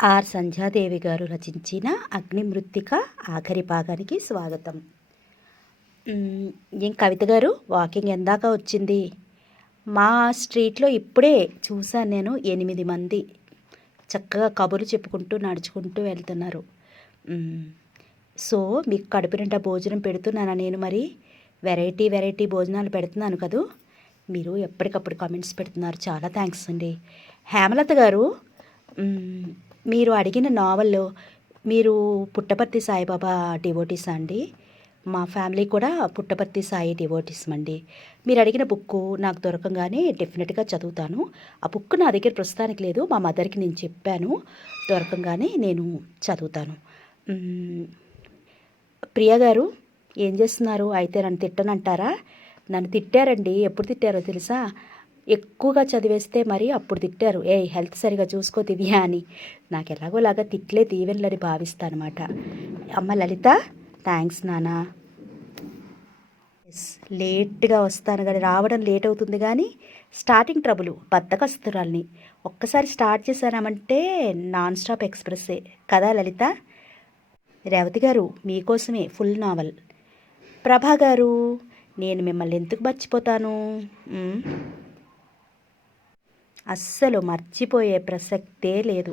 Are Sandhya Devi గారు రచించిన అగ్నిమృత్తిక ఆఖరి భాగానికి స్వాగతం. ఏం కవిత గారు, వాకింగ్ ఎందాక వచ్చింది? మా స్ట్రీట్లో ఇప్పుడే చూశాను నేను, 8 మంది చక్కగా కబుర్లు చెప్పుకుంటూ నడుచుకుంటూ వెళ్తున్నారు. సో మీకు కడుపు నిండా భోజనం పెడుతున్నాను నేను. మరి వెరైటీ భోజనాలు పెడుతున్నాను కదూ. మీరు ఎప్పటికప్పుడు కామెంట్స్ పెడుతున్నారు, చాలా థ్యాంక్స్ అండి. హేమలత గారు, మీరు అడిగిన నావల్లో మీరు పుట్టపర్తి సాయిబాబా డివోటీస్ అండి? మా ఫ్యామిలీ కూడా పుట్టపర్తి సాయి డివోటీస్ అండి. మీరు అడిగిన బుక్కు నాకు దొరకంగానే డెఫినెట్గా చదువుతాను. ఆ బుక్ నా దగ్గర ప్రస్తుతానికి లేదు, మా మదర్కి నేను చెప్పాను, దొరకంగానే నేను చదువుతాను. ప్రియా గారు ఏం చేస్తున్నారు? అయితే నన్ను తిట్టనంటారా? నన్ను తిట్టారండి. ఎప్పుడు తిట్టారో తెలుసా? ఎక్కువగా చదివేస్తే మరి అప్పుడు తిట్టారు, ఏ హెల్త్ సరిగా చూసుకో దివ్య అని. నాకు ఎలాగోలాగా తిట్లే దీవెనలని భావిస్తానమాట. అమ్మ లలిత, థ్యాంక్స్ నానా. లేట్గా వస్తాను కానీ, రావడం లేట్ అవుతుంది కానీ స్టార్టింగ్ ట్రబుల్, బద్దకస్తురాల్ని. ఒక్కసారి స్టార్ట్ చేశానామంటే నాన్ స్టాప్ ఎక్స్ప్రెస్సే కదా లలిత. రేవతి గారు, మీకోసమే ఫుల్ నావల్. ప్రభా గారు, నేను మిమ్మల్ని ఎందుకు మర్చిపోతాను? అస్సలు మర్చిపోయే ప్రసక్తే లేదు.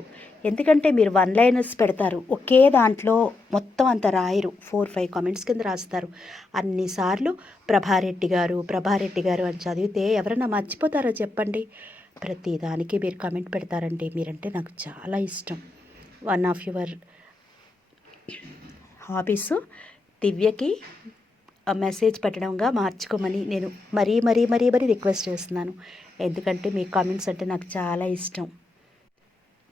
ఎందుకంటే మీరు 1 లైనర్స్ పెడతారు, ఒకే దాంట్లో మొత్తం అంతా రాయరు, 4-5 కామెంట్స్ కింద రాస్తారు. అన్నిసార్లు ప్రభారెడ్డి గారు అని చదివితే ఎవరన్నా మర్చిపోతారో చెప్పండి? ప్రతిదానికి మీరు కామెంట్ పెడతారండి. మీరంటే నాకు చాలా ఇష్టం. వన్ ఆఫ్ యువర్ హాబీస్ దివ్యకి మెసేజ్ పెట్టడంగా మార్చుకోమని నేను మరీ రిక్వెస్ట్ చేస్తున్నాను. ఎందుకంటే మీ కామెంట్స్ అంటే నాకు చాలా ఇష్టం.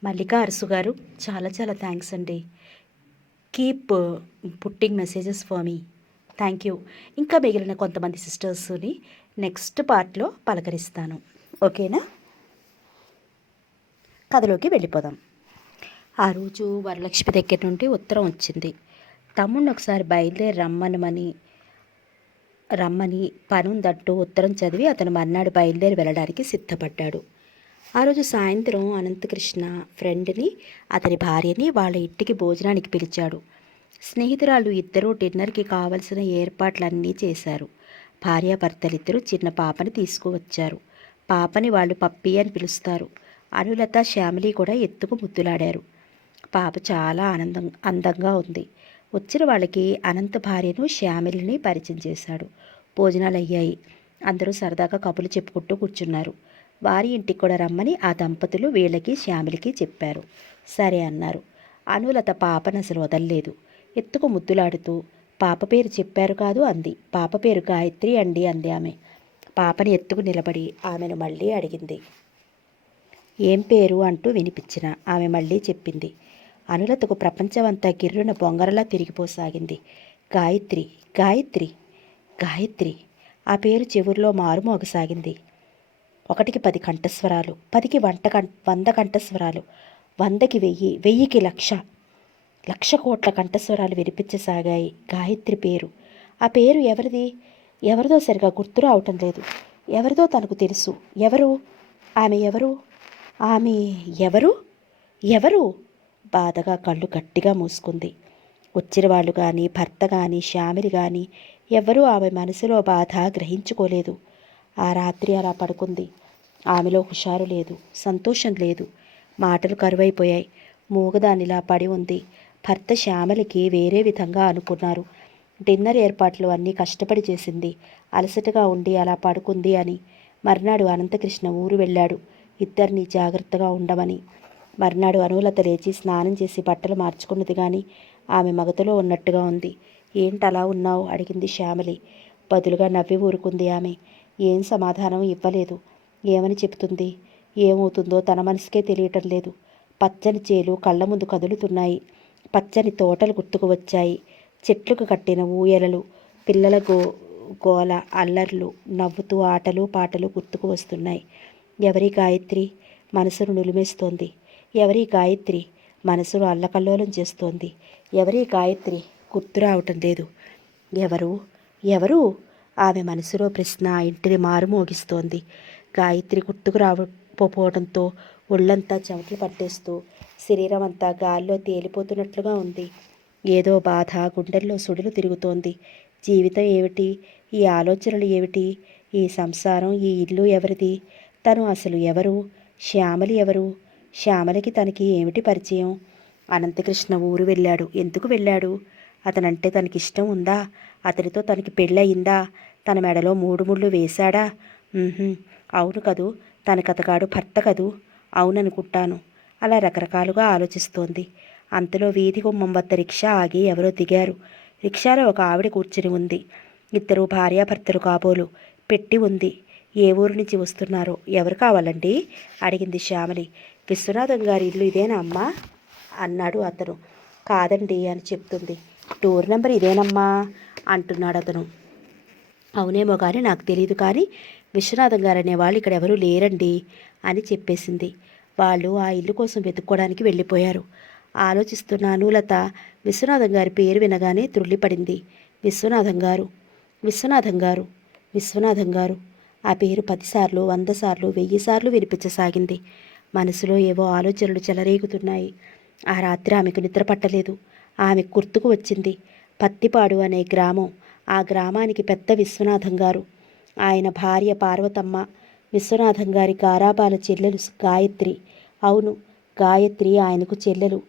మల్లికా అరసు గారు, చాలా థ్యాంక్స్ అండి. Keep putting messages for me. Thank you. ఇంకా మిగిలిన కొంతమంది సిస్టర్స్ని నెక్స్ట్ పార్ట్లో పలకరిస్తాను, ఓకేనా? కథలోకి వెళ్ళిపోదాం. ఆ రోజు వరలక్ష్మి దగ్గర నుండి ఉత్తరం వచ్చింది. తమ్ముడిని ఒకసారి బయలుదేరి రమ్మని పనుందంటూ ఉత్తరం చదివి అతను మర్నాడు బయలుదేరి వెళ్ళడానికి సిద్ధపడ్డాడు. ఆ రోజు సాయంత్రం అనంతకృష్ణ ఫ్రెండ్ని, అతని భార్యని వాళ్ళ ఇంటికి భోజనానికి పిలిచాడు. స్నేహితురాలు ఇద్దరూ డిన్నర్కి కావలసిన ఏర్పాట్లన్నీ చేశారు. భార్యాభర్తలిద్దరూ చిన్న పాపని తీసుకువచ్చారు. పాపని వాళ్ళు పప్పి అని పిలుస్తారు. అనులత, శ్యామిలి కూడా ఎత్తుకు ముద్దులాడారు. పాప చాలా అందంగా ఉంది. వచ్చిన వాళ్ళకి అనంత భార్యను, శ్యామిలిని పరిచయం చేశాడు. భోజనాలు అయ్యాయి. అందరూ సరదాగా కబుర్లు చెప్పుకుంటూ కూర్చున్నారు. వారి ఇంటికి కూడా రమ్మని ఆ దంపతులు వీళ్ళకి, శ్యామిలికి చెప్పారు. సరే అన్నారు. అనులత పాపను అసలు వదల్లేదు. ఎత్తుకు ముద్దులాడుతూ, పాప పేరు చెప్పారు కాదు అంది. పాప పేరు గాయత్రి అండి అంది ఆమె. పాపని ఎత్తుకు నిలబడి ఆమెను మళ్ళీ అడిగింది. ఏం పేరు అంటూ వినిపించిన ఆమె మళ్ళీ చెప్పింది. అనులతకు ప్రపంచమంతా గిర్రున బొంగరలా తిరిగిపోసాగింది. గాయత్రి, గాయత్రి, గాయత్రి. ఆ పేరు చెవుల్లో మారుమోగసాగింది. 1కి 10 కంఠస్వరాలు, 10కి 100 కంఠస్వరాలు, 100కి 1000, 1000కి 1,00,000, 1,00,000 కోట్ల కంఠస్వరాలు వినిపించసాగాయి. గాయత్రి పేరు. ఆ పేరు ఎవరిది? ఎవరిదో సరిగా గుర్తు రావటం లేదు. ఎవరిదో తనకు తెలుసు. ఎవరు ఆమె? ఆమె ఎవరు? బాధగా కళ్ళు గట్టిగా మూసుకుంది. వచ్చిన వాళ్ళు కానీ, భర్త కానీ, శ్యామిలి కానీ ఎవరూ ఆమె మనసులో బాధ గ్రహించుకోలేదు. ఆ రాత్రి అలా పడుకుంది. ఆమెలో హుషారు లేదు, సంతోషం లేదు, మాటలు కరువైపోయాయి. మూగదానిలా పడి ఉంది. భర్త శ్యామలికి వేరే విధంగా అనుకున్నారు. డిన్నర్ ఏర్పాట్లు అన్నీ కష్టపడి చేసింది. అలసటగా ఉండి అలా పడుకుంది అని. మర్నాడు అనంతకృష్ణ ఊరు వెళ్ళాడు, ఇద్దరిని జాగ్రత్తగా ఉండమని. మర్నాడు అనులత లేచి స్నానం చేసి బట్టలు మార్చుకున్నది కానీ ఆమె మగతలో ఉన్నట్టుగా ఉంది. ఏంటలా ఉన్నావు అడిగింది శ్యామలి. బదులుగా నవ్వి ఊరుకుంది ఆమె. ఏం సమాధానం ఇవ్వలేదు. ఏమని చెప్తుంది? ఏమవుతుందో తన మనసుకే తెలియటం లేదు. పచ్చని చేలు కళ్ళ ముందు కదులుతున్నాయి. పచ్చని తోటలు గుర్తుకు వచ్చాయి. చెట్లకు కట్టిన ఊయలలు, పిల్లల గోల, అల్లర్లు, నవ్వుతూ ఆటలు పాటలు గుర్తుకు వస్తున్నాయి. ఎవరి గాయత్రి? మనసును నులిమేస్తోంది. ఎవరి గాయత్రి? మనసును అల్లకల్లోలం చేస్తోంది. ఎవరి గాయత్రి? గుర్తు రావటం లేదు. ఎవరు? ఆమె మనసులో ప్రశ్న ఇంటిని మారుమోగిస్తోంది. గాయత్రి గుర్తుకు రాకపోవడంతో ఒళ్ళంతా చెమటలు పట్టేస్తూ శరీరం అంతా గాల్లో తేలిపోతున్నట్లుగా ఉంది. ఏదో బాధ గుండెల్లో సుడులు తిరుగుతోంది. జీవితం ఏమిటి? ఈ ఆలోచనలు ఏమిటి? ఈ సంసారం, ఈ ఇల్లు ఎవరిది? తను అసలు ఎవరు? శ్యామలి ఎవరు? శ్యామలికి తనకి ఏమిటి పరిచయం? అనంతకృష్ణ ఊరు వెళ్ళాడు. ఎందుకు వెళ్ళాడు? అతనంటే తనకిష్టం ఉందా? అతనితో తనకి పెళ్ళయిందా? తన మెడలో 3 ముళ్ళు వేశాడా? అవును కదూ, తనకతగాడు భర్త కదూ. అవుననుకుంటాను. అలా రకరకాలుగా ఆలోచిస్తోంది. అంతలో వీధి గుమ్మం వద్ద రిక్షా ఆగి ఎవరో దిగారు. రిక్షాలో ఒక ఆవిడ కూర్చుని ఉంది. ఇద్దరు భార్యాభర్తలు కాబోలు. పెట్టి ఉంది. ఏ ఊరు నుంచి వస్తున్నారో? ఎవరు కావాలండి? అడిగింది శ్యామలి. విశ్వనాథం గారి ఇల్లు ఇదేనా అమ్మా అన్నాడు అతను. కాదండి అని చెప్తుంది. డోర్ నెంబర్ ఇదేనమ్మా అంటున్నాడు అతను. అవునేమో కానీ నాకు తెలియదు, కానీ విశ్వనాథం గారు అనేవాళ్ళు ఇక్కడ ఎవరూ లేరండి అని చెప్పేసింది. వాళ్ళు ఆ ఇల్లు కోసం వెతుక్కోవడానికి వెళ్ళిపోయారు. ఆలోచిస్తున్న అనులత విశ్వనాథం గారి పేరు వినగానే త్రుళ్ళిపడింది. విశ్వనాథం గారు, విశ్వనాథం గారు, విశ్వనాథం గారు. ఆ పేరు 10 సార్లు, 100 సార్లు, 1000 సార్లు వినిపించసాగింది. మనసులో ఏవో ఆలోచనలు చెలరేగుతున్నాయి. ఆ రాత్రి ఆమెకు నిద్ర పట్టలేదు. ఆమె గుర్తుకు వచ్చింది పత్తిపాడు అనే గ్రామం. ఆ గ్రామానికి పెద్ద విశ్వనాథం గారు. ఆయన భార్య పార్వతమ్మ. విశ్వనాథం గారి గారాబాల చెల్లెలు గాయత్రి. అవును, గాయత్రి ఆయనకు చెల్లెలు.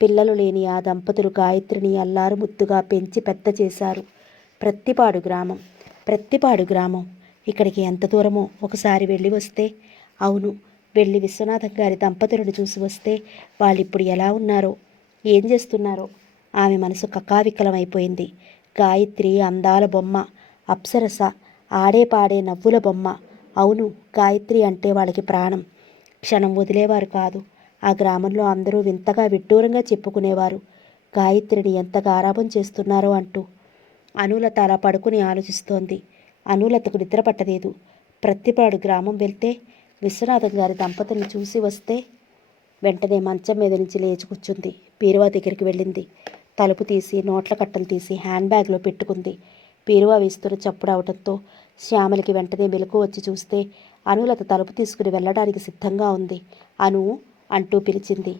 పిల్లలు లేని ఆ దంపతులు గాయత్రిని అల్లారు ముద్దుగా పెంచి పెద్ద చేశారు. ప్రత్తిపాడు గ్రామం, ప్రత్తిపాడు గ్రామం. ఇక్కడికి ఎంత దూరమో ఒకసారి వెళ్ళి వస్తే. అవును, వెళ్ళి విశ్వనాథం గారి దంపతులను చూసి వస్తే వాళ్ళిప్పుడు ఎలా ఉన్నారో, ఏం చేస్తున్నారో. ఆమె మనసు కకావికలమైపోయింది. గాయత్రి అందాల బొమ్మ, అప్సరస, ఆడే పాడే నవ్వుల బొమ్మ. అవును, గాయత్రి అంటే వాళ్ళకి ప్రాణం. క్షణం వదిలేవారు కాదు. ఆ గ్రామంలో అందరూ వింతగా విడ్డూరంగా చెప్పుకునేవారు గాయత్రిని ఎంత గారాబం చేస్తున్నారో అంటూ. అనులత అలా పడుకుని ఆలోచిస్తోంది. అనులతకు నిద్ర పట్టలేదు. ప్రత్తిపాడు గ్రామం వెళ్తే, విశ్వనాథం గారి దంపతులను చూసి వస్తే. వెంటనే మంచం మీద నుంచి లేచి కూర్చుంది. బీరువా దగ్గరికి వెళ్ళింది. తలుపు తీసి నోట్ల కట్టలు తీసి హ్యాండ్ బ్యాగ్లో పెట్టుకుంది. బీరువా వేస్తున్న చప్పుడు అవడంతో శ్యామలికి వెంటనే మెలకు వచ్చి చూస్తే అనులత తలుపు తీసుకుని వెళ్ళడానికి సిద్ధంగా ఉంది. అను అంటూ పిలిచింది.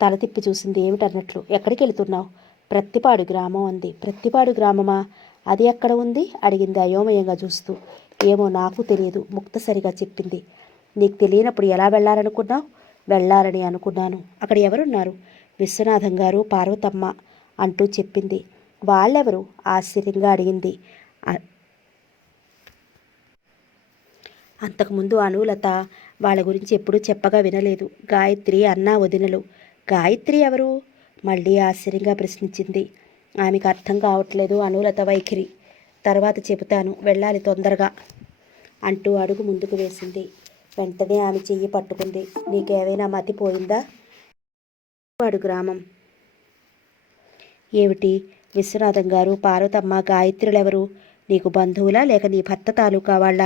తల తిప్పి చూసింది ఏమిటన్నట్లు. ఎక్కడికి వెళుతున్నావు? ప్రత్తిపాడు గ్రామం అంది. ప్రత్తిపాడు గ్రామమా? అది ఎక్కడ ఉంది అడిగింది అయోమయంగా చూస్తూ. ఏమో నాకు తెలియదు, ముక్తసరిగా చెప్పింది. నీకు తెలియనప్పుడు ఎలా వెళ్ళాలనుకున్నావు? వెళ్ళాలని అనుకున్నాను. అక్కడ ఎవరున్నారు? విశ్వనాథం గారు, పార్వతమ్మ అంటూ చెప్పింది. వాళ్ళెవరు? ఆశ్చర్యంగా అడిగింది. అంతకుముందు అనులత వాళ్ళ గురించి ఎప్పుడూ చెప్పగా వినలేదు. గాయత్రి అన్నా వదినలు. గాయత్రి ఎవరు? మళ్ళీ ఆశ్చర్యంగా ప్రశ్నించింది. ఆమెకు అర్థం కావట్లేదు అనులత వైఖరి. తర్వాత చెబుతాను, వెళ్ళాలి తొందరగా అంటూ అడుగు ముందుకు వేసింది. వెంటనే ఆమె చెయ్యి పట్టుకుంది. నీకేమైనా మతిపోయిందా? వాడు గ్రామం ఏమిటి? విశ్వనాథం గారు, పార్వతమ్మ, గాయత్రులెవరు? నీకు బంధువులా లేక నీ భర్త తాలూకా వాళ్ళ?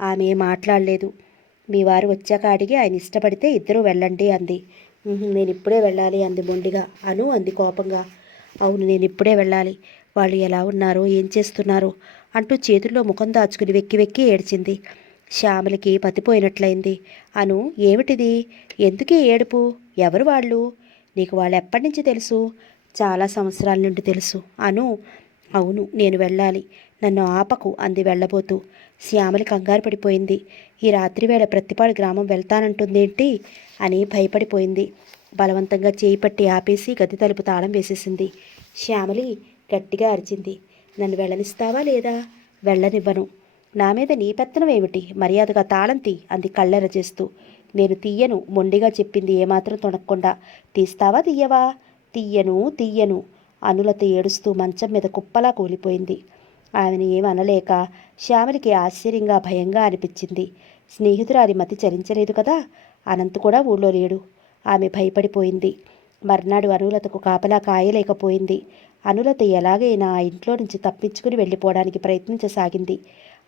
ఆమె మాట్లాడలేదు. మీ వారు వచ్చాక అడిగి ఆయన ఇష్టపడితే ఇద్దరూ వెళ్ళండి అంది. నేను ఇప్పుడే వెళ్ళాలి అంది మొండిగా. అను అంది కోపంగా. అవును, నేను ఇప్పుడే వెళ్ళాలి. వాళ్ళు ఎలా ఉన్నారో, ఏం చేస్తున్నారో అంటూ చేతుల్లో ముఖం దాచుకుని వెక్కి వెక్కి ఏడ్చింది. శ్యామలికి పతిపోయినట్లయింది. అను, ఏమిటిది? ఎందుకే ఏడుపు? ఎవరు వాళ్ళు? నీకు వాళ్ళు ఎప్పటి నుంచి తెలుసు? చాలా సంవత్సరాల నుండి తెలుసు. అను, అవును, నేను వెళ్ళాలి. నన్ను ఆపకు అంది వెళ్ళబోతూ. శ్యామలి కంగారు పడిపోయింది. ఈ రాత్రివేళ ప్రత్తిపాడు గ్రామం వెళ్తానంటుందేంటి అని భయపడిపోయింది. బలవంతంగా చేయి పట్టి ఆపేసి గది తలుపు తాళం వేసేసింది. శ్యామలి గట్టిగా అరిచింది. నన్ను వెళ్ళనిస్తావా లేదా? వెళ్ళనివ్వను. నా మీద నీ పెత్తనం ఏమిటి? మర్యాదగా తాళం తీ అంది కళ్ళెర చేస్తూ. నేను తీయను మొండిగా చెప్పింది ఏమాత్రం తొణక్కుండా. తీస్తావా తీయవా? తీయను తీయను. అనులత ఏడుస్తూ మంచం మీద కుప్పలా కూలిపోయింది. ఆమెను ఏమనలేక శ్యామలికి ఆశ్చర్యంగా భయంగా అనిపించింది. స్నేహితురాలి మతి చలించలేదు కదా. అనంత్ కూడా ఊళ్ళో లేడు. ఆమె భయపడిపోయింది. మర్నాడు అనులతకు కాపలా కాయలేకపోయింది. అనులత ఎలాగైనా ఆ ఇంట్లో నుంచి తప్పించుకుని వెళ్ళిపోవడానికి ప్రయత్నించసాగింది.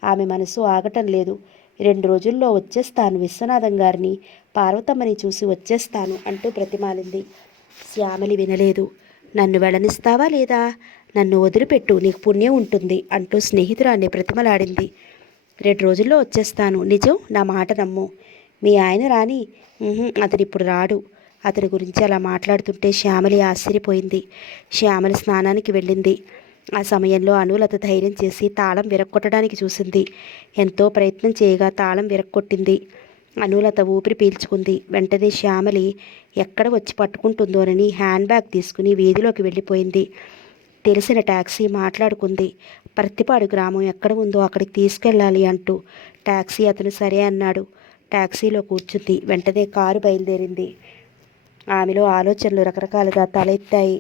ఆమె మనసు ఆగటం లేదు. 2 రోజుల్లో వచ్చేస్తాను, విశ్వనాథం గారిని, పార్వతమ్మని చూసి వచ్చేస్తాను అంటూ ప్రతిమాలింది. శ్యామలి వినలేదు. నన్ను వెళ్ళనిస్తావా లేదా? నన్ను వదిలిపెట్టు, నీకు పుణ్యం ఉంటుంది అంటూ స్నేహితురాన్ని ప్రతిమలాడింది. 2 రోజుల్లో వచ్చేస్తాను, నిజం, నా మాట నమ్ము. మీ ఆయన రాని. అతను ఇప్పుడు రాడు. అతని గురించి అలా మాట్లాడుతుంటే శ్యామలి ఆశ్చర్యపోయింది. శ్యామలి స్నానానికి వెళ్ళింది. ఆ సమయంలో అనులత ధైర్యం చేసి తాళం విరక్కొట్టడానికి చూసింది. ఎంతో ప్రయత్నం చేయగా తాళం విరక్కొట్టింది. అనులత ఊపిరి పీల్చుకుంది. వెంటనే శ్యామలి ఎక్కడ వచ్చి పట్టుకుంటుందోనని హ్యాండ్ బ్యాగ్ తీసుకుని వీధిలోకి వెళ్ళిపోయింది. తెలిసిన ట్యాక్సీ మాట్లాడుకుంది. ప్రత్తిపాడు గ్రామం ఎక్కడ ఉందో అక్కడికి తీసుకెళ్ళాలి అంటూ. ట్యాక్సీ అతను సరే అన్నాడు. ట్యాక్సీలో కూర్చుంది. వెంటనే కారు బయలుదేరింది. ఆమెలో ఆలోచనలు రకరకాలుగా తలెత్తాయి.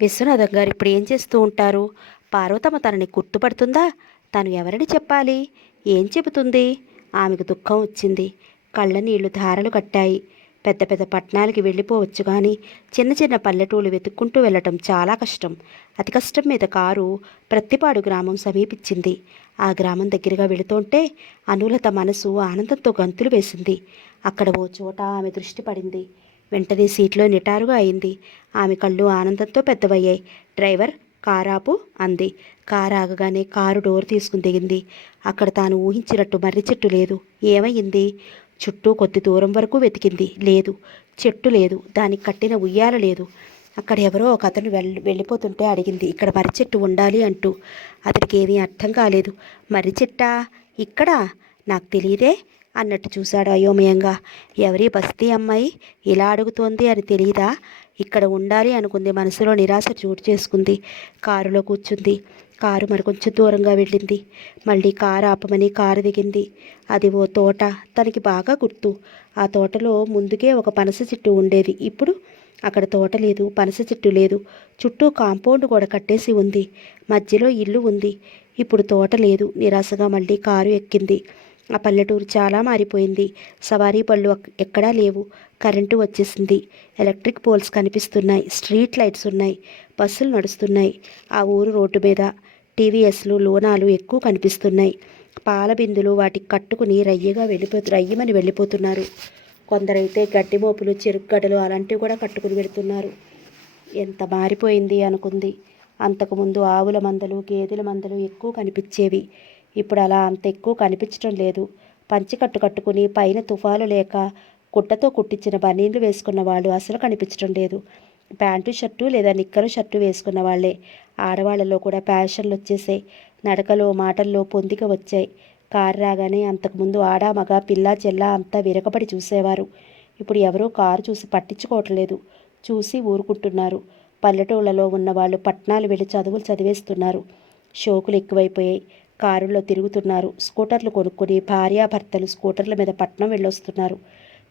విశ్వనాథం గారు ఇప్పుడు ఏం చేస్తూ ఉంటారు? పార్వతమ్మ తనని గుర్తుపడుతుందా? తను ఎవరిని చెప్పాలి? ఏం చెబుతుంది? ఆమెకు దుఃఖం వచ్చింది. కళ్ళ నీళ్లు ధారలు కట్టాయి. పెద్ద పెద్ద పట్టణాలకి వెళ్ళిపోవచ్చు కానీ చిన్న చిన్న పల్లెటూళ్ళు వెతుక్కుంటూ వెళ్ళటం చాలా కష్టం. అతి కష్టం మీద కారు ప్రత్తిపాడు గ్రామం సమీపించింది. ఆ గ్రామం దగ్గరగా వెళుతుంటే అనులత మనసు ఆనందంతో గంతులు వేసింది. అక్కడ ఓ చోట ఆమె దృష్టి పడింది. వెంటనే సీట్లో నిటారుగా అయింది. ఆమె కళ్ళు ఆనందంతో పెద్దవయ్యాయి. డ్రైవర్, కారాపు అంది. కారు ఆగగానే కారు డోర్ తీసుకుని దిగింది. అక్కడ తాను ఊహించినట్టు మర్రి చెట్టు లేదు. ఏమయ్యింది? చుట్టూ కొద్ది దూరం వరకు వెతికింది. లేదు. చెట్టు లేదు. దానికి కట్టిన ఉయ్యాల లేదు. అక్కడ ఎవరో ఒక అతను వెళ్ళిపోతుంటే అడిగింది, ఇక్కడ మర్రి చెట్టు ఉండాలి అంటూ. అతడికి ఏమీ అర్థం కాలేదు. మర్రి చెట్టా? ఇక్కడా? నాకు తెలియదే అన్నట్టు చూశాడు అయోమయంగా. ఎవరి బస్తీ అమ్మాయి ఇలా అడుగుతోంది అని తెలియదా? ఇక్కడ ఉండాలి అనుకుంది. మనసులో నిరాశ చోటు చేసుకుంది. కారులో కూర్చుంది. కారు మరికొంచెం దూరంగా వెళ్ళింది. మళ్ళీ కారు ఆపమని కారు దిగింది. అది ఓ తోట. తనకి బాగా గుర్తు. ఆ తోటలో ముందుకే ఒక పనస చెట్టు ఉండేది. ఇప్పుడు అక్కడ తోట లేదు, పనస చెట్టు లేదు. చుట్టూ కాంపౌండ్ కూడా కట్టేసి ఉంది. మధ్యలో ఇల్లు ఉంది. ఇప్పుడు తోట లేదు. నిరాశగా మళ్ళీ కారు ఎక్కింది. ఆ పల్లెటూరు చాలా మారిపోయింది. సవారీ బళ్ళు ఎక్కడా లేవు. కరెంటు వచ్చేసింది. ఎలక్ట్రిక్ పోల్స్ కనిపిస్తున్నాయి. స్ట్రీట్ లైట్స్ ఉన్నాయి. బస్సులు నడుస్తున్నాయి. ఆ ఊరు రోడ్డు మీద టీవీఎస్లు, లోనాలు ఎక్కువ కనిపిస్తున్నాయి. పాల బిందులు వాటికి కట్టుకుని రయ్యమని వెళ్ళిపోతున్నారు. కొందరైతే గడ్డి మోపులు, చెరుకు గడ్డలు అలాంటివి కూడా కట్టుకుని వెళుతున్నారు. ఎంత మారిపోయింది అనుకుంది. అంతకుముందు ఆవుల మందలు, గేదెల మందలు ఎక్కువ కనిపించేవి. ఇప్పుడు అలా అంత ఎక్కువ కనిపించడం లేదు. పంచికట్టు కట్టుకుని పైన తుఫాలు లేక గుడ్డతో కుట్టించిన బనీన్లు వేసుకున్న వాళ్ళు అసలు కనిపించడం లేదు. ప్యాంటు షర్టు లేదా నిక్కరు షర్టు వేసుకున్న వాళ్ళే. ఆడవాళ్లలో కూడా ఫ్యాషన్లు వచ్చేసాయి. నడకలో, మాటల్లో పొందిక వచ్చాయి. కారు రాగానే అంతకుముందు ఆడ, మగ, పిల్ల, చెల్ల అంతా విరగబడి చూసేవారు. ఇప్పుడు ఎవరూ కారు చూసి పట్టించుకోవట్లేదు. చూసి ఊరుకుంటున్నారు. పల్లెటూళ్ళలో ఉన్నవాళ్ళు పట్టణాలు వెళ్ళి చదువులు చదివేస్తున్నారు. షోకులు ఎక్కువైపోయాయి. కారుల్లో తిరుగుతున్నారు. స్కూటర్లు కొనుక్కొని భార్యాభర్తలు స్కూటర్ల మీద పట్నం వెళ్ళొస్తున్నారు.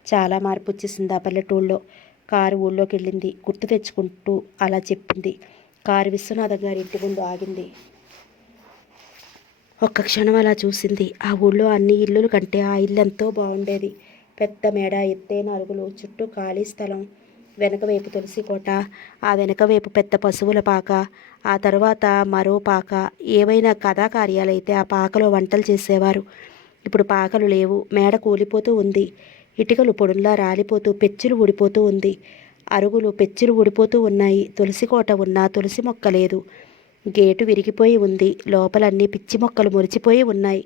చాలా మార్పు వచ్చేసింది ఆ పల్లెటూళ్ళలో. కారు ఊళ్ళోకి వెళ్ళింది. గుర్తు తెచ్చుకుంటూ అలా చెప్పింది. కారు విశ్వనాథం గారి ఇంటి ముందు ఆగింది. ఒక్క క్షణం అలా చూసింది. ఆ ఊళ్ళో అన్ని ఇల్లుల కంటే ఆ ఇల్లు ఎంతో బాగుండేది. పెద్ద మేడ, ఎత్తైన అరుగులు, చుట్టూ ఖాళీ స్థలం, వెనకవైపు తులసి కోట, ఆ వెనకవైపు పెద్ద పశువుల పాక, ఆ తర్వాత మరో పాక. ఏవైనా కథాకార్యాలైతే ఆ పాకలో వంటలు చేసేవారు. ఇప్పుడు పాకలు లేవు. మేడ కూలిపోతూ ఉంది. ఇటుకలు పొడుల్లా రాలిపోతూ పెచ్చులు ఊడిపోతూ ఉంది. అరుగులు, పెచ్చులు ఊడిపోతూ ఉన్నాయి. తులసి కోట ఉన్నా తులసి మొక్క లేదు. గేటు విరిగిపోయి ఉంది. లోపలన్నీ పిచ్చి మొక్కలు మురిచిపోయి ఉన్నాయి.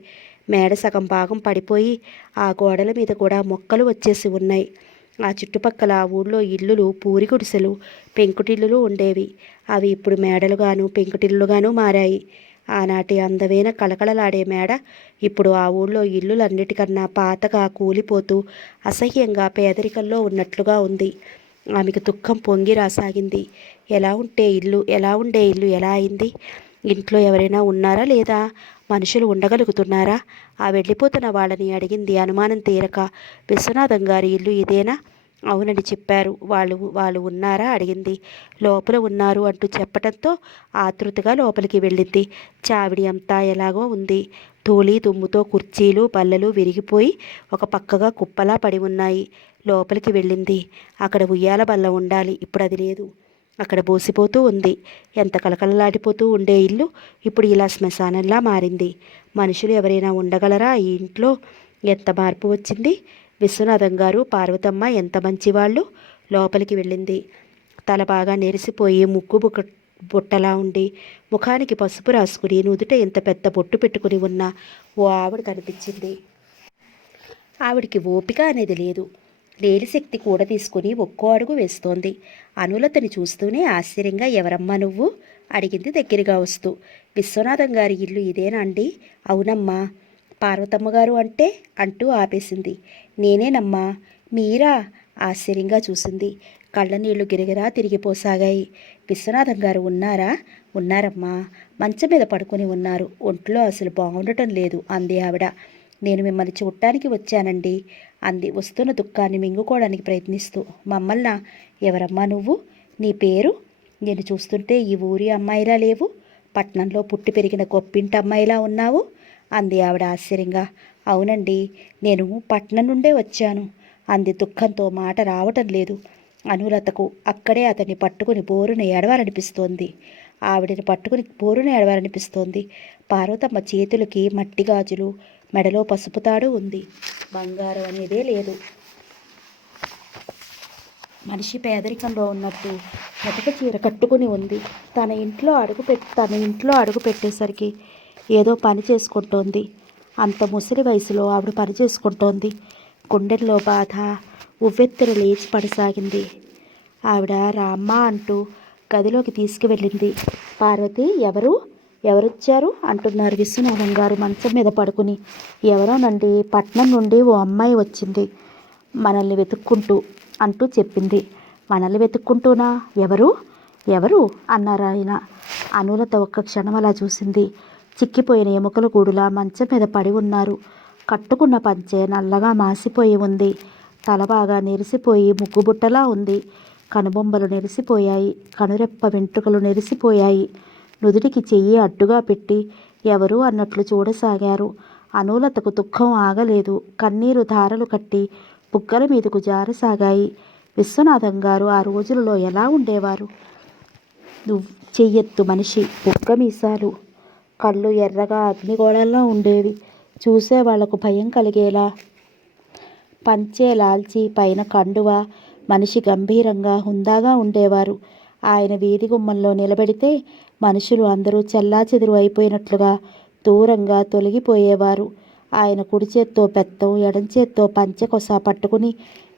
మేడ సగం భాగం పడిపోయి ఆ గోడల మీద కూడా మొక్కలు వచ్చేసి ఉన్నాయి. ఆ చుట్టుపక్కల ఆ ఊళ్ళో ఇల్లులు పూరి గుడిసెలు, పెంకుటిల్లులు ఉండేవి. అవి ఇప్పుడు మేడలుగాను, పెంకుటిల్లుగాను మారాయి. ఆనాటి అందమైన కళకళలాడే మేడ ఇప్పుడు ఆ ఊళ్ళో ఇల్లులన్నిటికన్నా పాతగా, కూలిపోతూ అసహ్యంగా పేదరికంలో ఉన్నట్లుగా ఉంది. ఆమెకు దుఃఖం పొంగి రాసాగింది. ఎలా ఉండే ఇల్లు ఎలా అయింది? ఇంట్లో ఎవరైనా ఉన్నారా లేదా? మనుషులు ఉండగలుగుతున్నారా? ఆ వెళ్ళిపోతున్న వాళ్ళని అడిగింది అనుమానం తీరక. విశ్వనాథం గారి ఇల్లు ఇదేనా? అవునని చెప్పారు. వాళ్ళు ఉన్నారా అడిగింది. లోపల ఉన్నారు అంటూ చెప్పటంతో ఆతృతగా లోపలికి వెళ్ళింది. చావిడి అంతా ఎలాగో ఉంది. ధూళి దుమ్ముతో కుర్చీలు, బల్లలు విరిగిపోయి ఒక పక్కగా కుప్పలా పడి ఉన్నాయి. లోపలికి వెళ్ళింది. అక్కడ ఉయ్యాల బల్ల ఉండాలి. ఇప్పుడు అది లేదు. అక్కడ బోసిపోతూ ఉంది. ఎంత కలకలలాడిపోతూ ఉండే ఇల్లు ఇప్పుడు ఇలా శ్మశానంలా మారింది. మనుషులు ఎవరైనా ఉండగలరా ఈ ఇంట్లో? ఎంత మార్పు వచ్చింది! విశ్వనాథం గారు, పార్వతమ్మ ఎంత మంచివాళ్ళు. లోపలికి వెళ్ళింది. తల బాగా నెరిసిపోయి ముక్కు బుట్టలా ఉండి ముఖానికి పసుపు రాసుకుని నుదుట ఎంత పెద్ద బొట్టు పెట్టుకుని ఉన్న ఓ ఆవిడ కనిపించింది. ఆవిడికి ఓపిక అనేది లేదు. లేని శక్తి కూడా తీసుకుని ఒక్కో అడుగు వేస్తోంది. అనులతని చూస్తూనే ఆశ్చర్యంగా, ఎవరమ్మా నువ్వు? అడిగింది దగ్గరగా వస్తూ. విశ్వనాథం గారి ఇల్లు ఇదేనా అండి? అవునమ్మా. పార్వతమ్మ గారు అంటే అంటూ ఆపేసింది. నేనేనమ్మా. మీరా? ఆశ్చర్యంగా చూసింది. కళ్ళనీళ్లు గిరగిరా తిరిగిపోసాగాయి. విశ్వనాథం గారు ఉన్నారా? ఉన్నారమ్మా. మంచం మీద పడుకుని ఉన్నారు. ఒంట్లో అసలు బాగుండటం లేదు అంది ఆవిడ. నేను మిమ్మల్ని చూడటానికి వచ్చానండి అంది వస్తున్న దుఃఖాన్ని మింగుకోవడానికి ప్రయత్నిస్తూ. మమ్మల్నా? ఎవరమ్మా నువ్వు? నీ పేరు? నేను చూస్తుంటే ఈ ఊరి అమ్మాయిలా లేవు. పట్నంలో పుట్టి పెరిగిన గొప్పింటి అమ్మాయిలా ఉన్నావు అంది ఆవిడ ఆశ్చర్యంగా. అవునండి, నేను పట్నం నుండే వచ్చాను అంది దుఃఖంతో. మాట రావటం లేదు అనులతకు. అక్కడే అతన్ని పట్టుకుని బోరున ఏడవాలనిపిస్తోంది. ఆవిడని పట్టుకుని బోరున ఏడవాలనిపిస్తోంది. పార్వతమ్మ చేతులకి మట్టి గాజులు, మెడలో పసుపు తాడు ఉంది. బంగారం అనేదే లేదు. మనిషి పేదరికంలో ఉన్నట్టు వెతక చీర కట్టుకుని ఉంది. తన ఇంట్లో అడుగు పెట్టేసరికి ఏదో పని చేసుకుంటోంది. అంత ముసలి వయసులో ఆవిడ పని చేసుకుంటోంది. గుండెల్లో బాధ ఉవ్వెత్తున లేచి పడసాగింది. ఆవిడ రామ్మ అంటూ గదిలోకి తీసుకువెళ్ళింది. పార్వతి, ఎవరొచ్చారు అంటున్నారు విశ్వనాథం గారు మంచం మీద పడుకుని. ఎవరోనండి, పట్నం నుండి ఓ అమ్మాయి వచ్చింది మనల్ని వెతుక్కుంటూ అంటూ చెప్పింది. మనల్ని వెతుక్కుంటూనా? ఎవరు అన్నారు ఆయన. అనులత ఒక్క క్షణం అలా చూసింది. చిక్కిపోయిన ఎముకల గూడులా మంచం మీద పడి ఉన్నారు. కట్టుకున్న పంచె నల్లగా మాసిపోయి ఉంది. తల బాగా నెరిసిపోయి ముగ్గుబుట్టలా ఉంది. కనుబొమ్మలు నెరిసిపోయాయి. కనురెప్ప వెంట్రుకలు నెరిసిపోయాయి. నుదుటికి చెయ్యి అడ్డుగా పెట్టి ఎవరు అన్నట్లు చూడసాగారు. అనులతకు దుఃఖం ఆగలేదు. కన్నీరు ధారలు కట్టి బుగ్గల మీదకు జారసాగాయి. విశ్వనాథం గారు ఆ రోజులలో ఎలా ఉండేవారు? చెయ్యెత్తు మనిషి, బుగ్గ మీసాలు, కళ్ళు ఎర్రగా అగ్నిగోళంలో ఉండేవి. చూసే వాళ్లకు భయం కలిగేలా. పంచే లాల్చి పైన కండువ. మనిషి గంభీరంగా హుందాగా ఉండేవారు. ఆయన వీధి గుమ్మంలో నిలబెడితే మనుషులు అందరూ చెల్లాచెదురు అయిపోయినట్లుగా దూరంగా తొలగిపోయేవారు. ఆయన కుడి చేత్తో బెత్తం, ఎడంచేత్తో పంచెకొస పట్టుకుని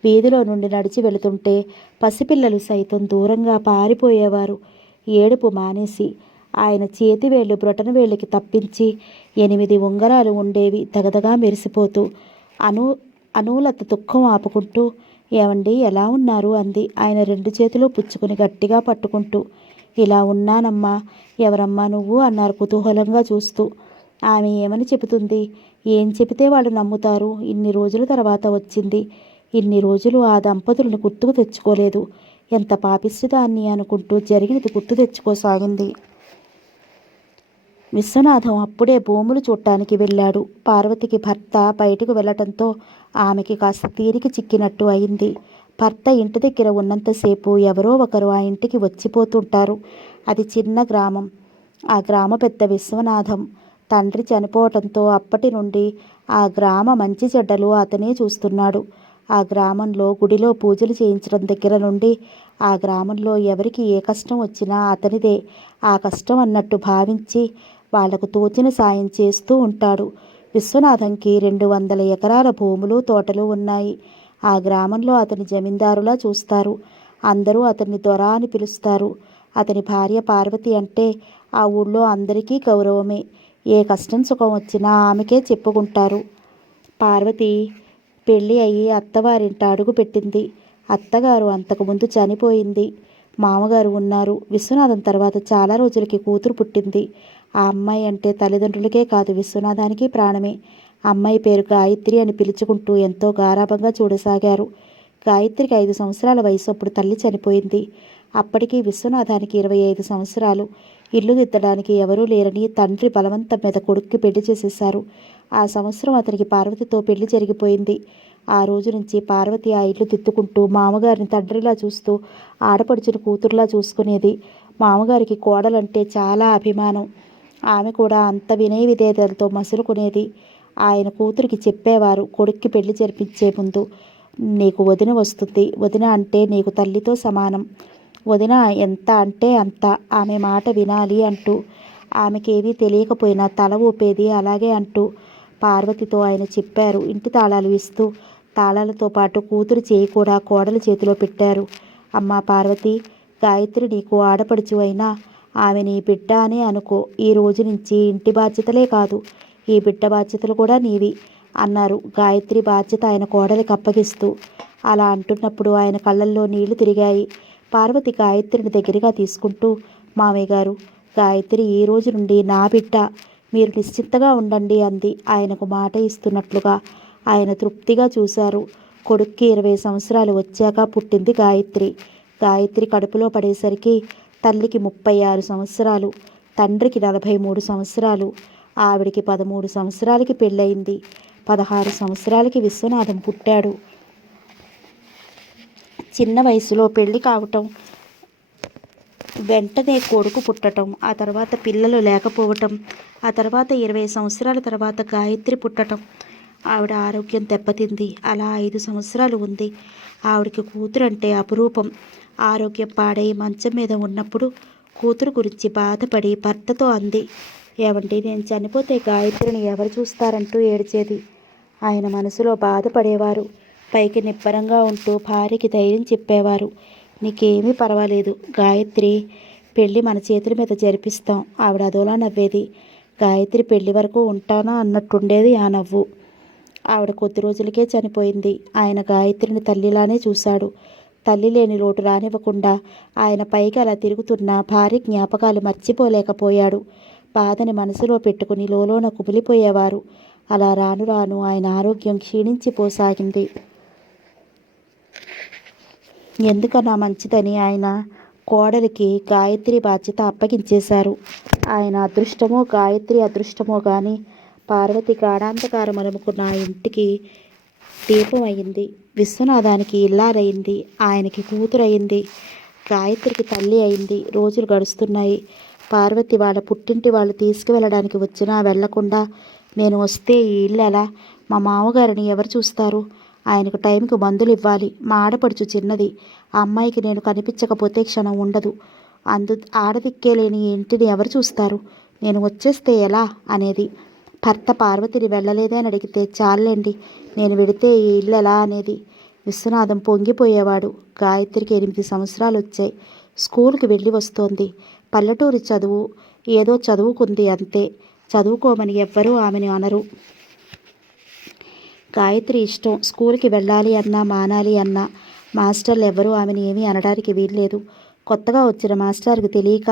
వీధిలో నుండి నడిచి వెళుతుంటే పసిపిల్లలు సైతం దూరంగా పారిపోయేవారు ఏడుపు మానేసి. ఆయన చేతివేళ్లు బ్రొటనవేళ్ళకి తప్పించి 8 ఉంగరాలు ఉండేవి దగదగా మెరిసిపోతూ. అనులత దుఃఖం ఆపుకుంటూ, ఏమండి ఎలా ఉన్నారు అంది ఆయన 2 చేతులు పుచ్చుకుని గట్టిగా పట్టుకుంటూ. ఇలా ఉన్నానమ్మా. ఎవరమ్మా నువ్వు అన్నారు కుతూహలంగా చూస్తూ. ఆమె ఏమని చెబుతుంది? ఏం చెబితే వాళ్ళు నమ్ముతారు? ఇన్ని రోజుల తర్వాత వచ్చింది. ఇన్ని రోజులు ఆ దంపతులను గుర్తుకు తెచ్చుకోలేదు. ఎంత పాపిష్టిదాన్ని అనుకుంటూ జరిగినది గుర్తు తెచ్చుకోసాగింది. విశ్వనాథం అప్పుడే భూములు చూడటానికి వెళ్ళాడు. పార్వతికి భర్త బయటకు వెళ్ళటంతో ఆమెకి కాస్త తీరిక చిక్కినట్టు అయింది. భర్త ఇంటి దగ్గర ఉన్నంతసేపు ఎవరో ఒకరు ఆ ఇంటికి వచ్చిపోతుంటారు. అది చిన్న గ్రామం. ఆ గ్రామ పెద్ద విశ్వనాథం. తండ్రి చనిపోవటంతో అప్పటి నుండి ఆ గ్రామ మంచి చెడ్డలు అతనే చూస్తున్నాడు. ఆ గ్రామంలో గుడిలో పూజలు చేయించడం దగ్గర నుండి ఆ గ్రామంలో ఎవరికి ఏ కష్టం వచ్చినా అతనిదే ఆ కష్టం అన్నట్టు భావించి వాళ్లకు తోచిన సాయం చేస్తూ ఉంటాడు. విశ్వనాథంకి 200 ఎకరాల భూములు, తోటలు ఉన్నాయి. ఆ గ్రామంలో అతని జమీందారులా చూస్తారు. అందరూ అతన్ని దొర అని పిలుస్తారు. అతని భార్య పార్వతి అంటే ఆ ఊళ్ళో అందరికీ గౌరవమే. ఏ కష్టం సుఖం వచ్చినా ఆమెకే చెప్పుకుంటారు. పార్వతి పెళ్ళి అయ్యి అత్తవారింట అడుగు పెట్టింది. అత్తగారు అంతకుముందు చనిపోయింది. మామగారు ఉన్నారు. విశ్వనాథం తర్వాత చాలా రోజులకి కూతురు పుట్టింది. ఆ అమ్మాయి అంటే తల్లిదండ్రులకే కాదు, విశ్వనాథానికి ప్రాణమే. అమ్మాయి పేరు గాయత్రి అని పిలుచుకుంటూ ఎంతో గారాబంగా చూడసాగారు. గాయత్రికి 5 సంవత్సరాల వయసు అప్పుడు తల్లి చనిపోయింది. అప్పటికి విశ్వనాథానికి 25 సంవత్సరాలు. ఇల్లు దిద్దడానికి ఎవరూ లేరని తండ్రి బలవంతం మీద కొడుక్కి పెళ్లి చేసేశారు. ఆ సంవత్సరం అతనికి పార్వతితో పెళ్లి జరిగిపోయింది. ఆ రోజు నుంచి పార్వతి ఆ ఇల్లు దిద్దుకుంటూ మామగారిని తండ్రిలా చూస్తూ ఆడపడుచుని కూతురులా చూసుకునేది. మామగారికి కోడలంటే చాలా అభిమానం. ఆమె కూడా అంత వినయ విధేయతలతో మసులుకునేది. ఆయన కూతురికి చెప్పేవారు కొడుక్కి పెళ్లి జరిపించే ముందు, నీకు వదిన వస్తుంది. వదిన అంటే నీకు తల్లితో సమానం. వదిన ఎంత అంటే అంత, ఆమె మాట వినాలి అంటూ. ఆమెకేమీ తెలియకపోయినా తల ఊపేది అలాగే అంటూ. పార్వతితో ఆయన చెప్పారు. ఇంటి తాళాలు ఇస్తూ తాళాలతో పాటు కూతురు చేయి కూడా కోడలి చేతిలో పెట్టారు. అమ్మా పార్వతి, గాయత్రి నీకు ఆడపడుచు అయినా ఆమె నీ బిడ్డ అని అనుకో. ఈ రోజు నుంచి ఇంటి బాధ్యతలే కాదు, ఈ బిడ్డ బాధ్యతలు కూడా నీవి అన్నారు గాయత్రి బాధ్యత ఆయన కోడలికి అప్పగిస్తూ. అలా అంటున్నప్పుడు ఆయన కళ్ళల్లో నీళ్లు తిరిగాయి. పార్వతి గాయత్రిని దగ్గరగా తీసుకుంటూ, మామయ్య గారు, గాయత్రి ఈ రోజు నుండి నా బిడ్డ, మీరు నిశ్చింతగా ఉండండి అంది. ఆయనకు మాట ఇస్తున్నట్లుగా. ఆయన తృప్తిగా చూశారు. కొడుక్కి 20 సంవత్సరాలు వచ్చాక పుట్టింది గాయత్రి. గాయత్రి కడుపులో పడేసరికి తల్లికి 36 సంవత్సరాలు, తండ్రికి 43 సంవత్సరాలు. ఆవిడికి 13 సంవత్సరాలకి పెళ్ళయింది. 16 సంవత్సరాలకి విశ్వనాథం పుట్టాడు. చిన్న వయసులో పెళ్లి కావటం, వెంటనే కొడుకు పుట్టటం, ఆ తర్వాత పిల్లలు లేకపోవటం, ఆ తర్వాత 20 సంవత్సరాల తర్వాత గాయత్రి పుట్టటం. ఆవిడ ఆరోగ్యం దెబ్బతింది. అలా 5 సంవత్సరాలు ఉంది. ఆవిడకి కూతురు అంటే అపురూపం. ఆరోగ్యం పాడై మంచం మీద ఉన్నప్పుడు కూతురు గురించి బాధపడి భర్తతో అంది, ఏమండి, నేను చనిపోతే గాయత్రిని ఎవరు చూస్తారంటూ ఏడ్చేది. ఆయన మనసులో బాధపడేవారు. పైకి నిబ్బరంగా ఉంటూ భార్యకి ధైర్యం చెప్పేవారు. నీకేమీ పర్వాలేదు గాయత్రి, పెళ్ళి మన చేతుల మీద జరిపిస్తాం. ఆవిడ అదోలా నవ్వేది. గాయత్రి పెళ్లి వరకు ఉంటానా అన్నట్టుండేది ఆ నవ్వు. ఆవిడ కొద్ది రోజులకే చనిపోయింది. ఆయన గాయత్రిని తల్లిలానే చూశాడు. తల్లి లేని లోటు రానివ్వకుండా ఆయన పైకి అలా తిరుగుతున్న భార్య జ్ఞాపకాలు మర్చిపోలేకపోయాడు. బాధని మనసులో పెట్టుకుని లోలోన కుమిలిపోయేవారు. అలా రాను రాను ఆయన ఆరోగ్యం క్షీణించిపోసాగింది. ఎందుకన్నా మంచిదని ఆయన కోడలికి గాయత్రి బాధ్యత అప్పగించేశారు. ఆయన అదృష్టమో గాయత్రి అదృష్టమో కానీ పార్వతి గాఢాంధకారం అలుముకున్న ఆ ఇంటికి దీపం అయింది. విశ్వనాథానికి ఇల్లాలయ్యింది. ఆయనకి కూతురయింది. గాయత్రికి తల్లి అయింది. రోజులు గడుస్తున్నాయి. పార్వతి వాళ్ళ పుట్టింటి వాళ్ళు తీసుకువెళ్ళడానికి వచ్చినా వెళ్లకుండా, నేను వస్తే ఈ ఇల్లు ఎలా, మా మామగారిని ఎవరు చూస్తారు, ఆయనకు టైంకి మందులు ఇవ్వాలి, మా ఆడపడుచు చిన్నది, ఆ అమ్మాయికి నేను కనిపించకపోతే క్షణం ఉండదు, ఆడదిక్కే లేని ఈ ఇంటిని ఎవరు చూస్తారు, నేను వచ్చేస్తే ఎలా అనేది. భర్త పార్వతిని వెళ్ళలేదే అని అడిగితే, చాలండి నేను వెడితే ఈ ఇల్లు ఎలా అనేది. విశ్వనాథం పొంగిపోయేవాడు. గాయత్రికి 8 సంవత్సరాలు వచ్చాయి. స్కూల్కి వెళ్ళి వస్తోంది. పల్లెటూరి చదువు, ఏదో చదువుకుంది అంతే. చదువుకోమని ఎవ్వరూ ఆమెను అనరు. గాయత్రి ఇష్టం. స్కూల్కి వెళ్ళాలి అన్నా మానాలి అన్నా మాస్టర్లు ఎవరూ ఆమెను ఏమీ అనడానికి వీల్లేదు. కొత్తగా వచ్చిన మాస్టర్కి తెలియక,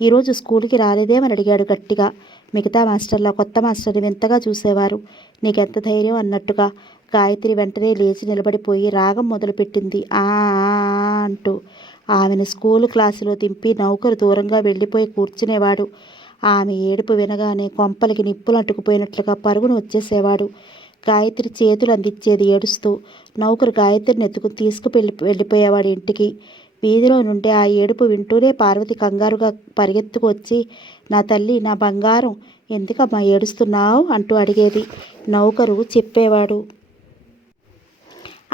ఈరోజు స్కూల్కి రాలేదేమని అడిగాడు గట్టిగా. మిగతా మాస్టర్ల కొత్త మాస్టర్ని వింతగా చూసేవారు. నీకెంత ధైర్యం అన్నట్టుగా. గాయత్రి వెంటనే లేచి నిలబడిపోయి రాగం మొదలుపెట్టింది, ఆ అంటూ. ఆమెను స్కూలు క్లాసులో దింపి నౌకరు దూరంగా వెళ్ళిపోయి కూర్చునేవాడు. ఆమె ఏడుపు వినగానే కొంపలకి నిప్పులు అంటుకుపోయినట్లుగా పరుగును వచ్చేసేవాడు. గాయత్రి చేతులు అందించేది ఏడుస్తూ. నౌకరు గాయత్రిని ఎత్తుకుని వెళ్ళిపోయేవాడు ఇంటికి. వీధిలో నుండి ఆ ఏడుపు వింటూనే పార్వతి కంగారుగా పరిగెత్తుకు వచ్చి, నా తల్లి, నా బంగారం, ఎందుకమ్మా ఏడుస్తున్నావు అంటూ అడిగేది. నౌకరు చెప్పేవాడు.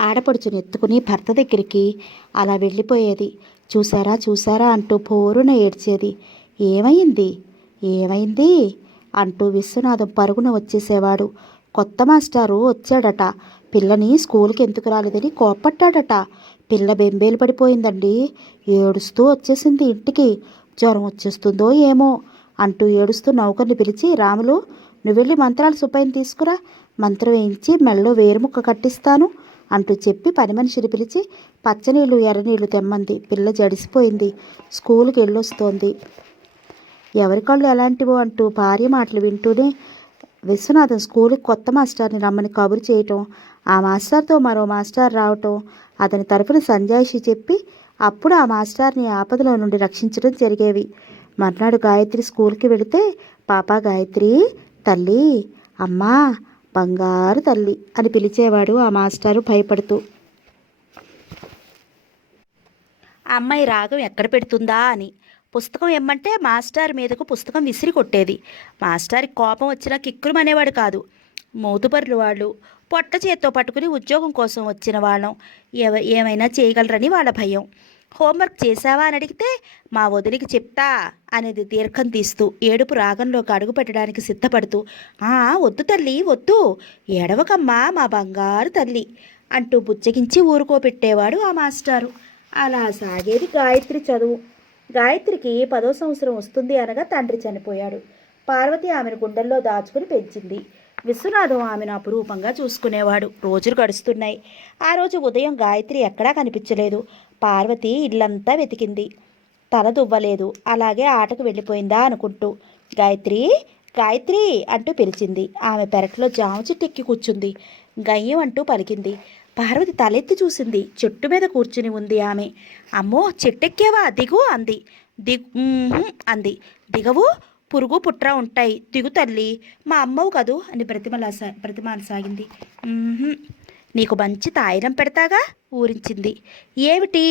ఆడపడుచుని ఎత్తుకుని భర్త దగ్గరికి అలా వెళ్ళిపోయేది. చూసారా చూసారా అంటూ బోరున ఏడ్చేది. ఏమైంది ఏమైంది అంటూ విశ్వనాథం పరుగున వచ్చేసేవాడు. కొత్త మాస్టారు వచ్చాడట. పిల్లని స్కూల్కి ఎందుకు రాలేదని కోప్పట్టాడట. పిల్ల బెంబేలు పడిపోయిందండి. ఏడుస్తూ వచ్చేసింది ఇంటికి. జ్వరం వచ్చేస్తుందో ఏమో అంటూ ఏడుస్తూ నౌకర్ని పిలిచి, రాములు, నువ్వెళ్ళి మంత్రాలు సుబ్బయ్యని తీసుకురా, మంత్రం వేయించి మెళ్ళో వేరుముక్క కట్టిస్తాను అంటూ చెప్పి పని మనిషిని పిలిచి పచ్చనీళ్ళు ఎర్రనీళ్ళు తెమ్మంది. పిల్ల జడిసిపోయింది. స్కూల్కి వెళ్ళొస్తోంది. ఎవరి కళ్ళు ఎలాంటివో అంటూ భార్య మాటలు వింటూనే విశ్వనాథం స్కూల్కి కొత్త మాస్టర్ని రమ్మని కబురు చేయటం, ఆ మాస్టర్తో మరో మాస్టర్ రావటం, అతని తరఫున సంజాయిషి చెప్పి అప్పుడు ఆ మాస్టర్ని ఆపదలో నుండి రక్షించడం జరిగేవి. మర్నాడు గాయత్రి స్కూల్కి వెళితే, పాపా గాయత్రి, తల్లి, అమ్మా, బంగారు తల్లి అని పిలిచేవాడు ఆ మాస్టారు భయపడుతూ. ఆ అమ్మాయి రాగం ఎక్కడ పెడుతుందా అని. పుస్తకం ఇమ్మంటే మాస్టర్ మీదకు పుస్తకం విసిరి కొట్టేది. మాస్టర్కి కోపం వచ్చినా కిక్కులు అనేవాడు కాదు. మోతుబర్లు వాళ్ళు పొట్ట చేత్తో పట్టుకుని ఉద్యోగం కోసం వచ్చిన వాళ్ళం ఏమైనా చేయగలరని వాళ్ళ భయం. హోంవర్క్ చేశావా అని అడిగితే మా వదిలికి చెప్తా అనేది దీర్ఘం తీస్తూ ఏడుపు రాగంలోకి అడుగు పెట్టడానికి సిద్ధపడుతూ ఆ వద్దు తల్లి వద్దు, ఎడవకమ్మా మా బంగారు తల్లి అంటూ బుజ్జగించి ఊరుకోబెట్టేవాడు ఆ మాస్టారు. అలా సాగేది గాయత్రి చదువు. గాయత్రికి 10వ సంవత్సరం వస్తుంది అనగా తండ్రి చనిపోయాడు. పార్వతి ఆమెను గుండెల్లో దాచుకుని పెంచింది. విశ్వనాథం ఆమెను అపురూపంగా చూసుకునేవాడు. రోజులు గడుస్తున్నాయి. ఆ రోజు ఉదయం గాయత్రి ఎక్కడా కనిపించలేదు. పార్వతి ఇల్లంతా వెతికింది, తల దువ్వలేదు. అలాగే ఆటకు వెళ్ళిపోయిందా అనుకుంటూ గాయత్రి గాయత్రి అంటూ పిలిచింది. ఆమె పెరట్లో జామ చెట్టు ఎక్కి కూర్చుంది. గయ్యం అంటూ పలికింది. పార్వతి తలెత్తి చూసింది. చెట్టు మీద కూర్చుని ఉంది ఆమె. అమ్మో చెట్టెక్కేవా, దిగు అంది. అంది. దిగవు, పురుగు పుట్ర ఉంటాయి, దిగు తల్లి, మా అమ్మవు కదూ అని బ్రతిమాలసాగింది. నీకు మంచి తాయిరం పెడతాగా ఊరించింది. ఏమిటి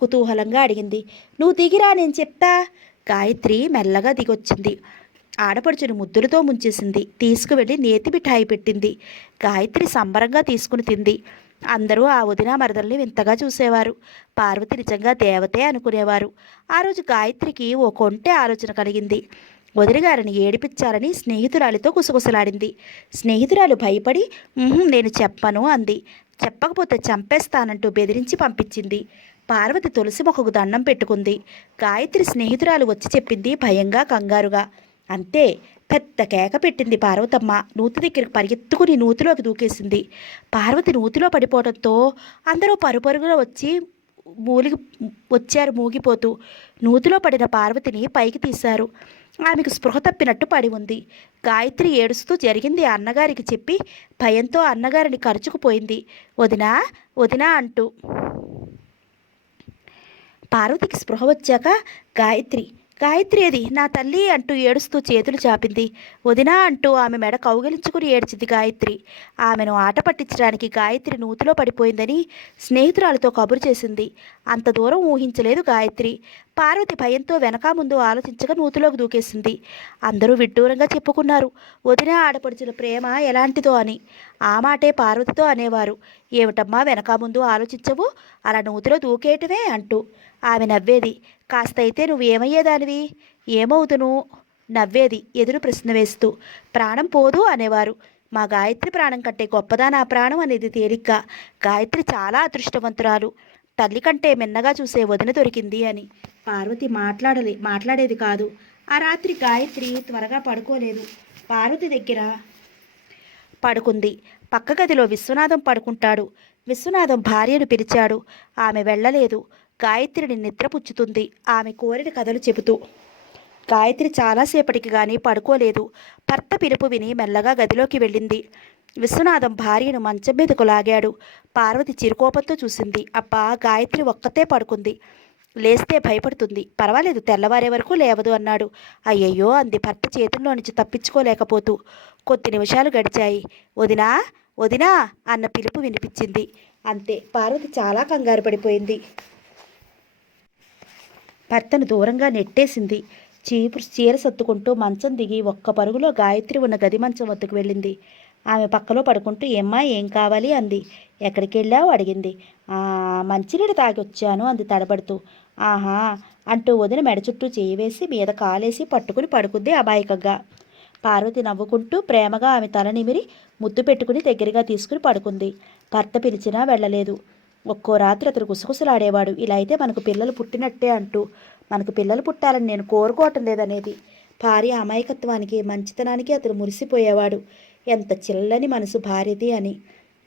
కుతూహలంగా అడిగింది. నువ్వు దిగిరా నేను చెప్తా. గాయత్రి మెల్లగా దిగొచ్చింది. ఆడపడుచుని ముద్దులతో ముంచేసింది. తీసుకువెళ్ళి నేతి మిఠాయి పెట్టింది. గాయత్రి సంబరంగా తీసుకుని తింది. అందరూ ఆ వదిన మరదల్ని వింతగా చూసేవారు. పార్వతి నిజంగా దేవతే అనుకునేవారు. ఆ రోజు గాయత్రికి ఓ కొంటె ఆలోచన కలిగింది. వదిలిగారిని ఏడిపించాలని స్నేహితురాలితో కుసకుసలాడింది. స్నేహితురాలు భయపడి నేను చెప్పను అంది. చెప్పకపోతే చంపేస్తానంటూ బెదిరించి పంపించింది. పార్వతి తులసి మొక్కకు దండం పెట్టుకుంది. గాయత్రి స్నేహితురాలు వచ్చి చెప్పింది భయంగా కంగారుగా. అంతే, పెద్ద కేక పెట్టింది పార్వతమ్మ. నూతి దగ్గరికి పరిగెత్తుకుని నూతిలోకి దూకేసింది. పార్వతి నూతిలో పడిపోవడంతో అందరూ పరుపరుగులో వచ్చారు మూగిపోతూ. నూతిలో పడిన పార్వతిని పైకి తీశారు. ఆమెకు స్పృహ తప్పినట్టు పడి ఉంది. గాయత్రి ఏడుస్తూ జరిగింది అన్నగారికి చెప్పి భయంతో అన్నగారిని కరుచుకుపోయింది. వదినా వదినా అంటూ. పార్వతికి స్పృహ వచ్చాక గాయత్రి గాయత్రి అది నా తల్లి అంటూ ఏడుస్తూ చేతులు చాపింది. వదినా అంటూ ఆమె మెడ కౌగిలించుకుని ఏడ్చింది గాయత్రి. ఆమెను ఆట పట్టించడానికి గాయత్రి నూతిలో పడిపోయిందని స్నేహితురాలతో కబురు చేసింది. అంత దూరం ఊహించలేదు గాయత్రి. పార్వతి భయంతో వెనక ముందు ఆలోచించగా నూతిలోకి దూకేసింది. అందరూ విడ్డూరంగా చెప్పుకున్నారు వదిన ఆడపడుచుల ప్రేమ ఎలాంటిదో అని. ఆ మాటే పార్వతితో అనేవారు. ఏమిటమ్మా వెనక ముందు ఆలోచించవు, అలా నూతిలో దూకేయటమే అంటూ. ఆమె నవ్వేది. కాస్త అయితే నువ్వేమయ్యేదానివి, ఏమవుతును నవ్వేది ఎదురు ప్రశ్న వేస్తూ. ప్రాణం పోదు అనేవారు. మా గాయత్రి ప్రాణం కంటే గొప్పదా నా ప్రాణం అనేది తేలిగ్గా. గాయత్రి చాలా అదృష్టవంతురాలు, తల్లి కంటే మిన్నగా చూసే వదిన దొరికింది అని. పార్వతి మాట్లాడేది కాదు. ఆ రాత్రి గాయత్రి త్వరగా పడుకోలేదు. పార్వతి దగ్గర పడుకుంది. పక్క గదిలో విశ్వనాథం పడుకుంటాడు. విశ్వనాథం భార్యను పిలిచాడు. ఆమె వెళ్ళలేదు. గాయత్రిని నిద్రపుచ్చుతుంది ఆమె కోరిన కథలు చెబుతూ. గాయత్రి చాలాసేపటికి కానీ పడుకోలేదు. భర్త పిలుపు విని మెల్లగా గదిలోకి వెళ్ళింది. విశ్వనాథం భార్యను మంచం మీదకు లాగాడు. పార్వతి చిరుకోపంతో చూసింది. అబ్బా, గాయత్రి ఒక్కతే పడుకుంది, లేస్తే భయపడుతుంది, పర్వాలేదు తెల్లవారే వరకు లేవదు అన్నాడు. అయ్యయ్యో అంది భర్త చేతుల్లో నుంచి తప్పించుకోలేకపోతూ. కొద్ది నిమిషాలు గడిచాయి. వదినా వదినా అన్న పిలుపు వినిపించింది. అంతే, పార్వతి చాలా కంగారు పడిపోయింది. భర్తను దూరంగా నెట్టేసింది. చీర సత్తుకుంటూ మంచం దిగి ఒక్క పరుగులో గాయత్రి ఉన్న గది మంచం వద్దకు వెళ్ళింది. ఆమె పక్కలో పడుకుంటూ ఏమ్మా ఏం కావాలి అంది. ఎక్కడికి వెళ్ళావు అడిగింది. మంచినీళ్ళు తాగొచ్చాను అంది తడబడుతూ. ఆహా అంటూ వదిన మెడ చుట్టూ చేయి వేసి మీద కాలేసి పట్టుకుని పడుకుంది అమాయకంగా. పార్వతి నవ్వుకుంటూ ప్రేమగా ఆమె తల నిమిరి ముద్దు పెట్టుకుని దగ్గరగా తీసుకుని పడుకుంది. భర్త పిలిచినా వెళ్ళలేదు. ఒక్కో రాత్రి అతను గుసగుసలాడేవాడు. ఇలా అయితే మనకు పిల్లలు పుట్టినట్టే అంటూ. మనకు పిల్లలు పుట్టాలని నేను కోరుకోవటం లేదనేది. భార్య అమాయకత్వానికి మంచితనానికి అతను మురిసిపోయేవాడు. ఎంత చిల్లని మనసు భార్యది అని.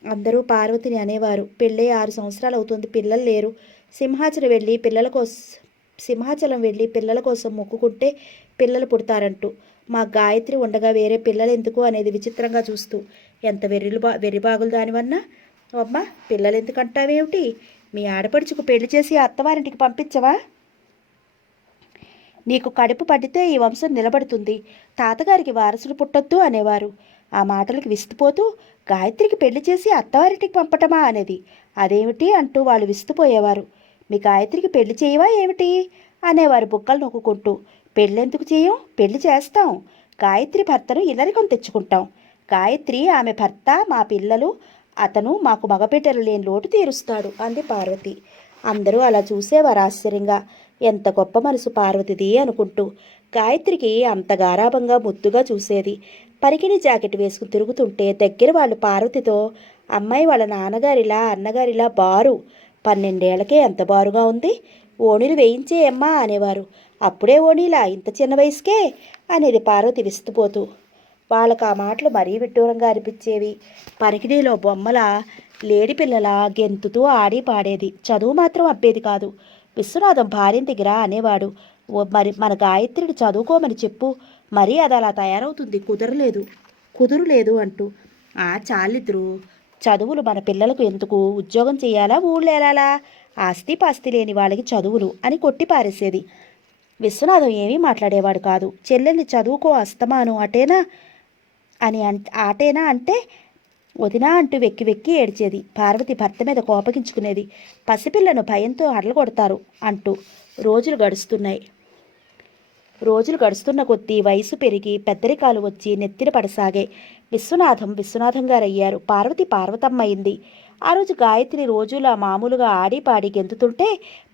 అందరూ పార్వతిని అనేవారు. పెళ్ళే 6 సంవత్సరాలు అవుతుంది, పిల్లలు లేరు. సింహాచలం వెళ్ళి పిల్లల కోసం మొక్కుకుంటే పిల్లలు పుడతారంటూ. మా గాయత్రి ఉండగా వేరే పిల్లలు ఎందుకు అనేది విచిత్రంగా చూస్తూ. ఎంత వెర్రిబాగులు దానివన్నా. అమ్మ, పిల్లలు ఎందుకంటావేమిటి? మీ ఆడపడుచుకు పెళ్లి చేసి అత్తవారింటికి పంపించవా? నీకు కడుపు పడితే ఈ వంశం నిలబడుతుంది, తాతగారికి వారసులు పుట్టొద్దు అనేవారు. ఆ మాటలకు విస్తుపోతూ గాయత్రికి పెళ్లి చేసి అత్తవారింటికి పంపటమా అనేది. అదేమిటి అంటూ వాళ్ళు విస్తుపోయేవారు. మీ గాయత్రికి పెళ్లి చేయవా ఏమిటి అనేవారు బుక్కలు నొక్కుంటూ. పెళ్ళెందుకు చేయం, పెళ్లి చేస్తాం. గాయత్రి భర్తను ఇల్లరికం తెచ్చుకుంటాం. గాయత్రి, ఆమె భర్త, మా పిల్లలు, అతను మాకు మగబిడ్డలు లేని లోటు తీరుస్తాడు అంది పార్వతి. అందరూ అలా చూసేవారు ఆశ్చర్యంగా. ఎంత గొప్ప మనసు పార్వతిది అనుకుంటూ. గాయత్రికి అంత గారాభంగా ముద్దుగా చూసేది. పరికిణి జాకెట్ వేసుకుని తిరుగుతుంటే దగ్గర వాళ్ళు పార్వతితో, అమ్మాయి వాళ్ళ నాన్నగారిలా అన్నగారిలా బారు, 12 ఏళ్లకే ఎంత బారుగా ఉంది, ఓణీలు వేయించేయమ్మా అనేవారు. అప్పుడే ఓణీలా ఇంత చిన్న వయసుకే అనేది పార్వతి విస్తుపోతూ. వాళ్ళకు ఆ మాటలు మరీ విడ్డూరంగా అనిపించేవి. పరికిణిలో బొమ్మల లేడిపిల్లలా గెంతుతూ ఆడి పాడేది. చదువు మాత్రం అబ్బేది కాదు. విశ్వనాథం భార్యని దగ్గర అనేవాడు, మరి మన గాయత్రిని చదువుకోమని చెప్పు, మరీ అది అలా తయారవుతుంది, కుదురులేదు అంటూ. చాలిద్దరు చదువులు మన పిల్లలకు ఎందుకు, ఉద్యోగం చేయాలా, ఊళ్ళో వెళ్ళాలా, ఆస్తి పాస్తి లేని వాళ్ళకి చదువులు అని కొట్టి పారేసేది. విశ్వనాథం ఏమీ మాట్లాడేవాడు కాదు. చెల్లెల్ని చదువుకో అస్తమాను ఆటేనా అంటే వదినా అంటూ వెక్కి వెక్కి ఏడ్చేది. పార్వతి భర్త మీద కోపగించుకునేది. పసిపిల్లను భయంతో అడలగొడతారు అంటూ. రోజులు గడుస్తున్న కొద్దీ వయసు పెరిగి పెద్దరికాలు వచ్చి నెత్తిన పడసాగాయి. విశ్వనాథం గారయ్యారు. పార్వతి పార్వతమ్మ అయింది. ఆ రోజు గాయత్రి రోజులా మామూలుగా ఆడిపాడి గెంతుతుంటే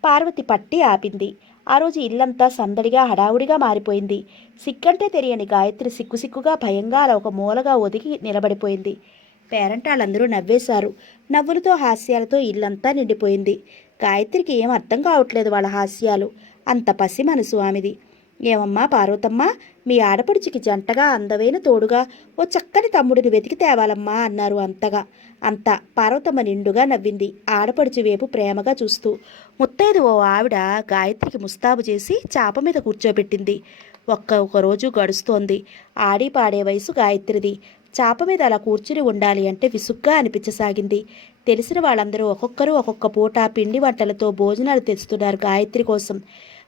పార్వతి పట్టి ఆపింది. ఆ రోజు ఇల్లంతా సందడిగా హడావుడిగా మారిపోయింది. సిగ్గంటే తెలియని గాయత్రి సిగ్గుసిగ్గుగా భయంగా అలా ఒక మూలగా ఒదిగి నిలబడిపోయింది. పేరంటాళ్ళందరూ నవ్వేశారు. నవ్వులతో హాస్యాలతో ఇల్లంతా నిండిపోయింది. గాయత్రికి ఏం అర్థం కావట్లేదు వాళ్ళ హాస్యాలు. అంత పసి మనసు ఆమెది. ఏమమ్మా పార్వతమ్మ, మీ ఆడపడుచుకి జంటగా అందమైన తోడుగా ఓ చక్కని తమ్ముడిని వెతికి తేవాలమ్మా అన్నారు అంతా. పార్వతమ్మ నిండుగా నవ్వింది, ఆడపడుచు వైపు ప్రేమగా చూస్తూ. ముత్తైదు ఓ ఆవిడ గాయత్రికి ముస్తాబు చేసి చాప మీద కూర్చోబెట్టింది. ఒక రోజు గడుస్తోంది. ఆడి పాడే వయసు గాయత్రిది. చాప మీద అలా కూర్చుని ఉండాలి అంటే విసుగ్గా అనిపించసాగింది. తెలిసిన వాళ్ళందరూ ఒక్కొక్కరు ఒక్కొక్క పూట పిండి వంటలతో భోజనాలు తెస్తున్నారు గాయత్రి కోసం.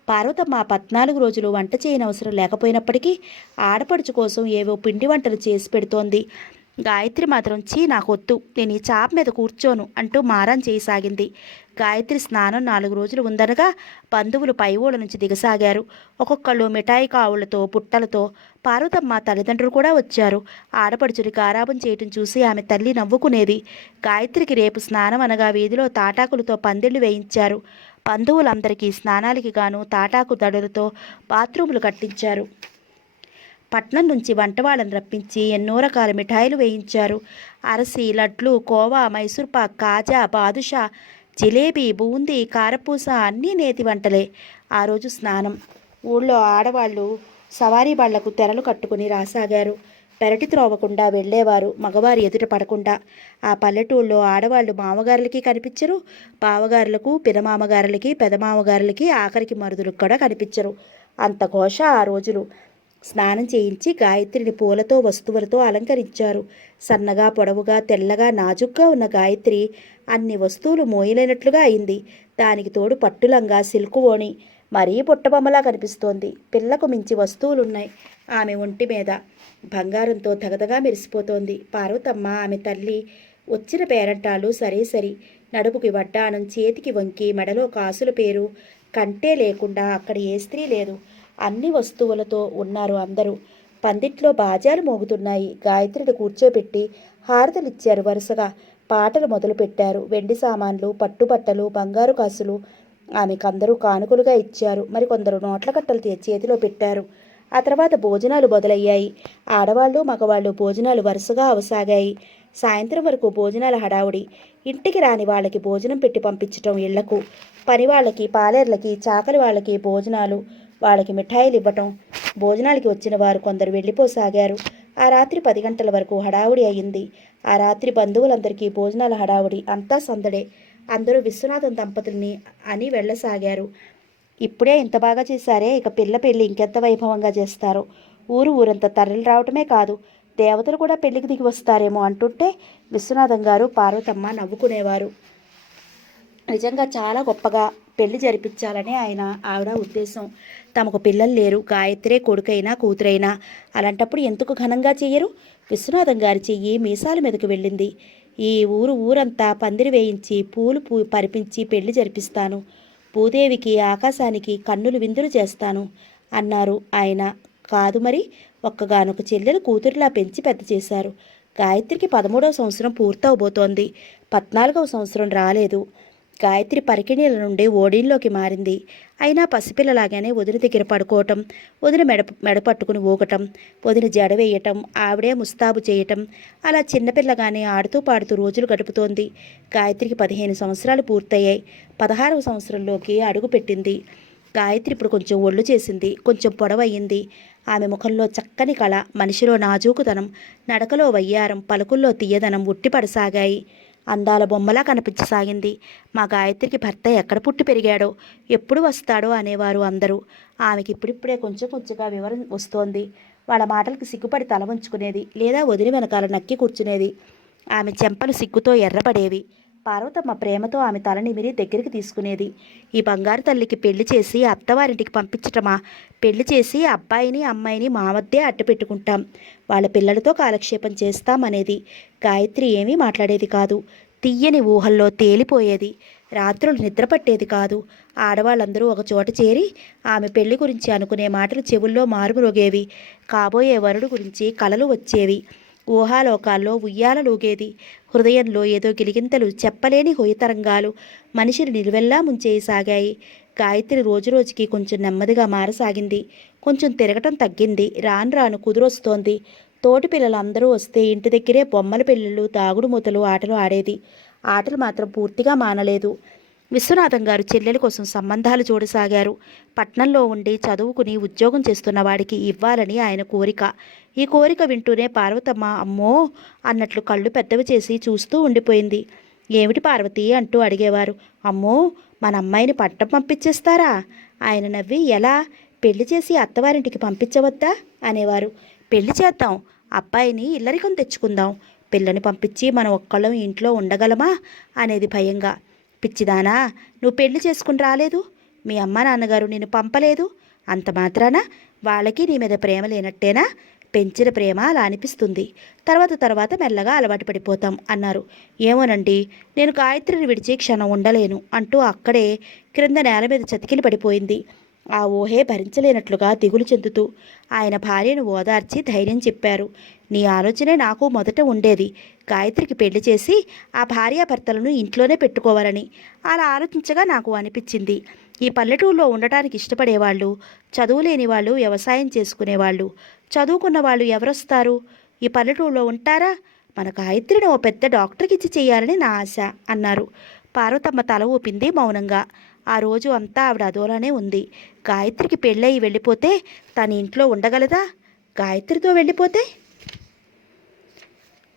పార్వతమ్మ 14 రోజులు వంట చేయనవసరం లేకపోయినప్పటికీ ఆడపడుచు కోసం ఏవో పిండి వంటలు చేసి పెడుతోంది. గాయత్రి మాత్రం నాకొద్దు, నేను ఈ చాప మీద కూర్చోను అంటూ మారం చేయసాగింది. గాయత్రి స్నానం 4 రోజులు ఉందనగా బంధువులు పై ఊళ్ళ నుంచి దిగసాగారు. ఒక్కొక్కళ్ళు మిఠాయి కావులతో పుట్టలతో. పార్వతమ్మ తల్లిదండ్రులు కూడా వచ్చారు. ఆడపడుచుని గారాబం చేయటం చూసి ఆమె తల్లి నవ్వుకునేది. గాయత్రికి రేపు స్నానం అనగా వీధిలో తాటాకులతో పందిళ్లు వేయించారు. బంధువులందరికీ స్నానాలకి గాను తాటాకు దడులతో బాత్రూములు కట్టించారు. పట్నం నుంచి వంటవాళ్ళని రప్పించి ఎన్నో రకాల మిఠాయిలు వేయించారు. అరసి, లడ్లు, కోవా, మైసూర్పాక్, కాజా, బాదుషా, జిలేబీ, బూందీ, కారపూస అన్నీ నేతి వంటలే. ఆ రోజు స్నానం. ఊళ్ళో ఆడవాళ్ళు సవారీ బళ్లకు తెరలు కట్టుకుని రాసాగారు. పెరటి త్రోవకుండా వెళ్ళేవారు, మగవారి ఎదుట పడకుండా. ఆ పల్లెటూళ్ళలో ఆడవాళ్ళు మామగారులకి కనిపించరు, బావగారులకు, పినమామగారులకి, పెదమామగారులకి, ఆఖరికి మరుదులకు కూడా కనిపించరు. అంత ఘోష ఆ రోజులు. స్నానం చేయించి గాయత్రిని పూలతో వస్తువులతో అలంకరించారు. సన్నగా, పొడవుగా, తెల్లగా, నాజుగ్గా ఉన్న గాయత్రి అన్ని వస్తువులు మోయలేనట్లుగా అయింది. దానికి తోడు పట్టులంగా, సిల్కు ఓణి మరీ పుట్టబొమ్మలా కనిపిస్తోంది. పిల్లకు మించి వస్తువులున్నాయి ఆమె ఒంటి మీద. బంగారంతో దగదగా మెరిసిపోతోంది. పార్వతమ్మ, ఆమె తల్లి, వచ్చిన పేరంటాలు సరి నడుపుకి వడ్డానం, చేతికి వంకి, మెడలో కాసుల పేరు, కంటే లేకుండా అక్కడ ఏ స్త్రీ లేదు. అన్ని వస్తువులతో ఉన్నారు అందరూ. పందిట్లో బాజాలు మోగుతున్నాయి. గాయత్రిని కూర్చోబెట్టి హారతలిచ్చారు వరుసగా. పాటలు మొదలుపెట్టారు. వెండి సామాన్లు, పట్టుబట్టలు, బంగారు కాసులు ఆమెకందరూ కానుకలుగా ఇచ్చారు. మరికొందరు నోట్ల కట్టలు చేతిలో పెట్టారు. ఆ తర్వాత భోజనాలు మొదలయ్యాయి. ఆడవాళ్ళు, మగవాళ్ళు భోజనాలు వరుసగా అవసాగాయి. సాయంత్రం వరకు భోజనాల హడావుడి. ఇంటికి రాని వాళ్ళకి భోజనం పెట్టి పంపించటం ఇళ్లకు. పని వాళ్ళకి, పాలేర్లకి, చాకలి వాళ్ళకి భోజనాలు, వాళ్ళకి మిఠాయిలు ఇవ్వటం. భోజనాలకి వచ్చిన వారు కొందరు వెళ్ళిపోసాగారు. ఆ రాత్రి 10 గంటల వరకు హడావుడి అయింది. ఆ రాత్రి బంధువులందరికీ భోజనాల హడావుడి. అంతా సందడే. అందరూ విశ్వనాథం దంపతుల్ని అని వెళ్ళసాగారు. ఇప్పుడే ఇంత బాగా చేశారే, ఇక పిల్ల పెళ్ళి ఇంకెంత వైభవంగా చేస్తారో. ఊరంతా తరలి రావటమే కాదు, దేవతలు కూడా పెళ్లికి దిగి వస్తారేమో అంటుంటే విశ్వనాథం గారు, పార్వతమ్మ నవ్వుకునేవారు. నిజంగా చాలా గొప్పగా పెళ్లి జరిపించాలని ఆవిడ ఉద్దేశం. తమకు పిల్లలు లేరు, గాయత్రే కొడుకైనా కూతురైనా. అలాంటప్పుడు ఎందుకు ఘనంగా చెయ్యరు? విశ్వనాథం గారి చెయ్యి మీసాల మీదకు వెళ్ళింది. ఈ ఊరంతా పందిరి వేయించి పూలు పరిపించి పెళ్లి జరిపిస్తాను. భూదేవికి, ఆకాశానికి కన్నులు విందులు చేస్తాను అన్నారు ఆయన. కాదు మరి, ఒక్కగానొక చెల్లెలు కూతురిలా పెంచి పెద్ద చేశారు. గాయత్రికి 13వ సంవత్సరం పూర్తవబోతోంది. 14వ సంవత్సరం రాలేదు. గాయత్రి పరికిణీల నుండి ఓడిన్లోకి మారింది. అయినా పసిపిల్లలాగానే వదిన దగ్గర పడుకోవటం, వదిన మెడ పట్టుకుని ఊగటం, వదిన జడ వేయటం, ఆవిడే ముస్తాబు చేయటం, అలా చిన్నపిల్లగానే ఆడుతూ పాడుతూ రోజులు గడుపుతోంది. గాయత్రికి 15 సంవత్సరాలు పూర్తయ్యాయి. 16వ సంవత్సరంలోకి అడుగు పెట్టింది. గాయత్రి ఇప్పుడు కొంచెం ఒళ్ళు చేసింది, కొంచెం పొడవయ్యింది. ఆమె ముఖంలో చక్కని కళ, మనిషిలో నాజూకుతనం, నడకలో వయ్యారం, పలుకుల్లో తీయదనం ఉట్టిపడసాగాయి. అందాల బొమ్మలా కనిపించసాగింది. మా గాయత్రికి భర్త ఎక్కడ పుట్టి పెరిగాడో, ఎప్పుడు వస్తాడో అనేవారు అందరూ. ఆమెకి ఇప్పుడిప్పుడే కొంచెం కొంచెంగా వివరం వస్తోంది. వాళ్ళ మాటలకి సిగ్గుపడి తల వంచుకునేది, లేదా వదిలి వెనకాల నక్కి కూర్చునేది. ఆమె చెంపలు సిగ్గుతో ఎర్రపడేవి. పార్వతమ్మ ప్రేమతో ఆమె తల నిమిరి దగ్గరికి తీసుకునేది. ఈ బంగారు తల్లికి పెళ్లి చేసి అత్తవారింటికి పంపించటమా? పెళ్లి చేసి అబ్బాయిని అమ్మాయిని మా వద్దే అట్టు పెట్టుకుంటాం, వాళ్ళ పిల్లలతో కాలక్షేపం చేస్తామనేది. గాయత్రి ఏమీ మాట్లాడేది కాదు. తీయని ఊహల్లో తేలిపోయేది. రాత్రులు నిద్రపట్టేది కాదు. ఆడవాళ్ళందరూ ఒక చోట చేరి ఆమె పెళ్లి గురించి అనుకునే మాటలు చెవుల్లో మారుమ్రోగేవి. కాబోయే వరుడు గురించి కలలు వచ్చేవి. ఊహాలోకాల్లో ఉయ్యాలలూగేది. హృదయంలో ఏదో గిలిగింతలు, చెప్పలేని హొయతరంగాలు మనిషిని నిలువెల్లా ముంచేయసాగాయి. గాయత్రి రోజురోజుకి కొంచెం నెమ్మదిగా మారసాగింది. కొంచెం తిరగటం తగ్గింది. రాను రాను కుదురొస్తోంది. తోటి పిల్లలందరూ వస్తే ఇంటి దగ్గరే బొమ్మల పెళ్ళిళ్ళు, దాగుడు మూతలు ఆటలు ఆడేది. ఆటలు మాత్రం పూర్తిగా మానలేదు. విశ్వనాథం గారు చెల్లెల కోసం సంబంధాలు చూడసాగారు. పట్నంలో ఉండి చదువుకుని ఉద్యోగం చేస్తున్న వాడికి ఇవ్వాలని ఆయన కోరిక. ఈ కోరిక వింటూనే పార్వతమ్మ అమ్మో అన్నట్లు కళ్ళు పెద్దవి చేసి చూస్తూ ఉండిపోయింది. ఏమిటి పార్వతి అంటూ అడిగేవారు. అమ్మో, మన అమ్మాయిని పట్టం పంపించేస్తారా? ఆయన నవ్వి, ఎలా? పెళ్లి చేసి అత్తవారింటికి పంపించవద్దా అనేవారు. పెళ్లి చేద్దాం, అబ్బాయిని ఇల్లరికం తెచ్చుకుందాం, పిల్లని పంపించి మనం ఒక్కళ్ళం ఇంట్లో ఉండగలమా అనేది భయంగా. పిచ్చిదానా, నువ్వు పెళ్లి చేసుకుని రాలేదు, మీ అమ్మ నాన్నగారు నిన్ను పంపలేదు, అంత మాత్రాన వాళ్ళకి నీ మీద ప్రేమ లేనట్టేనా? పెంచిన ప్రేమ అలా అనిపిస్తుంది, తర్వాత మెల్లగా అలవాటు పడిపోతాం అన్నారు. ఏమోనండి, నేను గాయత్రిని విడిచి క్షణం ఉండలేను అంటూ అక్కడే క్రింద నేల మీద చతికిలి పడిపోయింది. ఆ ఊహే భరించలేనట్లుగా దిగులు చెందుతూ ఆయన భార్యను ఓదార్చి ధైర్యం చెప్పారు. నీ ఆలోచనే నాకు మొదట ఉండేది, గాయత్రికి పెళ్లి చేసి ఆ భార్యాభర్తలను ఇంట్లోనే పెట్టుకోవాలని. అలా ఆలోచించగా నాకు అనిపించింది, ఈ పల్లెటూరులో ఉండటానికి ఇష్టపడేవాళ్ళు, చదువులేని వాళ్ళు, వ్యవసాయం చేసుకునేవాళ్ళు, చదువుకున్న వాళ్ళు ఎవరొస్తారు? ఈ పల్లెటూరులో ఉంటారా? మన గాయత్రిని ఓ పెద్ద డాక్టర్కి ఇచ్చి చేయాలని నా ఆశ అన్నారు. పార్వతమ్మ తల ఊపింది మౌనంగా. ఆ రోజు అంతా ఆవిడ అదోలానే ఉంది. గాయత్రికి పెళ్ళయి వెళ్ళిపోతే తన ఇంట్లో ఉండగలదా? గాయత్రితో వెళ్ళిపోతే?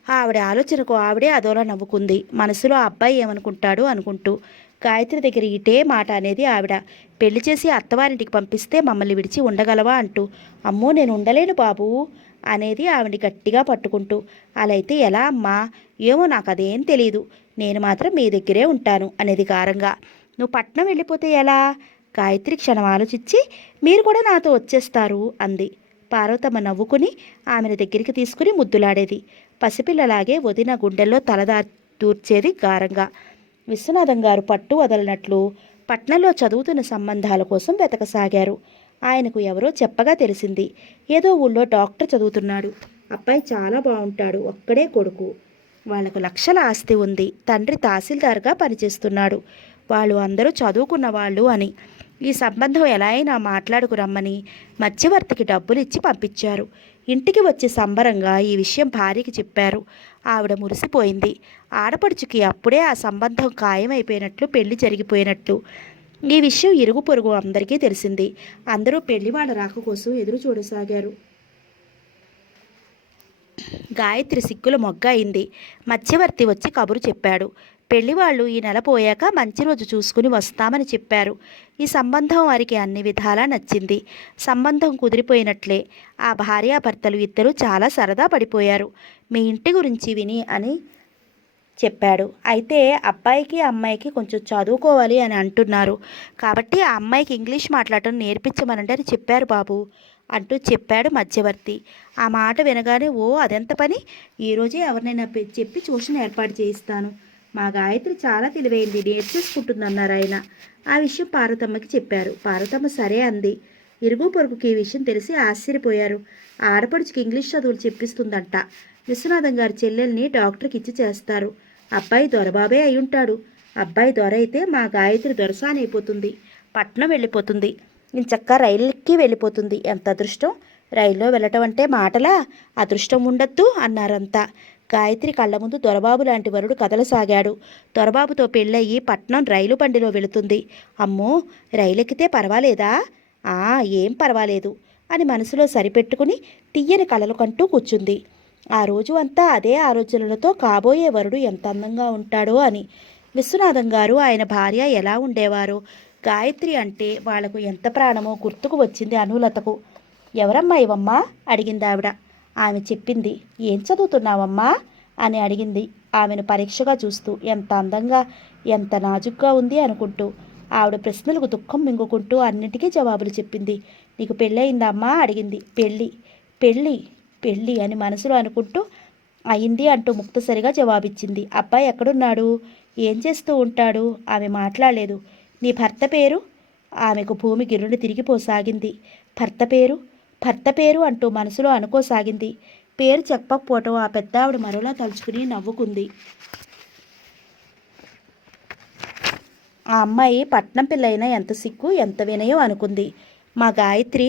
ఆవిడ ఆలోచనకు ఆవిడే అదోలా నవ్వుకుంది. మనసులో ఆ అబ్బాయి ఏమనుకుంటాడు అనుకుంటూ. గాయత్రి దగ్గర ఇటే మాట అనేది ఆవిడ. పెళ్లి చేసి అత్తవారింటికి పంపిస్తే మమ్మల్ని విడిచి ఉండగలవా అంటూ. అమ్మో, నేను ఉండలేను బాబు అనేది ఆవిడ గట్టిగా పట్టుకుంటూ. అలా అయితే ఎలా అమ్మా? ఏమో, నాకు అదేం తెలీదు, నేను మాత్రం మీ దగ్గరే ఉంటాను అనేది గారంగా. నువ్వు పట్నం వెళ్ళిపోతే ఎలా? గాయత్రి క్షణం ఆలోచించి, మీరు కూడా నాతో వచ్చేస్తారు అంది. పార్వతమ్మ నవ్వుకుని ఆమెను దగ్గరికి తీసుకుని ముద్దులాడేది. పసిపిల్లలాగే వదిన గుండెల్లో దూర్చేది గారంగా. విశ్వనాథం గారు పట్టు వదలనట్లు పట్నంలో చదువుతున్న సంబంధాల కోసం వెతకసాగారు. ఆయనకు ఎవరో చెప్పగా తెలిసింది, ఏదో ఊళ్ళో డాక్టర్ చదువుతున్నాడు, అబ్బాయి చాలా బాగుంటాడు, ఒక్కడే కొడుకు, వాళ్లకు లక్షల ఆస్తి ఉంది, తండ్రి తహసీల్దార్గా పనిచేస్తున్నాడు, వాళ్ళు అందరూ చదువుకున్న వాళ్ళు అని. ఈ సంబంధం ఎలా అయినా మాట్లాడుకురమ్మని మధ్యవర్తికి డబ్బులు ఇచ్చి పంపించారు. ఇంటికి వచ్చి సంబరంగా ఈ విషయం భార్యకి చెప్పారు. ఆవిడ మురిసిపోయింది. ఆడపడుచుకి అప్పుడే ఆ సంబంధం ఖాయమైపోయినట్లు, పెళ్లి జరిగిపోయినట్లు. ఈ విషయం ఇరుగు పొరుగు అందరికీ తెలిసింది. అందరూ పెళ్లివాళ్ళ రాక కోసం ఎదురు చూడసాగారు. గాయత్రి సిగ్గుల మొగ్గ అయింది. మధ్యవర్తి వచ్చి కబురు చెప్పాడు. పెళ్లివాళ్ళు ఈ నెల పోయాక మంచి రోజు చూసుకుని వస్తామని చెప్పారు. ఈ సంబంధం వారికి అన్ని విధాలా నచ్చింది. సంబంధం కుదిరిపోయినట్లే. ఆ భార్యాభర్తలు ఇద్దరూ చాలా సరదా పడిపోయారు. మీ ఇంటి గురించి విని అని చెప్పాడు. అయితే అబ్బాయికి అమ్మాయికి కొంచెం చదువుకోవాలి అని అంటున్నారు, కాబట్టి ఆ అమ్మాయికి ఇంగ్లీష్ మాట్లాడటం నేర్పించమనండి అని చెప్పారు బాబు అంటూ చెప్పాడు మధ్యవర్తి. ఆ మాట వినగానే, ఓ అదెంత పని, ఈరోజే ఎవరినైనా చెప్పి ట్యూషన్ ఏర్పాటు చేయిస్తాను, మా గాయత్రి చాలా తెలివైంది, నేర్చేసుకుంటుందన్నారు ఆయన. ఆ విషయం పార్వతమ్మకి చెప్పారు. పార్వతమ్మ సరే అంది. ఇరుగు పొరుగుకి ఈ విషయం తెలిసి ఆశ్చర్యపోయారు. ఆడపడుచుకి ఇంగ్లీష్ చదువులు చెప్పిస్తుందంట. విశ్వనాథం గారి చెల్లెల్ని డాక్టర్కి ఇచ్చి చేస్తారు. అబ్బాయి దొరబాబే అయి ఉంటాడు. అబ్బాయి దొర అయితే మా గాయత్రి దొరసాని అయిపోతుంది, పట్నం వెళ్ళిపోతుంది, ఇంచక్క రైలుకి వెళ్ళిపోతుంది. ఎంత అదృష్టం! రైల్లో వెళ్ళటం అంటే మాటలా? అదృష్టం ఉండొద్దు అన్నారంతా. గాయత్రి కళ్ళ ముందు దొరబాబు లాంటి వరుడు కదలసాగాడు. దొరబాబుతో పెళ్ళయి పట్నం రైలు బండిలో వెళుతుంది. అమ్మో, రైలెక్కితే పర్వాలేదా? ఏం పర్వాలేదు అని మనసులో సరిపెట్టుకుని తీయని కలలు కంటూ కూర్చుంది. ఆ రోజు అంతా అదే ఆలోచనలతో కాబోయే వరుడు ఎంత అందంగా ఉంటాడో అని. విశ్వనాథం గారు, ఆయన భార్య ఎలా ఉండేవారో, గాయత్రి అంటే వాళ్లకు ఎంత ప్రాణమో గుర్తుకు వచ్చింది అనులతకు. ఎవరమ్మా ఇవమ్మా అడిగింది ఆవిడ. ఆమె చెప్పింది. ఏం చదువుతున్నావమ్మా అని అడిగింది ఆమెను పరీక్షగా చూస్తూ. ఎంత అందంగా, ఎంత నాజుగ్గా ఉంది అనుకుంటూ. ఆవిడ ప్రశ్నలకు దుఃఖం మింగుకుంటూ అన్నిటికీ జవాబులు చెప్పింది. నీకు పెళ్ళయిందా అమ్మా అడిగింది. పెళ్ళి పెళ్ళి పెళ్ళి అని మనసులో అనుకుంటూ అయింది అంటూ ముక్తసరిగా జవాబిచ్చింది. అబ్బాయి ఎక్కడున్నాడు? ఏం చేస్తూ ఉంటాడు? ఆమె మాట్లాడలేదు. నీ భర్త పేరు? ఆమెకు భూమి గిర్రుని తిరిగిపోసాగింది. భర్త పేరు భర్త పేరు అంటూ మనసులో అనుకోసాగింది. పేరు చెప్పకపోవటం ఆ పెద్దావిడ మరోలా తలుచుకుని నవ్వుకుంది. ఆ అమ్మాయి పట్నం పిల్లైనా ఎంత సిగ్గు, ఎంత వినయం అనుకుంది. మా గాయత్రి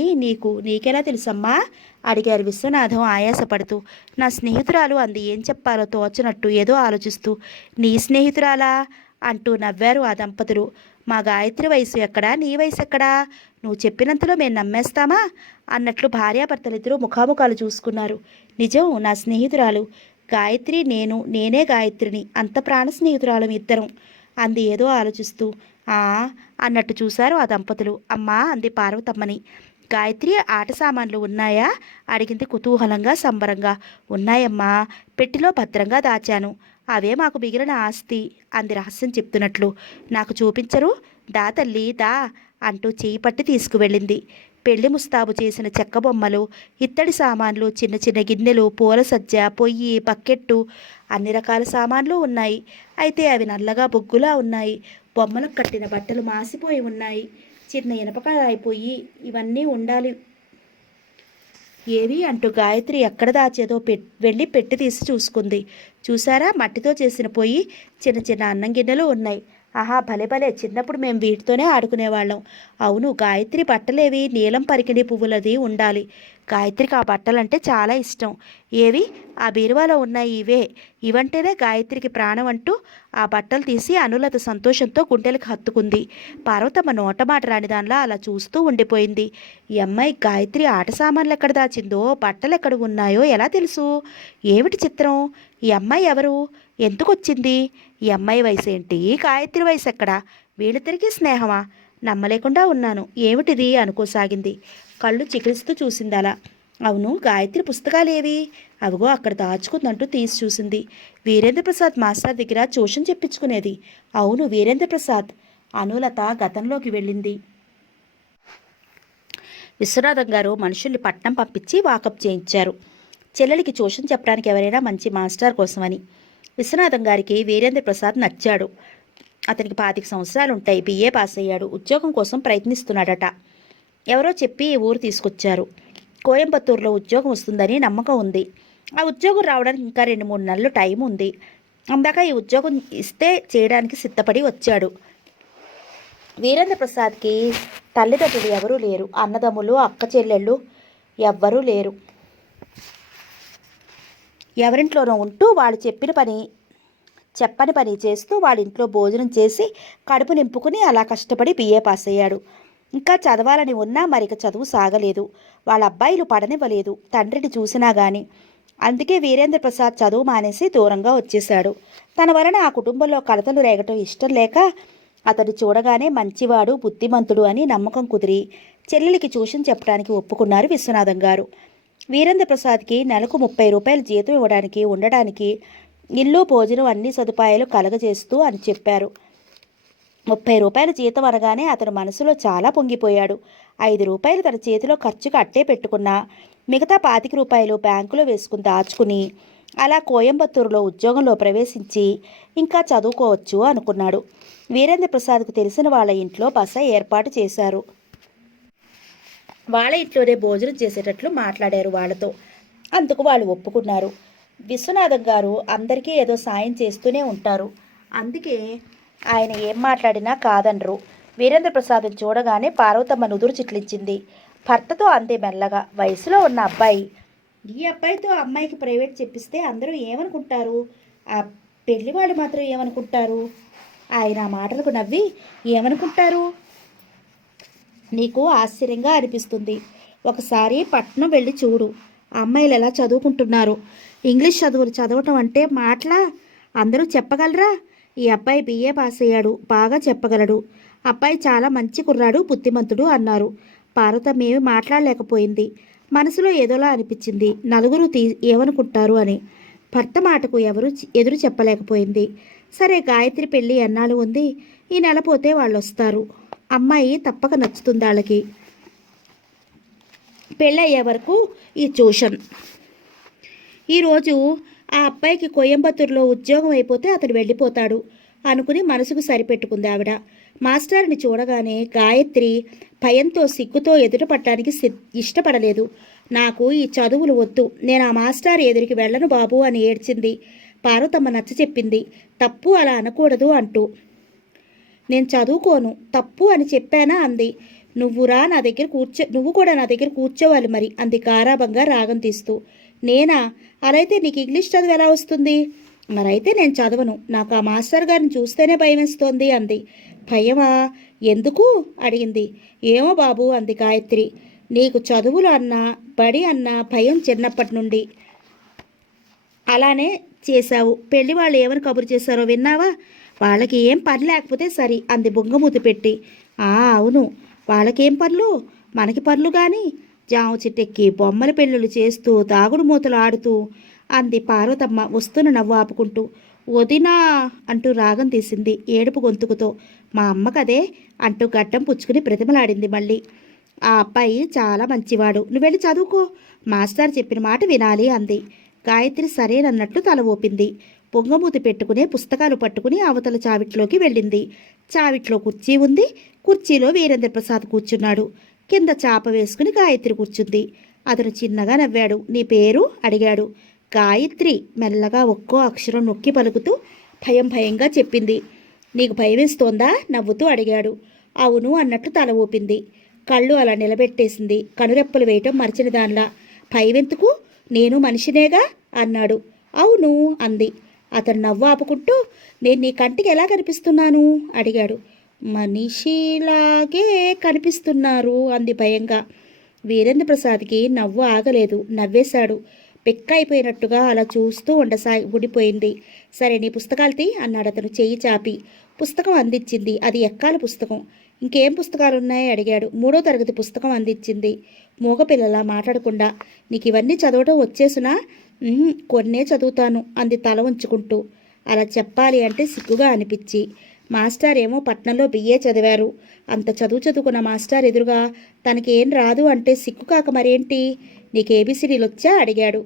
నీకెలా తెలుసమ్మా అడిగారు విశ్వనాథం ఆయాసపడుతూ. నా స్నేహితురాలు అంది. ఏం చెప్పాలో తోచనట్టు ఏదో ఆలోచిస్తూ. నీ స్నేహితురాలా అంటూ నవ్వారు ఆ దంపతులు. మా గాయత్రి వయసు ఎక్కడా, నీ వయసు ఎక్కడా? నువ్వు చెప్పినంతలో మేము నమ్మేస్తామా అన్నట్లు భార్యాభర్తలిద్దరూ ముఖాముఖాలు చూసుకున్నారు. నిజం, నా స్నేహితురాలు గాయత్రి, నేనే గాయత్రిని, అంత ప్రాణ స్నేహితురాలు ఇద్దరం అంది ఏదో ఆలోచిస్తూ. అన్నట్టు చూశారు ఆ దంపతులు. అమ్మా అంది పార్వతమ్మని. గాయత్రి, ఆట సామాన్లు ఉన్నాయా అడిగింది కుతూహలంగా సంబరంగా. ఉన్నాయమ్మా, పెట్టిలో భద్రంగా దాచాను, అవే మాకు మిగిలిన ఆస్తి అంది రహస్యం చెప్తున్నట్లు. నాకు చూపించరు? దా తల్లి దా అంటూ చేయి పట్టి తీసుకువెళ్ళింది. పెళ్లి ముస్తాబు చేసిన చెక్క బొమ్మలు, ఇత్తడి సామాన్లు, చిన్న చిన్న గిన్నెలు, పూల సజ్జ, పొయ్యి, బకెట్టు, అన్ని రకాల సామాన్లు ఉన్నాయి. అయితే అవి నల్లగా బొగ్గులా ఉన్నాయి. బొమ్మలకు కట్టిన బట్టలు మాసిపోయి ఉన్నాయి. చిన్న ఇనపకాయపోయి ఇవన్నీ ఉండాలి. ఏవి అంటూ గాయత్రి ఎక్కడ దాచేదో వెళ్ళి పెట్టి తీసి చూసుకుంది. చూసారా, మట్టితో చేసిన పొయ్యి, చిన్న చిన్న అన్నం గిన్నెలు ఉన్నాయి. భలే భలే, చిన్నప్పుడు మేము వీటితోనే ఆడుకునేవాళ్ళం. అవును, గాయత్రి బట్టలేవి? నీలం పరికిణి పువ్వులది ఉండాలి. గాయత్రికి ఆ బట్టలంటే చాలా ఇష్టం. ఏవి? ఆ బీరువాలో ఉన్నాయి ఇవే. ఇవంటేనే గాయత్రికి ప్రాణం అంటూ ఆ బట్టలు తీసి అనులత సంతోషంతో గుండెలకు హత్తుకుంది. పార్వతమ్మ నోటమాట రాని దానిలా అలా చూస్తూ ఉండిపోయింది. ఈ అమ్మాయి గాయత్రి ఆట సామాన్లు ఎక్కడ దాచిందో, బట్టలు ఎక్కడ ఉన్నాయో ఎలా తెలుసు? ఏమిటి చిత్రం? ఈ అమ్మాయి ఎవరు? ఎందుకు వచ్చింది? ఈ అమ్మాయి వయసు ఏంటి? గాయత్రి వయసు ఎక్కడా? వీళ్ళిద్దరికీ స్నేహమా? నమ్మలేకుండా ఉన్నాను. ఏమిటిది అనుకోసాగింది. కళ్ళు చికిలిస్తూ చూసింది అలా. అవును, గాయత్రి పుస్తకాలేవి? అవిగో అక్కడ దాచుకుందంటూ తీసి చూసింది. వీరేంద్ర ప్రసాద్ మాస్టర్ దగ్గర ట్యూషన్ చెప్పించుకునేది. అవును, వీరేంద్ర ప్రసాద్. అనులత గతంలోకి వెళ్ళింది. విశ్వనాథం గారు మనుషుల్ని పట్నం పంపించి వాకప్ చేయించారు. చెల్లెలికి ట్యూషన్ చెప్పడానికి ఎవరైనా మంచి మాస్టర్ కోసమని. విశ్వనాథం గారికి వీరేంద్ర ప్రసాద్ నచ్చాడు. అతనికి 25 సంవత్సరాలు ఉంటాయి. బిఏ పాస్ అయ్యాడు. ఉద్యోగం కోసం ప్రయత్నిస్తున్నాడట. ఎవరో చెప్పి ఈ ఊరు తీసుకొచ్చారు. కోయంబత్తూరులో ఉద్యోగం వస్తుందని నమ్మకం ఉంది. ఆ ఉద్యోగం రావడానికి ఇంకా 2-3 నెలలు టైం ఉంది. అందాక ఈ ఉద్యోగం ఇస్తే చేయడానికి సిద్ధపడి వచ్చాడు. వీరేంద్ర ప్రసాద్కి తల్లిదండ్రులు ఎవరూ లేరు. అన్నదమ్ములు, అక్క చెల్లెళ్ళు ఎవ్వరూ లేరు. ఎవరింట్లోనో ఉంటూ వాళ్ళు చెప్పని పని చేస్తూ వాళ్ళ ఇంట్లో భోజనం చేసి కడుపు నింపుకుని అలా కష్టపడి బిఏ పాస్ అయ్యాడు. ఇంకా చదవాలని ఉన్నా మరిక చదువు సాగలేదు. వాళ్ళ అబ్బాయిలు పడనివ్వలేదు తండ్రిని చూసినా గాని. అందుకే వీరేంద్ర ప్రసాద్ చదువు మానేసి దూరంగా వచ్చేశాడు. తన వలన ఆ కుటుంబంలో కలతలు రేగటం ఇష్టం లేక అతడు చూడగానే మంచివాడు, బుద్ధిమంతుడు అని నమ్మకం కుదిరి చెల్లెలికి ట్యూషన్ చెప్పడానికి ఒప్పుకున్నారు విశ్వనాథం గారు. వీరేంద్ర ప్రసాద్కి నెలకు 30 రూపాయలు జీతం ఇవ్వడానికి, ఉండడానికి ఇల్లు, భోజనం అన్ని సదుపాయాలు కలగజేస్తూ అని చెప్పారు. 30 రూపాయల జీతం అనగానే అతను మనసులో చాలా పొంగిపోయాడు. 5 రూపాయలు తన చేతిలో ఖర్చుకు అట్టే పెట్టుకున్నా, మిగతా 25 రూపాయలు బ్యాంకులో వేసుకుని దాచుకుని అలా కోయంబత్తూరులో ఉద్యోగంలో ప్రవేశించి ఇంకా చదువుకోవచ్చు అనుకున్నాడు. వీరేంద్ర ప్రసాద్కు తెలిసిన వాళ్ళ ఇంట్లో బస ఏర్పాటు చేశారు. వాళ్ళ ఇంట్లోనే భోజనం చేసేటట్లు మాట్లాడారు వాళ్ళతో. అందుకు వాళ్ళు ఒప్పుకున్నారు. విశ్వనాథం గారు అందరికీ ఏదో సాయం చేస్తూనే ఉంటారు. అందుకే ఆయన ఏం మాట్లాడినా కాదనరు. వీరేంద్ర ప్రసాద్ చూడగానే పార్వతమ్మ నుదురు చిట్లించింది. భర్తతో అంది మెల్లగా. వయసులో ఉన్న అబ్బాయి. ఈ అబ్బాయితో అమ్మాయికి ప్రైవేట్ చెప్పిస్తే అందరూ ఏమనుకుంటారు? ఆ పెళ్లి వాళ్ళు మాత్రం ఏమనుకుంటారు? ఆయన ఆ మాటలకు నవ్వి, ఏమనుకుంటారు? నీకు ఆశ్చర్యంగా అనిపిస్తుంది. ఒకసారి పట్నం వెళ్ళి చూడు. అమ్మాయిలు ఎలా చదువుకుంటున్నారు. ఇంగ్లీష్ చదువులు చదవటం అంటే మాటలా? అందరూ చెప్పగలరా? ఈ అబ్బాయి బిఏ పాస్ అయ్యాడు, బాగా చెప్పగలడు. అబ్బాయి చాలా మంచి కుర్రాడు, బుద్ధిమంతుడు అన్నారు. పార్వతమ్మ ఏమీ మాట్లాడలేకపోయింది. మనసులో ఏదోలా అనిపించింది. నలుగురు ఏమనుకుంటారు అని. భర్త మాటకు ఎవరు ఎదురు చెప్పలేకపోయింది. సరే, గాయత్రి పెళ్ళి ఎన్నాళ్ళు ఉంది? ఈ నెల పోతే వాళ్ళు వస్తారు. అమ్మాయి తప్పక నచ్చుతుంది వాళ్ళకి. పెళ్ళయ్యే వరకు ఈ ట్యూషన్. ఈరోజు ఆ అబ్బాయికి కోయంబత్తూరులో ఉద్యోగం అయిపోతే అతడు వెళ్ళిపోతాడు అనుకుని మనసుకు సరిపెట్టుకుంది ఆవిడ. మాస్టర్ని చూడగానే గాయత్రి భయంతో సిగ్గుతో ఎదురుపట్టడానికి ఇష్టపడలేదు. నాకు ఈ చదువులు వద్దు, నేను ఆ మాస్టర్ ఎదురికి వెళ్ళను బాబు అని ఏడ్చింది. పార్వతమ్మ నచ్చ చెప్పింది, తప్పు అలా అనకూడదు అంటూ. నేను చదువుకోను, తప్పు అని చెప్పానా అంది. నువ్వు కూడా నా దగ్గర కూర్చోవాలి మరి అంది గారాబంగా రాగం తీస్తూ. నేనా? అలా అయితే నీకు ఇంగ్లీష్ చదువు ఎలా వస్తుంది? మరైతే నేను చదవను, నాకు ఆ మాస్టర్ గారిని చూస్తేనే భయం వేస్తోంది అంది. భయమా? ఎందుకు అడిగింది. ఏమో బాబు అంది గాయత్రి. నీకు చదువులు అన్నా బడి అన్నా భయం చిన్నప్పటి నుండి. అలానే చేశావు. పెళ్లి వాళ్ళు ఏమని కబురు చేశారో విన్నావా? వాళ్ళకి ఏం పని లేకపోతే సరి అంది బొంగమూతి పెట్టి. అవును, వాళ్ళకేం పనులు, మనకి పనులు కానీ. జామ చెట్టెక్కి బొమ్మల పెళ్ళిళ్ళు చేస్తూ దాగుడు మూతలు ఆడుతూ అంది పార్వతమ్మ వస్తున్న నవ్వు ఆపుకుంటూ. వదినా అంటూ రాగం తీసింది ఏడుపు గొంతుకుతో. మా అమ్మకదే అంటూ గడ్డం పుచ్చుకుని ప్రతిమలాడింది మళ్ళీ. ఆ అబ్బాయి చాలా మంచివాడు, నువ్వు వెళ్ళి చదువుకో, మాస్టర్ చెప్పిన మాట వినాలి అంది. గాయత్రి సరేనన్నట్లు తల ఊపింది. పొంగమూతి పెట్టుకునే పుస్తకాలు పట్టుకుని అవతల చావిట్లోకి వెళ్ళింది. చావిట్లో కుర్చీ ఉంది. కుర్చీలో వీరేంద్ర ప్రసాద్ కూర్చున్నాడు. కింద చాప వేసుకుని గాయత్రి కూర్చుంది. అతను చిన్నగా నవ్వాడు. నీ పేరు అడిగాడు. గాయత్రి మెల్లగా ఒక్కో అక్షరం నొక్కి పలుకుతూ భయంగా చెప్పింది. నీకు భయం వేస్తోందా? నవ్వుతూ అడిగాడు. అవును అన్నట్లు తల ఊపింది. కళ్ళు అలా నిలబెట్టేసింది. కనురెప్పలు వేయటం మరిచిన దానిలా. భయమెందుకు, నేను మనిషినేగా అన్నాడు. అవును అంది. అతను నవ్వు ఆపుకుంటూ, నేను నీ కంటికి ఎలా కనిపిస్తున్నాను అడిగాడు. మనిషిలాగే కనిపిస్తున్నారు అంది భయంగా. వీరేంద్ర ప్రసాద్కి నవ్వు ఆగలేదు. నవ్వేశాడు. పెక్క అయిపోయినట్టుగా అలా చూస్తూ ఉండిపోయింది. సరే, నీ పుస్తకాలు తీ అన్నాడు అతను చెయ్యి చాపి. పుస్తకం అందించింది. అది ఎక్కాల పుస్తకం. ఇంకేం పుస్తకాలున్నాయి అడిగాడు. 3వ తరగతి పుస్తకం అందించింది. మూగపిల్లలా మాట్లాడకుండా. నీకు ఇవన్నీ చదవటం వచ్చేసునా? కొన్నే చదువుతాను అంది తల ఉంచుకుంటూ. అలా చెప్పాలి అంటే సిగ్గుగా అనిపించి. మాస్టర్ ఏమో పట్నంలో బిఏ చదివారు. అంత చదువుకున్న మాస్టర్ ఎదురుగా తనకి ఏం రాదు అంటే సిగ్గు కాక మరేంటి? నీకు ఏబిసిడీలు వచ్చా అడిగాడు.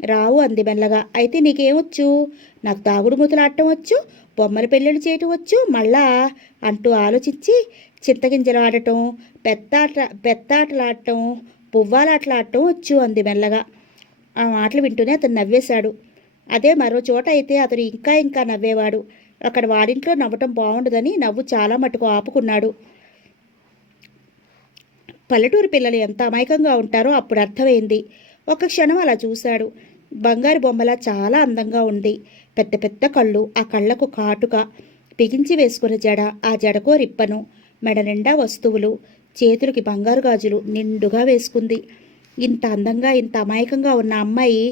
రావు అంది మెల్లగా. అయితే నీకేమొచ్చు? నాకు దాగుడు మూతలాడటం వచ్చు, బొమ్మల పెళ్ళిళ్ళు చేయటం వచ్చు, మళ్ళా అంటూ ఆలోచించి చింతగింజలు ఆడటం, పెత్తాటలాడటం, పువ్వాలాటలాడటం వచ్చు అంది మెల్లగా. ఆ మాటలు వింటూనే అతను నవ్వేశాడు. అదే మరో చోట అయితే అతను ఇంకా నవ్వేవాడు. అక్కడ వాడింట్లో నవ్వటం బాగుండదని నవ్వు చాలా మటుకు ఆపుకున్నాడు. పల్లెటూరు పిల్లలు ఎంత అమాయకంగా ఉంటారో అప్పుడు అర్థమైంది. ఒక క్షణం అలా చూశాడు. బంగారు బొమ్మలా చాలా అందంగా ఉంది. పెద్ద పెద్ద కళ్ళు, ఆ కళ్ళకు కాటుక, బిగించి వేసుకున్న జడ, ఆ జడకో రిప్పను, మెడ నిండా వస్తువులు, చేతులకి బంగారు గాజులు నిండుగా వేసుకుంది. ఇంత అందంగా ఇంత అమాయకంగా ఉన్న అమ్మాయి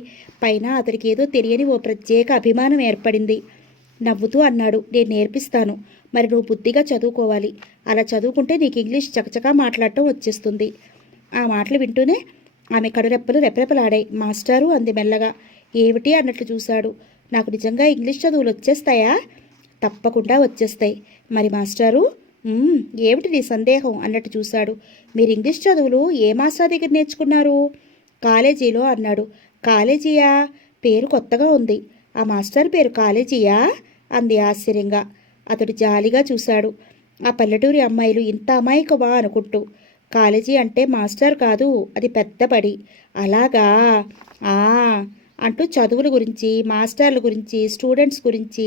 పైన అతనికి ఏదో తెలియని ఓ ప్రత్యేక అభిమానం ఏర్పడింది. నవ్వుతూ అన్నాడు, నేను నేర్పిస్తాను, మరి నువ్వు బుద్ధిగా చదువుకోవాలి. అలా చదువుకుంటే నీకు ఇంగ్లీష్ చకచకా మాట్లాడటం వచ్చేస్తుంది. ఆ మాటలు వింటూనే ఆమె కడురెప్పలు రెపరెపలాడాయి. మాస్టారు అంది మెల్లగా. ఏమిటి అన్నట్లు చూశాడు. నాకు నిజంగా ఇంగ్లీష్ చదువులు వచ్చేస్తాయా? తప్పకుండా వచ్చేస్తాయి. మరి మాస్టారు? ఏమిటి నీ సందేహం అన్నట్టు చూశాడు. మీరు ఇంగ్లీష్ చదువులు ఏ మాస్టర్ దగ్గర నేర్చుకున్నారు? కాలేజీలో అన్నాడు. కాలేజీయా? పేరు కొత్తగా ఉంది. ఆ మాస్టర్ పేరు కాలేజీయా అంది ఆశ్చర్యంగా. అతడు జాలిగా చూశాడు. ఆ పల్లెటూరి అమ్మాయిలు ఇంత అమాయకమా అనుకుంటూ. కాలేజీ అంటే మాస్టర్ కాదు, అది పెద్ద బడి. అలాగా అంటూ చదువుల గురించి, మాస్టర్ల గురించి, స్టూడెంట్స్ గురించి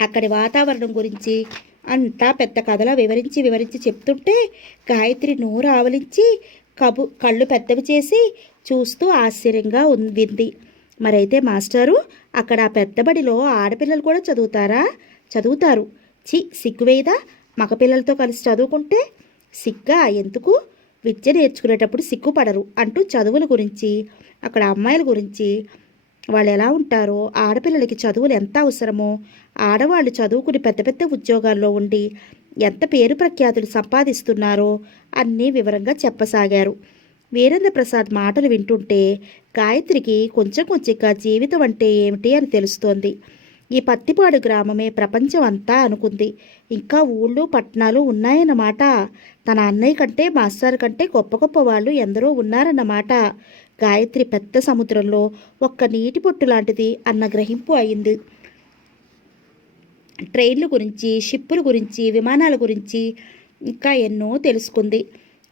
అక్కడి వాతావరణం గురించి అంతా పెద్ద కథలా వివరించి చెప్తుంటే గాయత్రి నోరు ఆవలించి కళ్ళు పెద్దవి చేసి చూస్తూ ఆశ్చర్యంగా వింది. మరైతే మాస్టారు, అక్కడ ఆ పెద్దబడిలో ఆడపిల్లలు కూడా చదువుతారా? చదువుతారు. సిగ్గువేదా? మగపిల్లలతో కలిసి చదువుకుంటే? సిగ్గా ఎందుకు? విద్య నేర్చుకునేటప్పుడు సిగ్గుపడరు అంటూ చదువుల గురించి, అక్కడ అమ్మాయిల గురించి, వాళ్ళు ఎలా ఉంటారో, ఆడపిల్లలకి చదువులు ఎంత అవసరమో, ఆడవాళ్ళు చదువుకుని పెద్ద పెద్ద ఉద్యోగాల్లో ఉండి ఎంత పేరు ప్రఖ్యాతులు సంపాదిస్తున్నారో అన్నీ వివరంగా చెప్పసాగారు. వీరేంద్ర ప్రసాద్ మాటలు వింటుంటే గాయత్రికి కొంచెం కొంచెంగా జీవితం అంటే ఏమిటి అని తెలుస్తోంది. ఈ పత్తిపాడు గ్రామమే ప్రపంచం అంతా అనుకుంది. ఇంకా ఊళ్ళు పట్టణాలు ఉన్నాయన్నమాట. తన అన్నయ్య కంటే మాస్టర్ కంటే గొప్ప గొప్ప వాళ్ళు ఎందరో ఉన్నారన్నమాట. గాయత్రి పెద్ద సముద్రంలో ఒక్క నీటి పొట్టు లాంటిది అన్న గ్రహింపు అయింది. ట్రైన్ల గురించి, షిప్పుల గురించి, విమానాల గురించి ఇంకా ఎన్నో తెలుసుకుంది.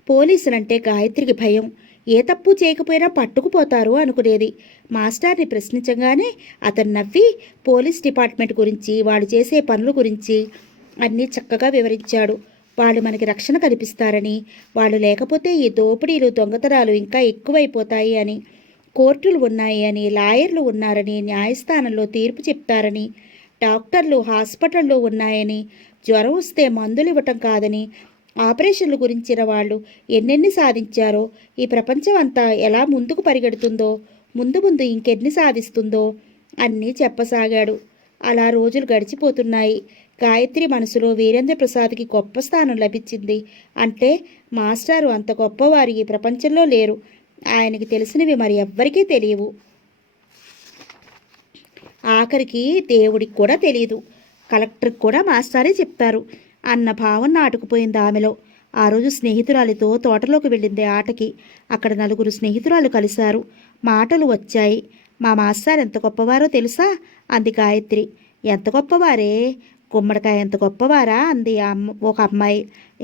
పోలీసులంటే గాయత్రికి భయం. ఏ తప్పు చేయకపోయినా పట్టుకుపోతారు అనుకునేది. మాస్టర్ని ప్రశ్నించగానే అతను నవ్వి పోలీస్ డిపార్ట్మెంట్ గురించి, వాళ్ళు చేసే పనుల గురించి అన్నీ చక్కగా వివరించాడు. వాళ్ళు మనకి రక్షణ కల్పిస్తారని, వాళ్ళు లేకపోతే ఈ దోపిడీలు దొంగతనాలు ఇంకా ఎక్కువైపోతాయి అని, కోర్టులు ఉన్నాయి అని, లాయర్లు ఉన్నారని, న్యాయస్థానంలో తీర్పు చెప్తారని, డాక్టర్లు హాస్పిటల్లో ఉన్నాయని, జ్వరం వస్తే మందులు ఇవ్వటం కాదని, ఆపరేషన్ల గురించిన వాళ్ళు ఎన్నెన్ని సాధించారో, ఈ ప్రపంచం అంతా ఎలా ముందుకు పరిగెడుతుందో, ముందు ముందు ఇంకెన్ని సాధిస్తుందో అన్నీ చెప్పసాగాడు. అలా రోజులు గడిచిపోతున్నాయి. గాయత్రి మనసులో వీరేంద్ర ప్రసాద్కి గొప్ప స్థానం లభించింది. అంటే మాస్టారు అంత గొప్పవారు ఈ ప్రపంచంలో లేరు. ఆయనకి తెలిసినవి మరి ఎవ్వరికీ తెలియవు. ఆఖరికి దేవుడికి కూడా తెలియదు. కలెక్టర్కి కూడా మాస్టారే చెప్పారు అన్న భావన నాటుకుపోయింది ఆమెలో. ఆ రోజు స్నేహితురాలితో తోటలోకి వెళ్ళింది ఆటకి. అక్కడ నలుగురు స్నేహితురాలు కలిశారు. మాటలు వచ్చాయి. మా మాస్టర్ ఎంత గొప్పవారో తెలుసా అంది గాయత్రి. ఎంత గొప్పవారే? గుమ్మడికాయ ఎంత గొప్పవారా అంది ఒక అమ్మాయి.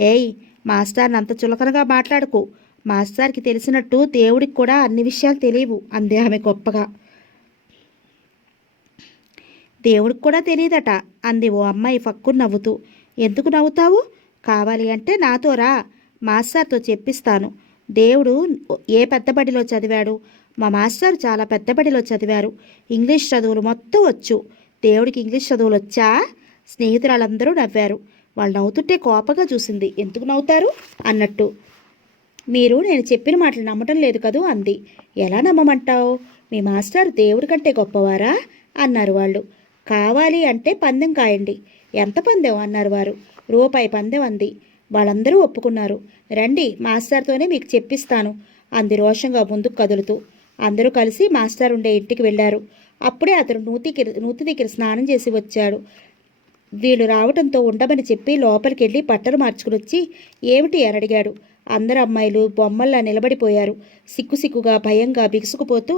ఏయ్, మాస్టర్ని అంత చులకనగా మాట్లాడుకో. మాస్టర్కి తెలిసినట్టు దేవుడికి కూడా అన్ని విషయాలు తెలియవు అంది ఆమె గొప్పగా. దేవుడికి కూడా తెలియదట అంది ఓ అమ్మాయి ఫక్కుని నవ్వుతూ. ఎందుకు నవ్వుతావు? కావాలి అంటే నాతో రా, మాస్టర్తో చెప్పిస్తాను. దేవుడు ఏ పెద్ద బడిలో చదివాడు? మా మాస్టర్ చాలా పెద్ద బడిలో చదివారు. ఇంగ్లీష్ చదువులు మొత్తం వచ్చు. దేవుడికి ఇంగ్లీష్ చదువులు వచ్చా? స్నేహితురాలందరూ నవ్వారు. వాళ్ళు నవ్వుతుంటే కోపంగా చూసింది. ఎందుకు నవ్వుతారు అన్నట్టు. మీరు నేను చెప్పిన మాటలు నమ్మటం లేదు కదూ అంది. ఎలా నమ్మమంటావు? మీ మాస్టర్ దేవుడి కంటే గొప్పవారా అన్నారు వాళ్ళు. కావాలి అంటే పందెం కాయండి. ఎంత పందెం అన్నారు వారు. రూపాయి పందెం అంది. వాళ్ళందరూ ఒప్పుకున్నారు. రండి, మాస్టర్తోనే మీకు చెప్పిస్తాను అంది రోషంగా ముందుకు కదులుతూ. అందరూ కలిసి మాస్టర్ ఉండే ఇంటికి వెళ్ళారు. అప్పుడే అతను నూతి దగ్గర స్నానం చేసి వచ్చాడు. వీళ్ళు రావడంతో ఉండమని చెప్పి లోపలికి వెళ్ళి బట్టలు మార్చుకుని వచ్చి ఏమిటి అని అడిగాడు. అందరు అమ్మాయిలు బొమ్మల్లా నిలబడిపోయారు. సిగ్గుగా భయంగా బిగుసుకుపోతూ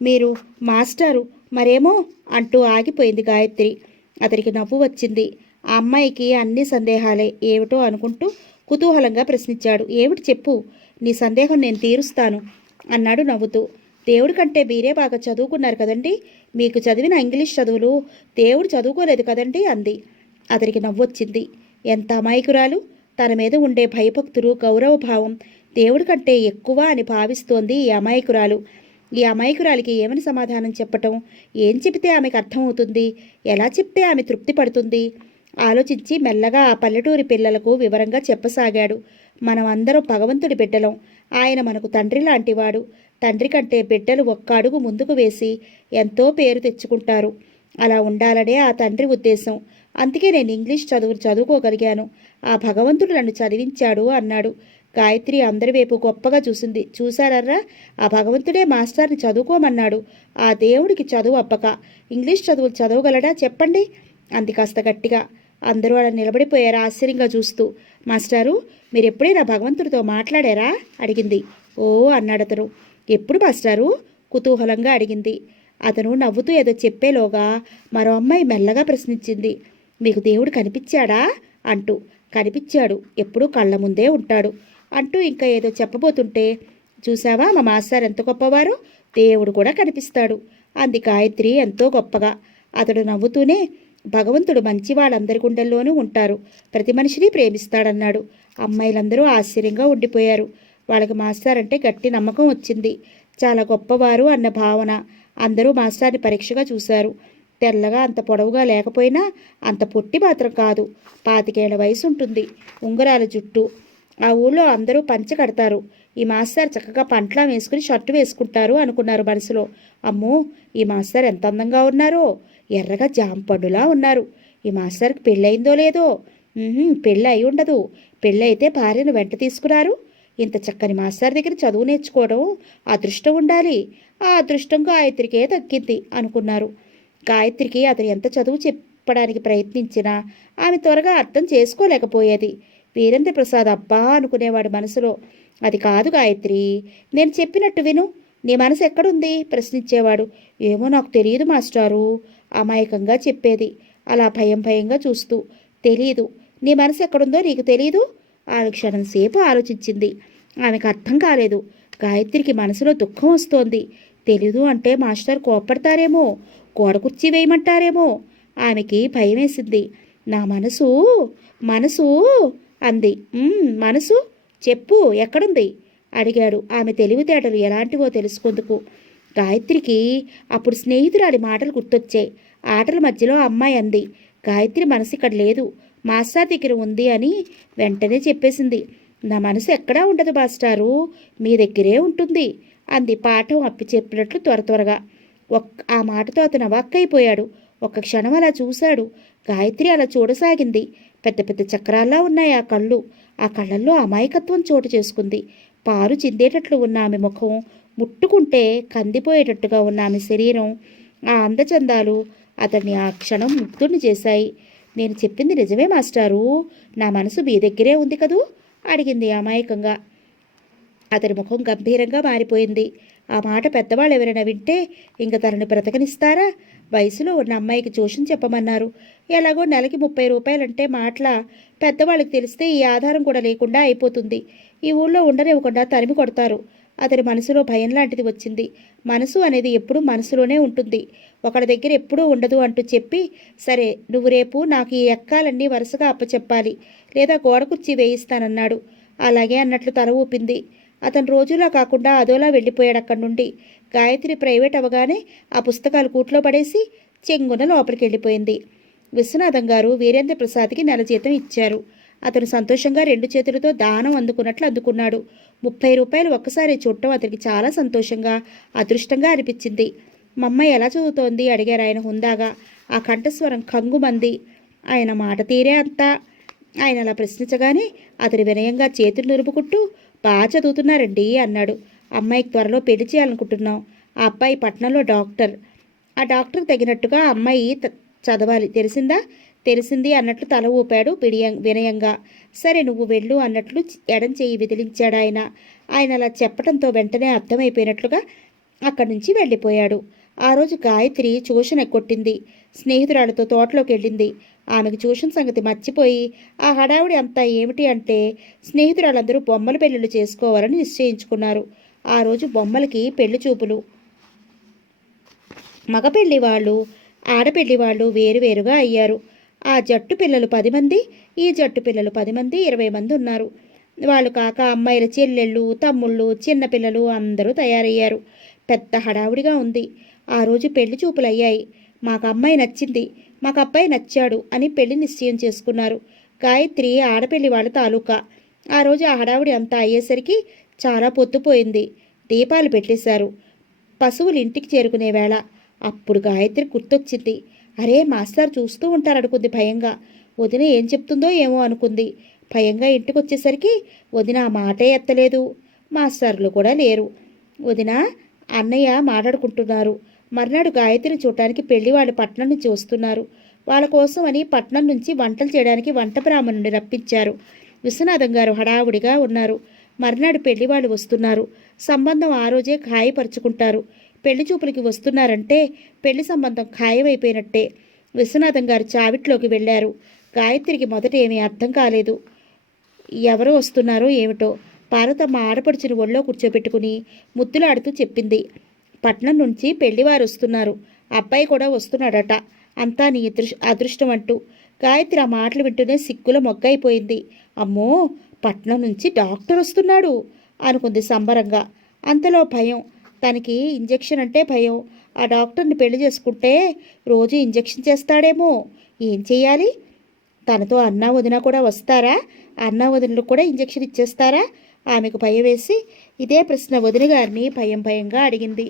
మీరు మాస్టారు మరేమో అంటూ ఆగిపోయింది గాయత్రి. అతనికి నవ్వు వచ్చింది. ఆ అమ్మాయికి అన్ని సందేహాలే. ఏమిటో అనుకుంటూ కుతూహలంగా ప్రశ్నించాడు. ఏమిటి చెప్పు, నీ సందేహం నేను తీరుస్తాను అన్నాడు నవ్వుతూ. దేవుడి కంటే మీరే బాగా చదువుకున్నారు కదండి. మీకు చదివిన ఇంగ్లీష్ చదువులు దేవుడు చదువుకోలేదు కదండి అంది. అతనికి నవ్వొచ్చింది. ఎంత అమాయకురాలు! తన మీద ఉండే భయభక్తులు, గౌరవభావం దేవుడి కంటే ఎక్కువ అని భావిస్తోంది ఈ అమాయకురాలు. ఈ అమాయకురాలికి ఏమని సమాధానం చెప్పటం? ఏం చెబితే ఆమెకు అర్థమవుతుంది? ఎలా చెప్తే ఆమె తృప్తి పడుతుంది? ఆలోచించి మెల్లగా ఆ పల్లెటూరి పిల్లలకు వివరంగా చెప్పసాగాడు. మనం అందరం భగవంతుడి బిడ్డలం. ఆయన మనకు తండ్రి లాంటివాడు. తండ్రి కంటే బిడ్డలు ఒక్క అడుగు ముందుకు వేసి ఎంతో పేరు తెచ్చుకుంటారు. అలా ఉండాలనే ఆ తండ్రి ఉద్దేశం. అందుకే నేను ఇంగ్లీష్ చదువుకోగలిగాను. ఆ భగవంతుడు నన్ను చదివించాడు అన్నాడు. గాయత్రి అందరి వైపు గొప్పగా చూసింది. చూశారర్రా, ఆ భగవంతుడే మాస్టర్ని చదువుకోమన్నాడు. ఆ దేవుడికి చదువు అబ్బక ఇంగ్లీష్ చదువులు చదవగలడా చెప్పండి అంది కాస్త గట్టిగా. అందరూ అలా నిలబడిపోయారు ఆశ్చర్యంగా చూస్తూ. మాస్టారు, మీరు ఎప్పుడైనా భగవంతుడితో మాట్లాడారా అడిగింది. ఓ అన్నాడు అతను. ఎప్పుడు మాస్టారు కుతూహలంగా అడిగింది. అతను నవ్వుతూ ఏదో చెప్పేలోగా మరో అమ్మాయి మెల్లగా ప్రశ్నించింది. మీకు దేవుడు కనిపించాడా అంటూ. కనిపించాడు, ఎప్పుడూ కళ్ళ ముందే ఉంటాడు అంటూ ఇంకా ఏదో చెప్పబోతుంటే, చూసావా మా మాస్టర్ ఎంత గొప్పవారో, దేవుడు కూడా కనిపిస్తాడు అంది గాయత్రి ఎంతో గొప్పగా. అతడు నవ్వుతూనే, భగవంతుడు మంచి వాళ్ళందరి గుండెల్లోనూ ఉంటారు, ప్రతి మనిషిని ప్రేమిస్తాడన్నాడు. అమ్మాయిలందరూ ఆశ్చర్యంగా ఉండిపోయారు. వాళ్ళకి మాస్టర్ అంటే గట్టి నమ్మకం వచ్చింది. చాలా గొప్పవారు అన్న భావన. అందరూ మాస్టర్ని పరీక్షగా చూశారు. తెల్లగా అంత పొడవుగా లేకపోయినా అంత పొట్టి మాత్రం కాదు. 25 వయసు ఉంటుంది. ఉంగరాల జుట్టు. ఆ ఊళ్ళో అందరూ పంచె కడతారు. ఈ మాస్టర్ చక్కగా పంట్లా వేసుకుని షర్టు వేసుకుంటారు అనుకున్నారు మనసులో. అమ్మో, ఈ మాస్టర్ ఎంత అందంగా ఉన్నారో! ఎర్రగా జాంపండులా ఉన్నారు. ఈ మాస్టర్కి పెళ్ళయిందో లేదో? పెళ్ళి అయి ఉండదు. పెళ్ళి అయితే భార్యను వెంట తీసుకురారు. ఇంత చక్కని మాస్టర్ దగ్గర చదువు నేర్చుకోవడం అదృష్టం ఉండాలి. ఆ అదృష్టం గాయత్రికే దక్కింది అనుకున్నారు. గాయత్రికి అతను ఎంత చదువు చెప్పడానికి ప్రయత్నించినా ఆమె త్వరగా అర్థం చేసుకోలేకపోయేది. వీరేంద్ర ప్రసాద్ అబ్బా అనుకునేవాడు మనసులో. అది కాదు గాయత్రి, నేను చెప్పినట్టు విను. నీ మనసు ఎక్కడుంది ప్రశ్నించేవాడు. ఏమో నాకు తెలియదు మాస్టారు అమాయకంగా చెప్పేది, అలా భయంగా చూస్తూ. తెలీదు? నీ మనసు ఎక్కడుందో నీకు తెలీదు? ఆమె క్షణం సేపు ఆలోచించింది. ఆమెకు అర్థం కాలేదు. గాయత్రికి మనసులో దుఃఖం వస్తోంది. తెలీదు అంటే మాస్టర్ కోప్పడతారేమో, గోడ కుర్చీ వేయమంటారేమో. ఆమెకి భయం వేసింది. నా మనసు మనసు అంది. మనసు చెప్పు, ఎక్కడుంది అడిగాడు. ఆమె తెలివితేటలు ఎలాంటివో తెలుసుకుందుకు. గాయత్రికి అప్పుడు స్నేహితురాలి మాటలు గుర్తొచ్చాయి. ఆటల మధ్యలో అమ్మాయి అంది, గాయత్రి మనసు ఇక్కడ లేదు, మాస్టర్ దగ్గర ఉంది అని వెంటనే చెప్పేసింది. నా మనసు ఎక్కడా ఉండదు మాస్టారు, మీ దగ్గరే ఉంటుంది అంది పాఠం అప్పి చెప్పినట్లు త్వరగా. ఆ మాటతో అతను అవాక్కైపోయాడు. ఒక్క క్షణం అలా చూశాడు. గాయత్రి అలా చూడసాగింది. పెద్ద పెద్ద చక్రాల్లా ఉన్నాయి ఆ కళ్ళు. ఆ కళ్ళల్లో అమాయకత్వం చోటు చేసుకుంది. పాలు చిందేటట్లు ఉన్న ఆమె ముఖం, ముట్టుకుంటే కందిపోయేటట్టుగా ఉన్న ఆమె శరీరం, ఆ అందచందాలు అతన్ని ఆ క్షణం ముగ్ధుడిని చేశాయి. నేను చెప్పింది నిజమే మాస్టారు, నా మనసు మీ దగ్గరే ఉంది కదూ అడిగింది అమాయకంగా. అతని ముఖం గంభీరంగా మారిపోయింది. ఆ మాట పెద్దవాళ్ళు ఎవరైనా వింటే ఇంక తనని బ్రతకనిస్తారా? వయసులో ఉన్న అమ్మాయికి ట్యూషన్ చెప్పమన్నారు. ఎలాగో నెలకి 30 రూపాయలంటే మాటలా? పెద్దవాళ్ళకి తెలిస్తే ఈ ఆధారం కూడా లేకుండా అయిపోతుంది. ఈ ఊళ్ళో ఉండనివ్వకుండా తరిమి కొడతారు. అతని మనసులో భయం లాంటిది వచ్చింది. మనసు అనేది ఎప్పుడూ మనసులోనే ఉంటుంది, ఒకరి దగ్గర ఎప్పుడూ ఉండదు అంటూ చెప్పి, సరే నువ్వు రేపు నాకు ఈ ఎక్కాలన్నీ వరుసగా అప్పచెప్పాలి, లేదా గోడ కుర్చీ వేయిస్తానన్నాడు. అలాగే అన్నట్లు తల ఊపింది. అతను రోజులా కాకుండా అదోలా వెళ్ళిపోయాడు అక్కడి నుండి. గాయత్రి ప్రైవేట్ అవగానే ఆ పుస్తకాలు కూట్లో పడేసి చెంగున లోపలికి వెళ్ళిపోయింది. విశ్వనాథం గారు వీరేంద్ర ప్రసాద్కి నెల జీతం ఇచ్చారు. అతను సంతోషంగా 2 చేతులతో దానం అందుకున్నట్లు అందుకున్నాడు. 30 రూపాయలు ఒక్కసారి చూడటం అతనికి చాలా సంతోషంగా, అదృష్టంగా అనిపించింది. మా అమ్మాయి ఎలా చదువుతోంది అడిగారు ఆయన హుందాగా. ఆ కంఠస్వరం కంగుమంది. ఆయన మాట తీరే అంతా. ఆయన అలా ప్రశ్నించగానే అతను వినయంగా చేతులు నురుపుకుంటూ, బాగా చదువుతున్నారండి అన్నాడు. అమ్మాయికి త్వరలో పెళ్లి చేయాలనుకుంటున్నాం. ఆ అబ్బాయి పట్నంలో డాక్టర్. ఆ డాక్టర్ తగినట్టుగా అమ్మాయి చదవాలి, తెలిసిందా? తెలిసింది అన్నట్లు తల ఊపాడు వినయంగా. సరే నువ్వు వెళ్ళు అన్నట్లు ఎడం చెయ్యి విదిలించాడు ఆయన. ఆయన అలా చెప్పడంతో వెంటనే అర్థమైపోయినట్లుగా అక్కడి నుంచి వెళ్ళిపోయాడు. ఆ రోజు గాయత్రి ట్యూషన్ ఎక్కొట్టింది. స్నేహితురాలతో తోటలోకి వెళ్ళింది. ఆమెకు ట్యూషన్ సంగతి మర్చిపోయి ఆ హడావుడి అంతా ఏమిటి అంటే, స్నేహితురాలందరూ బొమ్మల పెళ్ళిళ్ళు చేసుకోవాలని నిశ్చయించుకున్నారు. ఆ రోజు బొమ్మలకి పెళ్లి చూపులు. మగ పెళ్లి వాళ్ళు, ఆడపెళ్లి వాళ్ళు వేరువేరుగా అయ్యారు. ఆ జట్టు పిల్లలు 10 మంది, ఈ జట్టు పిల్లలు 10 మంది, 20 మంది ఉన్నారు. వాళ్ళు కాక అమ్మాయిల చెల్లెళ్ళు, తమ్ముళ్ళు, చిన్నపిల్లలు అందరూ తయారయ్యారు. పెద్ద హడావుడిగా ఉంది. ఆ రోజు పెళ్లి చూపులు అయ్యాయి. మాకు అమ్మాయి నచ్చింది, మాకు అబ్బాయి నచ్చాడు అని పెళ్లి నిశ్చయం చేసుకున్నారు. గాయత్రి ఆడపెళ్లి వాళ్ళ తాలూకా. ఆ రోజు ఆ హడావుడి అంతా అయ్యేసరికి చాలా పొద్దుపోయింది. దీపాలు పెట్టేశారు. పశువులు ఇంటికి చేరుకునే వేళ. అప్పుడు గాయత్రి గుర్తొచ్చింది. అరే, మాస్టర్ చూస్తూ ఉంటారనుకుంది భయంగా. వదిన ఏం చెప్తుందో ఏమో అనుకుంది. భయంగా ఇంటికి వచ్చేసరికి వదిన ఆ మాటే ఎత్తలేదు. మాస్టర్లు కూడా లేరు. వదిన, అన్నయ్య మాట్లాడుకుంటున్నారు. మర్నాడు గాయత్రిని చూడటానికి పెళ్లివాళ్ళు పట్నం నుంచి వస్తున్నారు. వాళ్ళ కోసం అని పట్నం నుంచి వంటలు చేయడానికి వంట బ్రాహ్మణుని రప్పించారు. విశ్వనాథం గారు హడావుడిగా ఉన్నారు. మర్నాడు పెళ్లివాళ్ళు వస్తున్నారు. సంబంధం ఆ రోజే ఖాయపరుచుకుంటారు. పెళ్లి చూపులకి వస్తున్నారంటే పెళ్లి సంబంధం ఖాయమైపోయినట్టే. విశ్వనాథం గారు చావిట్లోకి వెళ్ళారు. గాయత్రికి మొదట ఏమీ అర్థం కాలేదు. ఎవరు వస్తున్నారో ఏమిటో. పార్వతమ్మ ఆడపడుచుని ఒళ్ళో కూర్చోబెట్టుకుని ముద్దులాడుతూ చెప్పింది, పట్నం నుంచి పెళ్లివారు వస్తున్నారు, అబ్బాయి కూడా వస్తున్నాడట. అంతా నీ అదృష్టం అంటూ. గాయత్రి ఆ మాటలు వింటూనే సిగ్గుల మొగ్గైపోయింది. అమ్మో, పట్నం నుంచి డాక్టర్ వస్తున్నాడు అనుకుంది సంబరంగా. అంతలో భయం. తనకి ఇంజెక్షన్ అంటే భయం. ఆ డాక్టర్ని పెళ్లి చేసుకుంటే రోజు ఇంజెక్షన్ చేస్తాడేమో. ఏం చేయాలి? తనతో అన్నా వదిన కూడా వస్తారా? అన్నా వదినలు కూడా ఇంజెక్షన్ ఇచ్చేస్తారా? ఆమెకు భయం వేసి ఇదే ప్రశ్న వదిన గారిని భయంగా అడిగింది.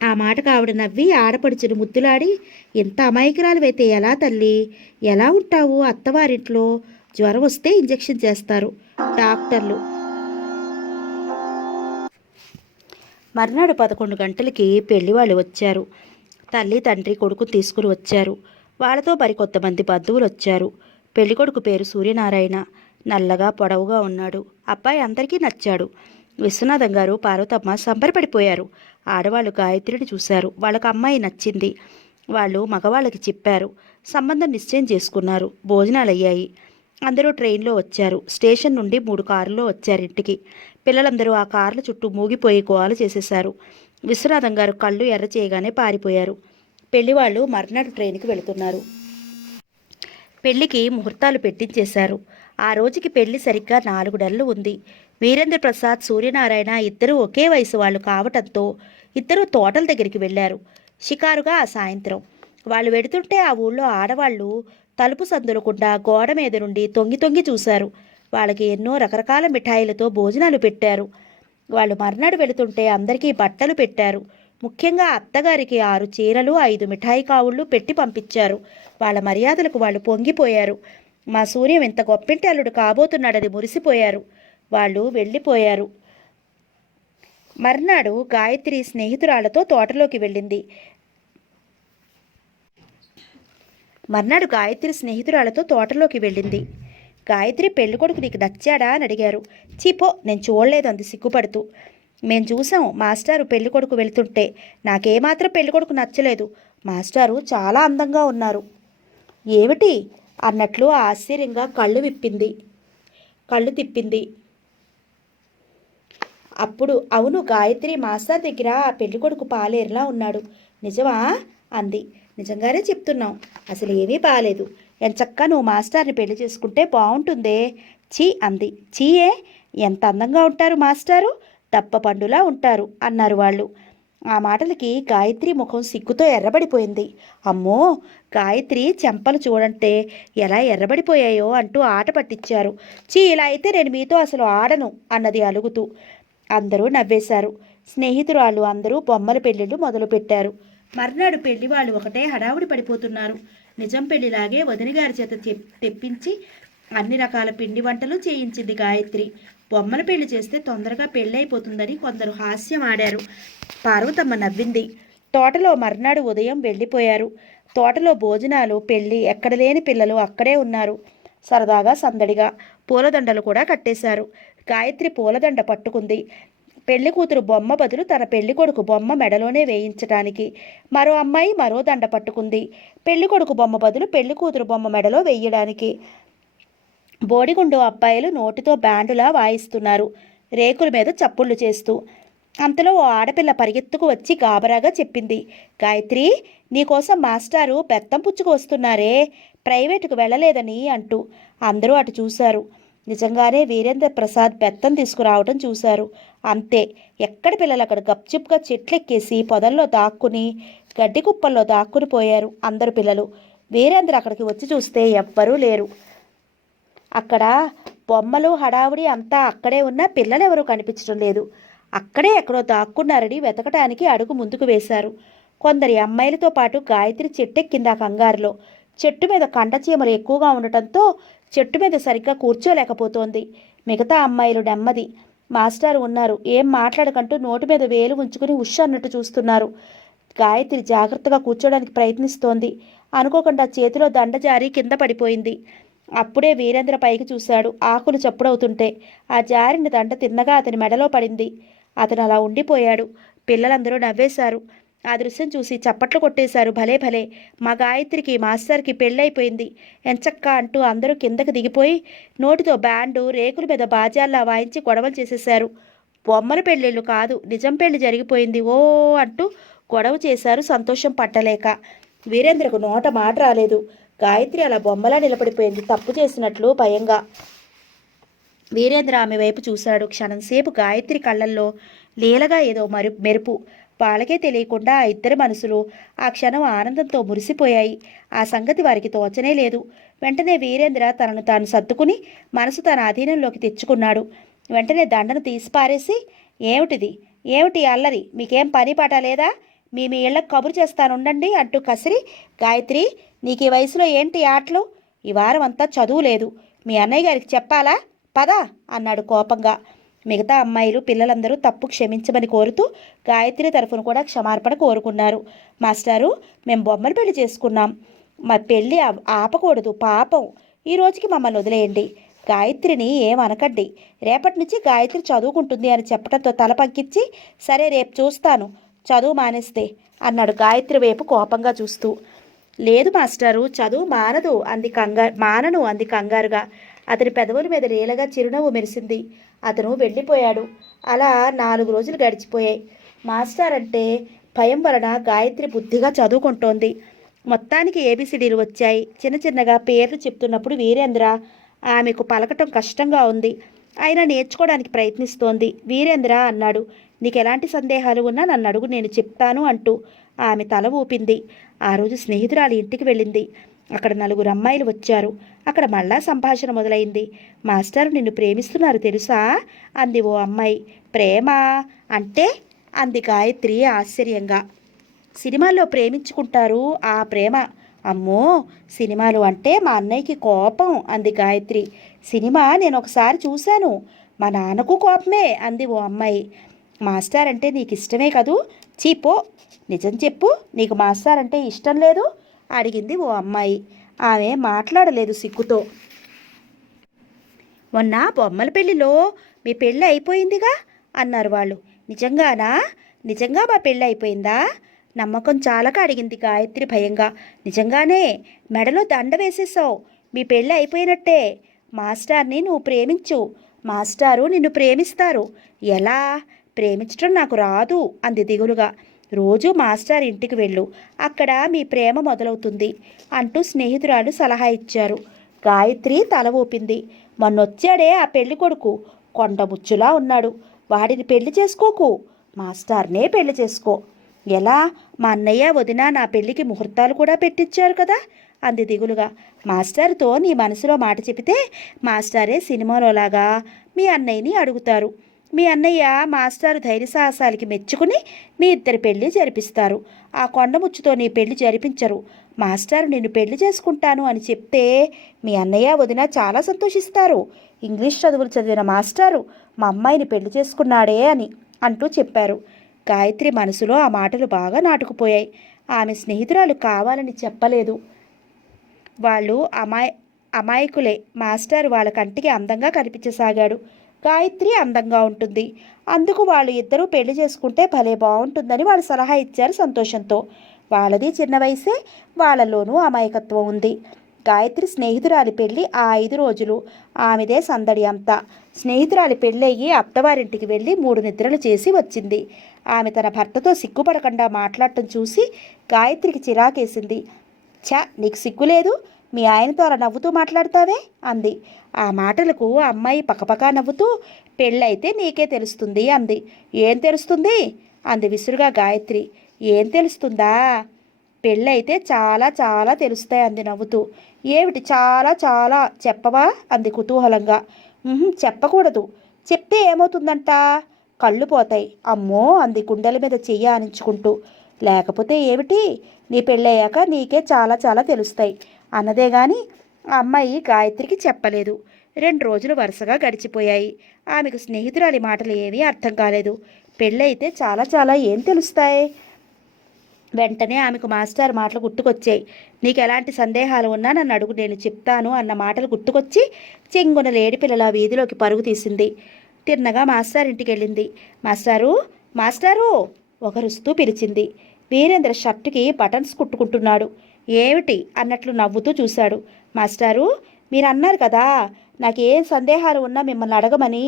ఆ మాటకు ఆవిడ నవ్వి ఆడపడుచును ముద్దులాడి, ఎంత అమాయకురాలువైతే ఎలా తల్లి, ఎలా ఉంటావు అత్తవారింట్లో? జ్వరం వస్తే ఇంజెక్షన్ చేస్తారు డాక్టర్లు. మర్నాడు 11 గంటలకి పెళ్లివాళ్ళు వచ్చారు. తల్లి తండ్రి కొడుకు తీసుకుని వచ్చారు. వాళ్ళతో మరికొంతమంది బంధువులు వచ్చారు. పెళ్ళికొడుకు పేరు సూర్యనారాయణ. నల్లగా పొడవుగా ఉన్నాడు. అబ్బాయి అందరికీ నచ్చాడు. విశ్వనాథం గారు పార్వతమ్మ సంబరపడిపోయారు. ఆడవాళ్ళు గాయత్రిని చూశారు. వాళ్ళకు అమ్మాయి నచ్చింది. వాళ్ళు మగవాళ్ళకి చెప్పారు. సంబంధం నిశ్చయం చేసుకున్నారు. భోజనాలయ్యాయి. అందరూ ట్రైన్లో వచ్చారు. స్టేషన్ నుండి 3 కారుల్లో వచ్చారు ఇంటికి. పిల్లలందరూ ఆ కార్ల చుట్టూ మూగిపోయి గోల చేసేశారు. విశ్వనాథం గారు కళ్ళు ఎర్ర చేయగానే పారిపోయారు. పెళ్లివాళ్ళు మర్నాడు ట్రైన్కి వెళుతున్నారు. పెళ్లికి ముహూర్తాలు పెట్టించేశారు. ఆ రోజుకి పెళ్లి సరిగ్గా 4 నెలలు ఉంది. వీరేంద్ర ప్రసాద్, సూర్యనారాయణ ఇద్దరూ ఒకే వయసు వాళ్ళు కావటంతో ఇద్దరూ తోటల దగ్గరికి వెళ్ళారు షికారుగా. ఆ సాయంత్రం వాళ్ళు వెడుతుంటే ఆ ఊళ్ళో ఆడవాళ్ళు తలుపు సందులకుండా గోడ మీద నుండి తొంగి తొంగి చూశారు. వాళ్ళకి ఎన్నో రకరకాల మిఠాయిలతో భోజనాలు పెట్టారు. వాళ్ళు మర్నాడు వెళుతుంటే అందరికీ బట్టలు పెట్టారు. ముఖ్యంగా అత్తగారికి 6 చీరలు, 5 మిఠాయి కావుళ్ళు పెట్టి పంపించారు. వాళ్ళ మర్యాదలకు వాళ్ళు పొంగిపోయారు. మా సూర్యం ఇంత గొప్పింటి అల్లుడు కాబోతున్నాడని మురిసిపోయారు. వాళ్ళు వెళ్ళిపోయారు. మర్నాడు గాయత్రి స్నేహితురాలతో తోటలోకి వెళ్ళింది. గాయత్రి, పెళ్ళికొడుకు నీకు నచ్చాడా అని అడిగారు. చీపో, నేను చూడలేదు అంది సిగ్గుపడుతూ. మేం చూసాం మాస్టారు పెళ్ళికొడుకు వెళ్తుంటే. నాకేమాత్రం పెళ్ళికొడుకు నచ్చలేదు. మాస్టారు చాలా అందంగా ఉన్నారు. ఏమిటి అన్నట్లు ఆశ్చర్యంగా కళ్ళు తిప్పింది. అప్పుడు అవును గాయత్రి, మాస్టర్ దగ్గర ఆ పెళ్ళికొడుకు పాలేరులా ఉన్నాడు. నిజమా అంది. నిజంగానే చెప్తున్నాం. అసలు ఏమీ బాలేదు. ఎంచక్కా నువ్వు మాస్టర్ని పెళ్లి చేసుకుంటే బాగుంటుందే. చీ అంది. చీయే, ఎంత అందంగా ఉంటారు మాస్టారు, దప్ప పండులా ఉంటారు అన్నారు వాళ్ళు. ఆ మాటలకి గాయత్రి ముఖం సిగ్గుతో ఎర్రబడిపోయింది. అమ్మో, గాయత్రి చెంపలు చూడంటే ఎలా ఎర్రబడిపోయాయో అంటూ ఆట పట్టించారు. చీ, ఇలా అయితే నేను మీతో అసలు ఆడను అన్నది అలుగుతూ. అందరూ నవ్వేశారు. స్నేహితురాలు అందరూ బొమ్మల పెళ్ళిళ్ళు మొదలుపెట్టారు. మర్నాడు పెళ్లి వాళ్ళు ఒకటే హడావుడి పడిపోతున్నారు. నిజం పెళ్లిలాగే వదినగారి చేత తెప్పించి అన్ని రకాల పిండి వంటలు చేయించింది గాయత్రి. బొమ్మల పెళ్లి చేస్తే తొందరగా పెళ్ళైపోతుందని కొందరు హాస్యం ఆడారు. పార్వతమ్మ నవ్వింది. తోటలో మర్నాడు ఉదయం వెళ్ళిపోయారు. తోటలో భోజనాలు, పెళ్లి, ఎక్కడ లేని పిల్లలు అక్కడే ఉన్నారు. సరదాగా సందడిగా పూలదండలు కూడా కట్టేశారు. గాయత్రి పూలదండ పట్టుకుంది. పెళ్లి కూతురు బొమ్మ బదులు తన పెళ్లి కొడుకు బొమ్మ మెడలోనే వేయించడానికి. మరో అమ్మాయి మరో దండ పట్టుకుంది. పెళ్లి కొడుకు బొమ్మ బదులు పెళ్లి కూతురు బొమ్మ మెడలో వేయడానికి. బోడిగుండు అబ్బాయిలు నోటితో బ్యాండులా వాయిస్తున్నారు, రేకుల మీద చప్పుళ్ళు చేస్తూ. అంతలో ఓ ఆడపిల్ల పరిగెత్తుకు వచ్చి గాబరాగా చెప్పింది. గాయత్రి, నీకోసం మాస్టారు బెత్తం పుచ్చుకు వస్తున్నారే, ప్రైవేటుకు వెళ్ళలేదని అంటూ. అందరూ అటు చూశారు. నిజంగానే వీరేంద్ర ప్రసాద్ బెత్తం తీసుకురావడం చూశారు. అంతే, ఎక్కడ పిల్లలు అక్కడ గప్చిప్గా చెట్లెక్కేసి పొదల్లో దాక్కుని గడ్డి కుప్పల్లో దాక్కుని పోయారు అందరు పిల్లలు. వీరేంద్ర అక్కడికి వచ్చి చూస్తే ఎవ్వరూ లేరు. అక్కడ బొమ్మలు హడావుడి అంతా అక్కడే ఉన్న పిల్లలెవరూ కనిపించడం లేదు. అక్కడే ఎక్కడో దాక్కున్నారని వెతకటానికి అడుగు ముందుకు వేశారు. కొందరి అమ్మాయిలతో పాటు గాయత్రి చెట్టెక్కింది. ఆ కంగారులో చెట్టు మీద కండచీమలు ఎక్కువగా ఉండటంతో చెట్టు మీద సరిగ్గా కూర్చోలేకపోతోంది. మిగతా అమ్మాయిలు నెమ్మది. మాస్టారు ఉన్నారు, ఏం మాట్లాడకంటూ నోటి మీద వేలు ఉంచుకుని ఉష్ అన్నట్టు చూస్తున్నారు. గాయత్రి జాగ్రత్తగా కూర్చోడానికి ప్రయత్నిస్తోంది. అనుకోకుండా చేతిలో దండ జారి కింద పడిపోయింది. అప్పుడే వీరేంద్ర పైకి చూశాడు. ఆకులు చప్పుడవుతుంటే ఆ జారిన దండ తిన్నగా అతని మెడలో పడింది. అతను అలా ఉండిపోయాడు. పిల్లలందరూ నవ్వేశారు. ఆ దృశ్యం చూసి చప్పట్లు కొట్టేశారు. భలే భలే, మా గాయత్రికి మాస్టర్కి పెళ్ళైపోయింది ఎంచక్క అంటూ అందరూ కిందకు దిగిపోయి నోటితో బ్యాండు, రేకుల మీద బాజాల్లా వాయించి గొడవలు చేసేశారు. బొమ్మల పెళ్ళిళ్ళు కాదు, నిజం పెళ్లి జరిగిపోయింది ఓ అంటూ గొడవ చేశారు సంతోషం పట్టలేక. వీరేంద్రకు నోట మాట రాలేదు. గాయత్రి అలా బొమ్మలా నిలబడిపోయింది, తప్పు చేసినట్లు భయంగా. వీరేంద్ర ఆమె వైపు చూశాడు. క్షణంసేపు గాయత్రి కళ్ళల్లో లీలగా ఏదో మెరుపు. వాళ్ళకే తెలియకుండా ఆ ఇద్దరి మనసులు ఆ క్షణం ఆనందంతో మురిసిపోయాయి. ఆ సంగతి వారికి తోచనే లేదు. వెంటనే వీరేంద్ర తనను తాను సర్దుకుని మనసు తన అధీనంలోకి తెచ్చుకున్నాడు. వెంటనే దండను తీసి పారేసి, ఏమిటిది, ఏమిటి అల్లరి, మీకేం పని పాట లేదా, మీ ఇళ్లకు కబురు చేస్తానుండండి అంటూ కసిరి, గాయత్రి, నీకు ఈ వయసులో ఏంటి ఆటలు, ఈ వారం అంతా చదువు లేదు, మీ అన్నయ్య గారికి చెప్పాలా, పద అన్నాడు కోపంగా. మిగతా అమ్మాయిలు పిల్లలందరూ తప్పు క్షమించమని కోరుతూ గాయత్రి తరఫున కూడా క్షమార్పణ కోరుకున్నారు. మాస్టారు, మేము బొమ్మలు పెళ్లి చేసుకున్నాం, మా పెళ్ళి ఆపకూడదు, పాపం, ఈ రోజుకి మమ్మల్ని వదిలేయండి, గాయత్రిని ఏమనకండి, రేపటి నుంచి గాయత్రి చదువుకుంటుంది అని చెప్పడంతో తల పంకించి, సరే రేపు చూస్తాను, చదువు మానేస్తే అన్నాడు గాయత్రి వైపు కోపంగా చూస్తూ. లేదు మాస్టారు, చదువు మానను అంది కంగారుగా. అతని పెదవుల మీద లీలగా చిరునవ్వు మెరిసింది. అతను వెళ్ళిపోయాడు. అలా 4 రోజులు గడిచిపోయాయి. మాస్టర్ అంటే భయం వలన గాయత్రి బుద్ధిగా చదువుకుంటోంది. మొత్తానికి ఏబిసిడీలు వచ్చాయి. చిన్న చిన్నగా పేర్లు చెప్తున్నప్పుడు వీరేంద్ర ఆమెకు పలకటం కష్టంగా ఉంది. అయినా నేర్చుకోవడానికి ప్రయత్నిస్తోంది. వీరేంద్ర అన్నాడు, నీకు ఎలాంటి సందేహాలు ఉన్నా నన్ను అడుగు, నేను చెప్తాను అంటూ. ఆమె తల ఊపింది. ఆ రోజు స్నేహితురాలి ఇంటికి వెళ్ళింది. అక్కడ 4 అమ్మాయిలు వచ్చారు. అక్కడ మళ్ళా సంభాషణ మొదలైంది. మాస్టర్ నిన్ను ప్రేమిస్తున్నారు తెలుసా అంది ఓ అమ్మాయి. ప్రేమ అంటే అంది గాయత్రి ఆశ్చర్యంగా. సినిమాల్లో ప్రేమించుకుంటారు, ఆ ప్రేమ. అమ్మో, సినిమాలు అంటే మా అన్నయ్యకి కోపం అంది గాయత్రి. సినిమా నేను ఒకసారి చూశాను, మా నాన్నకు కోపమే అంది ఓ అమ్మాయి. మాస్టర్ అంటే నీకు ఇష్టమే కదూ, చీపో, నిజం చెప్పు, నీకు మాస్టర్ అంటే ఇష్టం లేదు అడిగింది ఓ అమ్మాయి. ఆమె మాట్లాడలేదు సిగ్గుతో. మొన్న బొమ్మల పెళ్లిలో మీ పెళ్ళి అయిపోయిందిగా అన్నారు వాళ్ళు. నిజంగానా? నిజంగా మా పెళ్ళి అయిపోయిందా? నమ్మకం చాలక అడిగింది గాయత్రి భయంగా. నిజంగానే, మెడలో దండ వేసేసావు, మీ పెళ్ళి అయిపోయినట్టే. మాస్టార్ని నువ్వు ప్రేమించు, మాస్టారు నిన్ను ప్రేమిస్తారు. ఎలా? ప్రేమించడం నాకు రాదు అంది దిగులుగా. రోజు మాస్టర్ ఇంటికి వెళ్ళు, అక్కడ మీ ప్రేమ మొదలవుతుంది అంటూ స్నేహితురాలు సలహా ఇచ్చారు. గాయత్రి తల ఊపింది. మొన్నొచ్చాడే ఆ పెళ్లి కొడుకు, కొండముచ్చులా ఉన్నాడు, వాడిని పెళ్లి చేసుకోకు, మాస్టార్నే పెళ్లి చేసుకో. ఎలా? మా అన్నయ్య వదిన నా పెళ్లికి ముహూర్తాలు కూడా పెట్టించారు కదా అంది దిగులుగా. మాస్టర్తో నీ మనసులో మాట చెబితే మాస్టారే సినిమాలోలాగా మీ అన్నయ్యని అడుగుతారు. మీ అన్నయ్య మాస్టారు ధైర్య సాహసాలకి మెచ్చుకుని మీ ఇద్దరి పెళ్లి జరిపిస్తారు. ఆ కొండముచ్చుతో నీ పెళ్లి జరిపించరు. మాస్టారు నిన్ను పెళ్లి చేసుకుంటాను అని చెప్తే మీ అన్నయ్య వదిన చాలా సంతోషిస్తారు. ఇంగ్లీష్ చదువులు చదివిన మాస్టారు మా అమ్మాయిని పెళ్లి చేసుకున్నాడే అని అంటూ చెప్పారు. గాయత్రి మనసులో ఆ మాటలు బాగా నాటుకుపోయాయి. ఆమె స్నేహితురాలు కావాలని చెప్పలేదు. వాళ్ళు అమాయకులే. మాస్టర్ వాళ్ళ కంటికి అందంగా కనిపించసాగాడు. గాయత్రి అందంగా ఉంటుంది, అందుకు వాళ్ళు ఇద్దరూ పెళ్లి చేసుకుంటే భలే బాగుంటుందని వాళ్ళు సలహా ఇచ్చారు సంతోషంతో. వాళ్ళది చిన్న వయసే, వాళ్ళలోనూ అమాయకత్వం ఉంది. గాయత్రి స్నేహితురాలి పెళ్ళి ఆ 5 రోజులు ఆమెదే సందడి అంతా. స్నేహితురాలి పెళ్ళయ్యి అత్తవారింటికి వెళ్ళి 3 నిద్రలు చేసి వచ్చింది. ఆమె తన భర్తతో సిగ్గుపడకుండా మాట్లాడటం చూసి గాయత్రికి చిరాకేసింది. ఛ, నీకు సిగ్గులేదు, మీ ఆయనతో అలా నవ్వుతూ మాట్లాడతావే అంది. ఆ మాటలకు అమ్మాయి పకపకా నవ్వుతూ, పెళ్ళైతే నీకే తెలుస్తుంది అంది. ఏం తెలుస్తుంది అంది విసురుగా గాయత్రి. ఏం తెలుస్తుందా? పెళ్ళైతే చాలా చాలా తెలుస్తాయి అంది నవ్వుతూ. ఏమిటి చాలా చాలా, చెప్పవా అంది కుతూహలంగా. చెప్పకూడదు, చెప్తే ఏమవుతుందంట? కళ్ళు పోతాయి. అమ్మో అంది గుండెల మీద చెయ్యి ఆనించుకుంటూ. లేకపోతే ఏమిటి, నీ పెళ్ళయ్యాక నీకే చాలా చాలా తెలుస్తాయి అన్నదే గాని ఆ అమ్మాయి గాయత్రికి చెప్పలేదు. 2 రోజులు వరుసగా గడిచిపోయాయి. ఆమెకు స్నేహితురాలి మాటలు ఏమీ అర్థం కాలేదు. పెళ్ళైతే చాలా చాలా ఏం తెలుస్తాయి? వెంటనే ఆమెకు మాస్టర్ మాటలు గుర్తుకొచ్చాయి. నీకు ఎలాంటి సందేహాలు ఉన్నా నన్ను అడుగు, నేను చెప్తాను అన్న మాటలు గుర్తుకొచ్చి చెంగున లేడిపిల్లల వీధిలోకి పరుగు తీసింది. తిన్నగా మాస్టర్ ఇంటికి వెళ్ళింది. మాస్టారు, మాస్టారు ఒకరుస్తూ పిలిచింది. వీరేంద్ర షర్టుకి బటన్స్ కుట్టుకుంటున్నాడు. ఏమిటి అన్నట్లు నవ్వుతూ చూశాడు. మాస్టారు, మీరు అన్నారు కదా నాకేం సందేహాలు ఉన్నా మిమ్మల్ని అడగమని.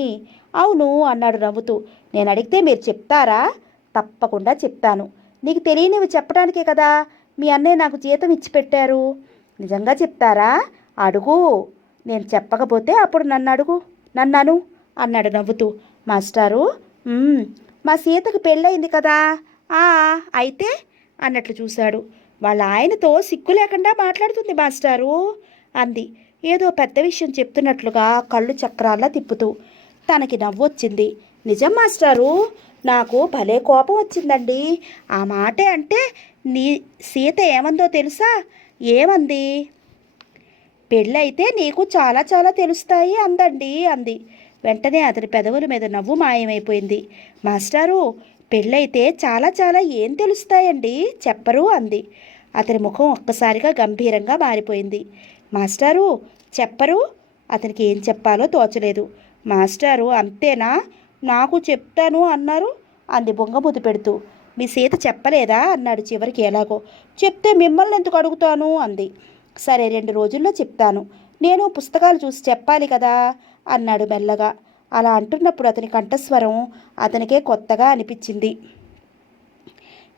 అవును అన్నాడు నవ్వుతూ. నేను అడిగితే మీరు చెప్తారా? తప్పకుండా చెప్తాను. నీకు తెలియనివి చెప్పడానికే కదా మీ అన్నయ్య నాకు జీతం ఇచ్చి పెట్టారు. నిజంగా చెప్తారా? అడుగు. నేను చెప్పకపోతే అప్పుడు నన్ను అన్నాడు నవ్వుతూ. మాస్టారు, "మ్మ్, మా సీతకు పెళ్ళయింది కదా." "ఆ, అయితే?" అన్నట్లు చూశాడు. వాళ్ళ ఆయనతో సిగ్గు లేకుండా మాట్లాడుతుంది మాస్టారు అంది, ఏదో పెద్ద విషయం చెప్తున్నట్లుగా కళ్ళు చక్రాల్లా తిప్పుతూ. తనకి నవ్వొచ్చింది. నిజం మాస్టారు, నాకు భలే కోపం వచ్చిందండి. ఆ మాటే అంటే నీ సీత ఏమందో తెలుసా? ఏమంది? పెళ్ళైతే నీకు చాలా చాలా తెలుస్తాయి అంది. వెంటనే అతని పెదవుల మీద నవ్వు మాయమైపోయింది. మాస్టారు, పెళ్ళైతే చాలా చాలా ఏం తెలుస్తాయండి, చెప్పరు అంది. అతని ముఖం ఒక్కసారిగా గంభీరంగా మారిపోయింది. మాస్టారు, చెప్పరు? అతనికి ఏం చెప్పాలో తోచలేదు. మాస్టారు, అంతేనా? నాకు చెప్తాను అన్నారు అంది బొంగబుద్దు పెడుతూ. మీ సీత చెప్పలేదా అన్నాడు చివరికి ఎలాగో. చెప్తే మిమ్మల్ని ఎందుకు అడుగుతాను అంది. సరే, 2 రోజుల్లో చెప్తాను. నేను పుస్తకాలు చూసి చెప్పాలి కదా అన్నాడు మెల్లగా. అలా అంటున్నప్పుడు అతని కంఠస్వరం అతనికే కొత్తగా అనిపించింది.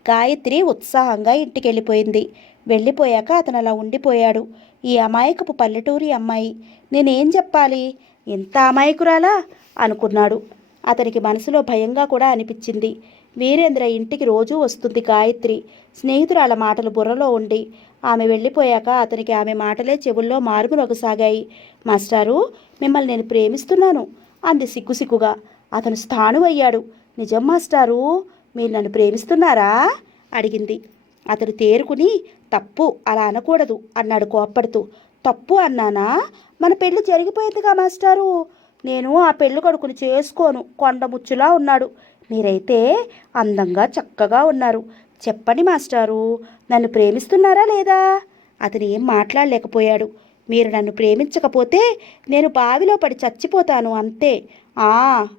గాయత్రి ఉత్సాహంగా ఇంటికి వెళ్ళిపోయాక అతను అలా ఉండిపోయాడు. ఈ అమాయకపు పల్లెటూరి అమ్మాయి, నేనేం చెప్పాలి, ఇంత అమాయకురాలా అనుకున్నాడు. అతనికి మనసులో భయంగా కూడా అనిపించింది. వీరేంద్ర ఇంటికి రోజూ వస్తుంది గాయత్రి. స్నేహితురాల మాటలు బుర్రలో ఉండి ఆమె వెళ్ళిపోయాక అతనికి ఆమె మాటలే చెవుల్లో మారుమోగసాగాయి. మాస్టారు, మిమ్మల్ని నేను ప్రేమిస్తున్నాను అంది సిగ్గుసిగ్గుగా. అతను స్థాణువయ్యాడు. నిజం మాస్టారు, మీరు నన్ను ప్రేమిస్తున్నారా అడిగింది. అతను తేరుకుని, తప్పు, అలా అనకూడదు అన్నాడు కోప్పడుతూ. తప్పు అన్నానా? మన పెళ్లి జరిగిపోయిందిగా మాస్టారు. నేను ఆ పెళ్లి కొడుకుని చేసుకోను. కొండముచ్చులా ఉన్నాడు. మీరైతే అందంగా చక్కగా ఉన్నారు. చెప్పండి మాస్టారు, నన్ను ప్రేమిస్తున్నారా లేదా? అతను ఏం మాట్లాడలేకపోయాడు. మీరు నన్ను ప్రేమించకపోతే నేను బావిలో పడి చచ్చిపోతాను అంతే. ఆ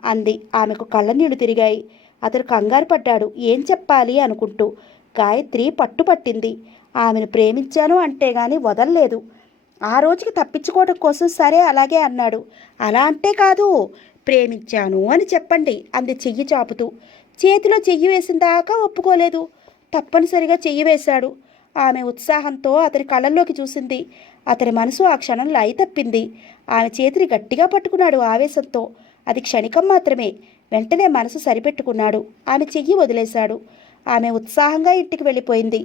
అంది. ఆమెకు కళ్ళనీళ్లు తిరిగాయి. అతను కంగారు పడ్డాడు, ఏం చెప్పాలి అనుకుంటూ. గాయత్రి పట్టుపట్టింది. ఆమెను ప్రేమించాను అంటే గాని వదల్లేదు. ఆ రోజుకి తప్పించుకోవడం కోసం సరే అలాగే అన్నాడు. అలా అంటే కాదు, ప్రేమించాను అని చెప్పండి అంది చెయ్యి చాపుతూ. చేతిలో చెయ్యి వేసిన దాకా ఒప్పుకోలేదు. తప్పనిసరిగా చెయ్యి వేశాడు. ఆమె ఉత్సాహంతో అతని కళ్ళల్లోకి చూసింది. అతని మనసు ఆ క్షణంలో తప్పింది. ఆమె చేతిని గట్టిగా పట్టుకున్నాడు ఆవేశంతో. అది క్షణికం మాత్రమే. వెంటనే మనసు సరిపెట్టుకున్నాడు. ఆమె చెయ్యి వదిలేశాడు. ఆమె ఉత్సాహంగా ఇంటికి వెళ్ళిపోయింది.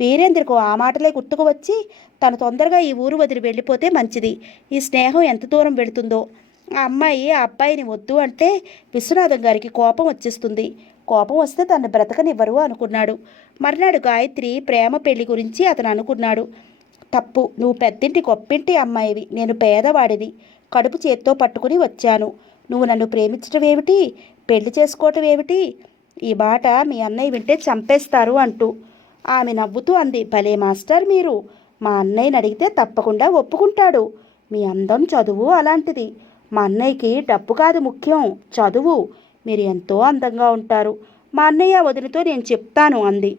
వీరేంద్రకు ఆ మాటలే గుర్తుకు వచ్చి తను తొందరగా ఈ ఊరు వదిలి వెళ్ళిపోతే మంచిది. ఈ స్నేహం ఎంత దూరం వెళుతుందో. ఆ అమ్మాయి ఆ అబ్బాయిని వద్దు అంటే విశ్వనాథం గారికి కోపం వచ్చేస్తుంది. కోపం వస్తే తను బ్రతకనివ్వరు అనుకున్నాడు. మర్నాడు గాయత్రి ప్రేమ పెళ్లి గురించి అతను అనుకున్నాడు. తప్పు, నువ్వు పెద్దింటి గొప్పింటి అమ్మాయివి, నేను పేదవాడిని. కడుపు చేత్తో పట్టుకుని వచ్చాను. నువ్వు నన్ను ప్రేమించడం ఏమిటి, పెళ్లి చేసుకోవటం ఏమిటి? ఈ మాట మీ అన్నయ్య వింటే చంపేస్తారు అంటూ. ఆమె నవ్వుతూ అంది, భలే మాస్టర్ మీరు. మా అన్నయ్యని అడిగితే తప్పకుండా ఒప్పుకుంటాడు. మీ అందం, చదువు అలాంటిది. మా అన్నయ్యకి డబ్బు కాదు ముఖ్యం, చదువు. మీరు ఎంతో అందంగా ఉంటారు. మా అన్నయ్య వదినతో నేను చెప్తాను అంది.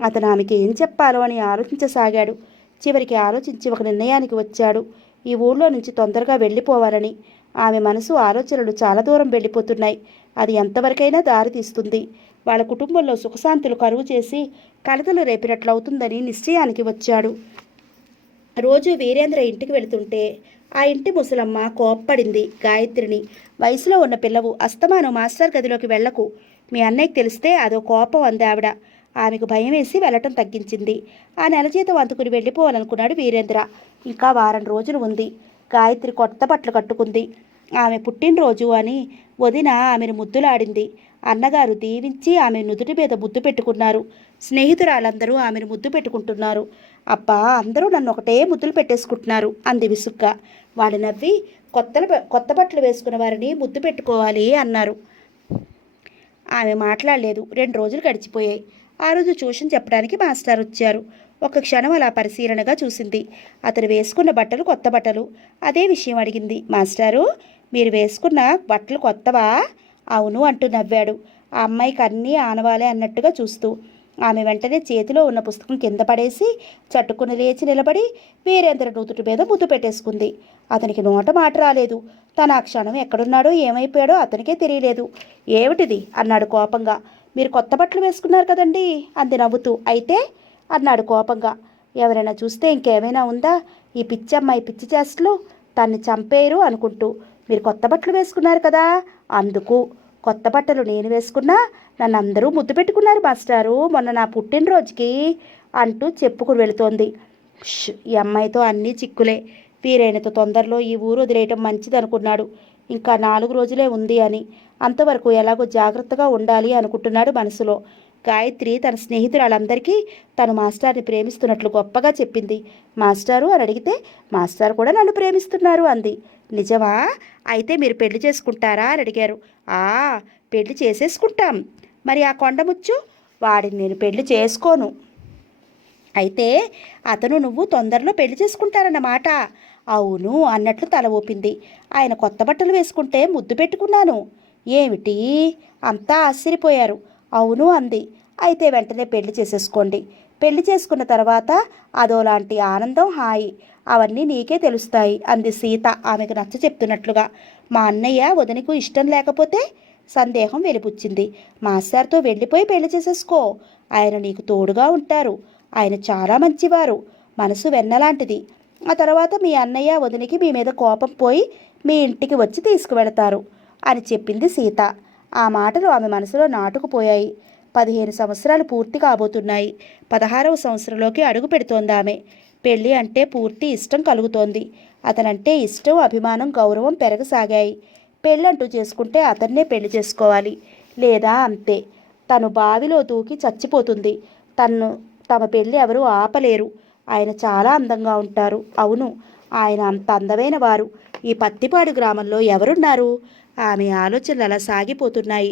అతను ఆమెకి ఏం చెప్పాలో అని ఆలోచించసాగాడు. చివరికి ఆలోచించి ఒక నిర్ణయానికి వచ్చాడు. ఈ ఊళ్ళో నుంచి తొందరగా వెళ్ళిపోవాలని. ఆమె మనసు ఆలోచనలు చాలా దూరం వెళ్ళిపోతున్నాయి. అది ఎంతవరకైనా దారి తీస్తుంది. వాళ్ళ కుటుంబంలో సుఖశాంతులు కరువు చేసి కలతలు రేపినట్లు అవుతుందని నిశ్చయానికి వచ్చాడు. రోజు వీరేంద్ర ఇంటికి వెళుతుంటే ఆ ఇంటి ముసలమ్మ కోప్పడింది గాయత్రిని. వయసులో ఉన్న పిల్లవు, అస్తమానం మాస్టర్ గదిలోకి వెళ్లకు. మీ అన్నయ్యకి తెలిస్తే అదో కోపం అంది ఆవిడ. ఆమెకు భయం వేసి వెళ్ళటం తగ్గించింది. ఆ నెల జీతం అందుకుని వెళ్ళిపోవాలనుకున్నాడు వీరేంద్ర. ఇంకా వారం రోజులు ఉంది. గాయత్రి కొత్త బట్టలు కట్టుకుంది. ఆమె పుట్టినరోజు అని వదిన ఆమెను ముద్దులాడింది. అన్నగారు దీవించి ఆమె నుదుటి మీద ముద్దు పెట్టుకున్నారు. స్నేహితురాలందరూ ఆమెను ముద్దు పెట్టుకుంటున్నారు. అబ్బా, అందరూ నన్ను ఒకటే ముద్దులు పెట్టేసుకుంటున్నారు అంది విసుగ్గా. వాడు నవ్వి, కొత్త బట్టలు వేసుకున్న వారిని ముద్దు పెట్టుకోవాలి అన్నారు. ఆమె మాట్లాడలేదు. 2 రోజులు గడిచిపోయాయి. ఆ రోజు ట్యూషన్ చెప్పడానికి మాస్టర్ వచ్చారు. ఒక క్షణం అలా పరిశీలనగా చూసింది. అతను వేసుకున్న బట్టలు కొత్త బట్టలు. అదే విషయం అడిగింది. మాస్టారు, మీరు వేసుకున్న బట్టలు కొత్తవా? అవును అంటూ నవ్వాడు. ఆ అమ్మాయికి అన్నీ ఆనవాలే అన్నట్టుగా చూస్తూ. ఆమె వెంటనే చేతిలో ఉన్న పుస్తకం కింద పడేసి చట్టుకుని లేచి నిలబడి వీరేంద్ర నూతుటి మీద ముద్దు పెట్టేసుకుంది. అతనికి నోట మాట రాలేదు. తన ఆ క్షణం ఎక్కడున్నాడో ఏమైపోయాడో అతనికే తెలియలేదు. ఏమిటిది అన్నాడు కోపంగా. మీరు కొత్త బట్టలు వేసుకున్నారు కదండి అంది నవ్వుతూ. అయితే అన్నాడు కోపంగా. ఎవరైనా చూస్తే ఇంకేమైనా ఉందా? ఈ పిచ్చమ్మాయి పిచ్చి చేష్టలు, తన్ని చంపేయరు అనుకుంటూ. మీరు కొత్త బట్టలు వేసుకున్నారు కదా, అందుకు. కొత్త బట్టలు నేను వేసుకున్నా నన్ను అందరూ ముద్దు పెట్టుకున్నారు మాస్టారు మొన్న నా పుట్టినరోజుకి అంటూ చెప్పుకుని వెళుతోంది. ఈ అమ్మాయితో అన్నీ చిక్కులే. వీరైనతో తొందరలో ఈ ఊరు వదిలేయటం మంచిదనుకున్నాడు. ఇంకా 4 రోజులే ఉంది అని. అంతవరకు ఎలాగో జాగ్రత్తగా ఉండాలి అనుకుంటున్నాడు మనసులో. గాయత్రి తన స్నేహితురాలందరికీ తను మాస్టార్ని ప్రేమిస్తున్నట్లు గొప్పగా చెప్పింది. మాస్టారు అని అడిగితే మాస్టారు కూడా నన్ను ప్రేమిస్తున్నారు అంది. నిజమా? అయితే మీరు పెళ్లి చేసుకుంటారా అని అడిగారు. ఆ, పెళ్లి చేసేసుకుంటాం. మరి ఆ కొండముచ్చు? వాడిని నేను పెళ్లి చేసుకోను. అయితే అతను నువ్వు తొందరలో పెళ్లి చేసుకుంటారన్నమాట. అవును అన్నట్లు తల ఊపింది. ఆయన కొత్త బట్టలు వేసుకుంటే ముద్దు పెట్టుకున్నాను. ఏమిటి? అంతా ఆశ్చర్యపోయారు. అవును అంది. అయితే వెంటనే పెళ్లి చేసేసుకోండి. పెళ్లి చేసుకున్న తర్వాత అదోలాంటి ఆనందం, హాయి అవన్నీ నీకే తెలుస్తాయి అంది సీత ఆమెకు నచ్చ చెప్తున్నట్లుగా. మా అన్నయ్య వదినకు ఇష్టం లేకపోతే? సందేహం వెలిపుచ్చింది. మాస్టార్తో వెళ్ళిపోయి పెళ్లి చేసేసుకో. ఆయన నీకు తోడుగా ఉంటారు. ఆయన చాలా మంచివారు. మనసు వెన్నలాంటిది. ఆ తర్వాత మీ అన్నయ్య వదినికి మీ మీద కోపం పోయి మీ ఇంటికి వచ్చి తీసుకువెళతారు అని చెప్పింది సీత. ఆ మాటలు ఆమె మనసులో నాటుకుపోయాయి. 15 సంవత్సరాలు పూర్తి కాబోతున్నాయి. 16వ సంవత్సరంలోకి అడుగు పెడుతోంది ఆమె. పెళ్ళి అంటే పూర్తి ఇష్టం కలుగుతోంది. అతనంటే ఇష్టం, అభిమానం, గౌరవం పెరగసాగాయి. పెళ్ళంటూ చేసుకుంటే అతన్నే పెళ్లి చేసుకోవాలి. లేదా అంతే, తను బావిలో దూకి చచ్చిపోతుంది. తమ పెళ్ళి ఎవరూ ఆపలేరు. ఆయన చాలా అందంగా ఉంటారు. అవును, ఆయన అంత అందమైన వారు ఈ పత్తిపాడు గ్రామంలో ఎవరున్నారు? ఆమె ఆలోచనలు అలా సాగిపోతున్నాయి.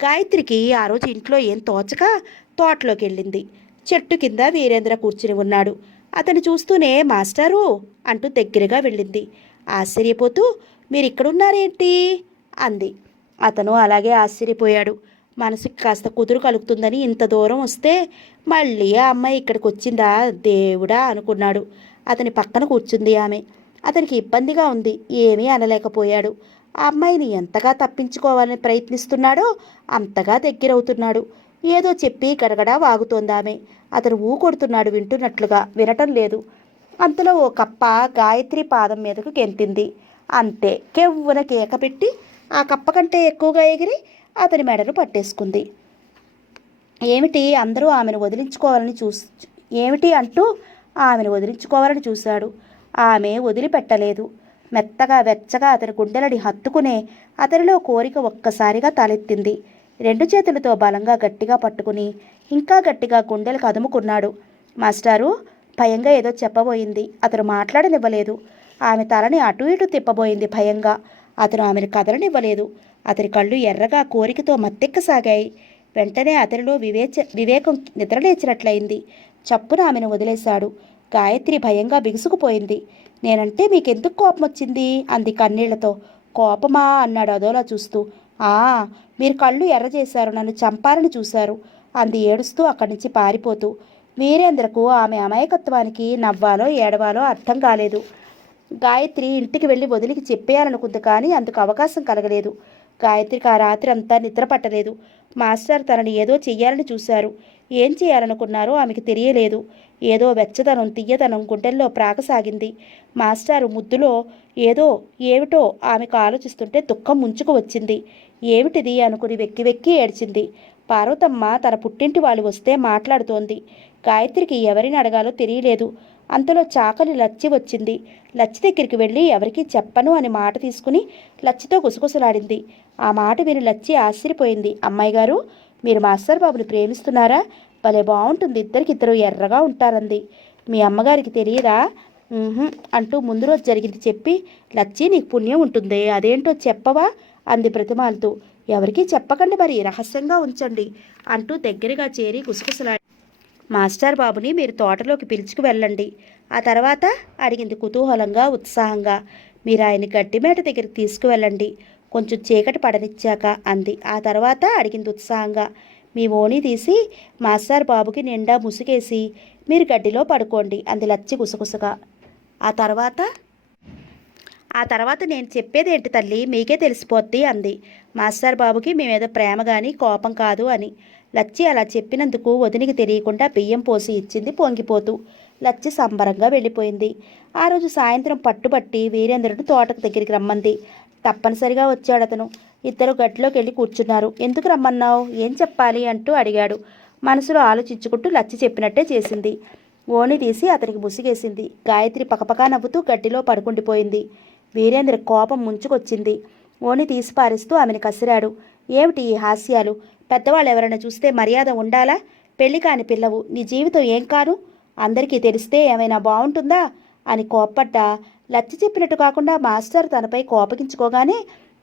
గాయత్రికి ఆ రోజు ఇంట్లో ఏం తోచక తోటలోకి వెళ్ళింది. చెట్టు కింద వీరేంద్ర కూర్చుని ఉన్నాడు. అతను చూస్తూనే మాస్టారు అంటూ దగ్గరగా వెళ్ళింది. ఆశ్చర్యపోతూ మీరిక్కడున్నారేంటి అంది. అతను అలాగే ఆశ్చర్యపోయాడు. మనసుకి కాస్త కుదురు కలుగుతుందని ఇంత దూరం వస్తే మళ్ళీ ఆ అమ్మాయి ఇక్కడికి వచ్చిందా దేవుడా అనుకున్నాడు. అతని పక్కన కూర్చుంది ఆమె. అతనికి ఇబ్బందిగా ఉంది. ఏమీ అనలేకపోయాడు. ఆ అమ్మాయిని ఎంతగా తప్పించుకోవాలని ప్రయత్నిస్తున్నాడో అంతగా దగ్గరవుతున్నాడు. ఏదో చెప్పి గడగడా వాగుతోంది ఆమె. అతను కొడుతున్నాడు వింటున్నట్లుగా. వినటం లేదు. అంతలో ఓ కప్ప గాయత్రి పాదం మీదకు గెంతింది. అంతే, కెవ్వున కేక పెట్టి ఆ కప్ప కంటే ఎక్కువగా ఎగిరి అతని మెడను పట్టేసుకుంది. ఏమిటి అందరూ ఆమెను వదిలించుకోవాలని ఏమిటి అంటూ ఆమెను వదిలించుకోవాలని చూశాడు. ఆమె వదిలిపెట్టలేదు. మెత్తగా వెచ్చగా అతని గుండెలని హత్తుకునే అతనిలో కోరిక ఒక్కసారిగా తలెత్తింది. 2 చేతులతో బలంగా గట్టిగా పట్టుకుని ఇంకా గట్టిగా గుండెలకు అదుముకున్నాడు. మాస్టారు భయంగా ఏదో చెప్పబోయింది. అతను మాట్లాడనివ్వలేదు. ఆమె తలని అటు ఇటు తిప్పబోయింది భయంగా. అతను ఆమెను కదలనివ్వలేదు. అతని కళ్ళు ఎర్రగా కోరికతో మత్తెక్కసాగాయి. వెంటనే అతనిలో వివేకం నిద్రలేచినట్లయింది. చప్పున ఆమెను వదిలేశాడు. గాయత్రి భయంగా బిగుసుకుపోయింది. నేనంటే మీకెందుకు కోపం వచ్చింది అంది కన్నీళ్లతో. కోపమా అన్నాడు అదోలా చూస్తూ. మీరు కళ్ళు ఎర్రజేశారు, నన్ను చంపాలని చూశారు అంది ఏడుస్తూ అక్కడి నుంచి పారిపోతూ. వీరేంద్రకు ఆమె అమాయకత్వానికి నవ్వాలో ఏడవాలో అర్థం కాలేదు. గాయత్రి ఇంటికి వెళ్ళి వదిలికి చెప్పేయాలనుకుంది, కానీ అందుకు అవకాశం కలగలేదు. గాయత్రికి ఆ రాత్రి అంతా నిద్ర పట్టలేదు. మాస్టర్ తనని ఏదో చెయ్యాలని చూశారు. ఏం చేయాలనుకున్నారో ఆమెకు తెలియలేదు. ఏదో వెచ్చదనం, తీయదనం గుండెల్లో ప్రాకసాగింది. మాస్టారు ముద్దులో ఏమిటో ఆమెకు ఆలోచిస్తుంటే దుఃఖం ముంచుకు వచ్చింది. ఏమిటిది అనుకుని వెక్కి వెక్కి ఏడ్చింది. పార్వతమ్మ తన పుట్టింటి వాళ్ళు వస్తే మాట్లాడుతోంది. గాయత్రికి ఎవరిని అడగాలో తెలియలేదు. అంతలో చాకలి లచ్చి వచ్చింది. లచ్చి దగ్గరికి వెళ్ళి ఎవరికీ చెప్పను అని మాట తీసుకుని లచ్చితో గుసగుసలాడింది. ఆ మాట విని లచ్చి ఆశ్చర్యపోయింది. అమ్మాయి గారు, మీరు మాస్టర్ బాబుని ప్రేమిస్తున్నారా? భలే బాగుంటుంది, ఇద్దరికిద్దరు ఎర్రగా ఉంటారంది. మీ అమ్మగారికి తెలియదా? అంటూ ముందు రోజు జరిగింది చెప్పి, లచ్చి నీకు పుణ్యం ఉంటుంది, అదేంటో చెప్పవా అంది బ్రతిమాలుతూ. ఎవరికీ చెప్పకండి, మరి రహస్యంగా ఉంచండి అంటూ దగ్గరగా చేరి గుసగుసలాడి మాస్టర్ బాబుని మీరు తోటలోకి పిలుచుకు వెళ్ళండి. ఆ తర్వాత అడిగింది కుతూహలంగా, ఉత్సాహంగా. మీరు ఆయన గడ్డిమేట దగ్గరికి తీసుకువెళ్ళండి, కొంచెం చీకటి పడనిచ్చాక అంది. ఆ తర్వాత అడిగింది ఉత్సాహంగా. మీ ఓణి తీసి మాస్టర్ బాబుకి నిండా ముసుగేసి మీరు గడ్డిలో పడుకోండి అంది లచ్చి గుసగుసగా. ఆ తర్వాత నేను చెప్పేదేంటి తల్లి, మీకే తెలిసిపోద్ది అంది. మాస్టర్ బాబుకి మీ మీద ప్రేమ కానీ కోపం కాదు అని. లచ్చి అలా చెప్పినందుకు వదినికి తెలియకుండా బియ్యం పోసి ఇచ్చింది పొంగిపోతూ. లచ్చి సంబరంగా వెళ్ళిపోయింది. ఆ రోజు సాయంత్రం పట్టుబట్టి వీరేంద్రుడు తోటకు దగ్గరికి రమ్మంది. తప్పనిసరిగా వచ్చాడతను. ఇద్దరు గట్లోకి వెళ్ళి కూర్చున్నారు. ఎందుకు రమ్మన్నావు, ఏం చెప్పాలి అంటూ అడిగాడు. మనసులో ఆలోచించుకుంటూ లచ్చి చెప్పినట్టే చేసింది. ఓణి తీసి అతనికి ముసిగేసింది. గాయత్రి పకపకా నవ్వుతూ గడ్డిలో పడుకుండిపోయింది. వీరేంద్ర కోపం ముంచుకొచ్చింది. ఓణి తీసి పారేస్తూ ఆమెను కసిరాడు. ఏమిటి ఈ హాస్యాలు? పెద్దవాళ్ళు ఎవరైనా చూస్తే మర్యాద ఉండాలా? పెళ్లి కాని పిల్లవు, నీ జీవితం ఏం కాను? అందరికీ తెలిస్తే ఏమైనా బాగుంటుందా అని కోప్పడ్డా. లచ్చి చెప్పినట్టు కాకుండా మాస్టర్ తనపై కోపగించుకోగానే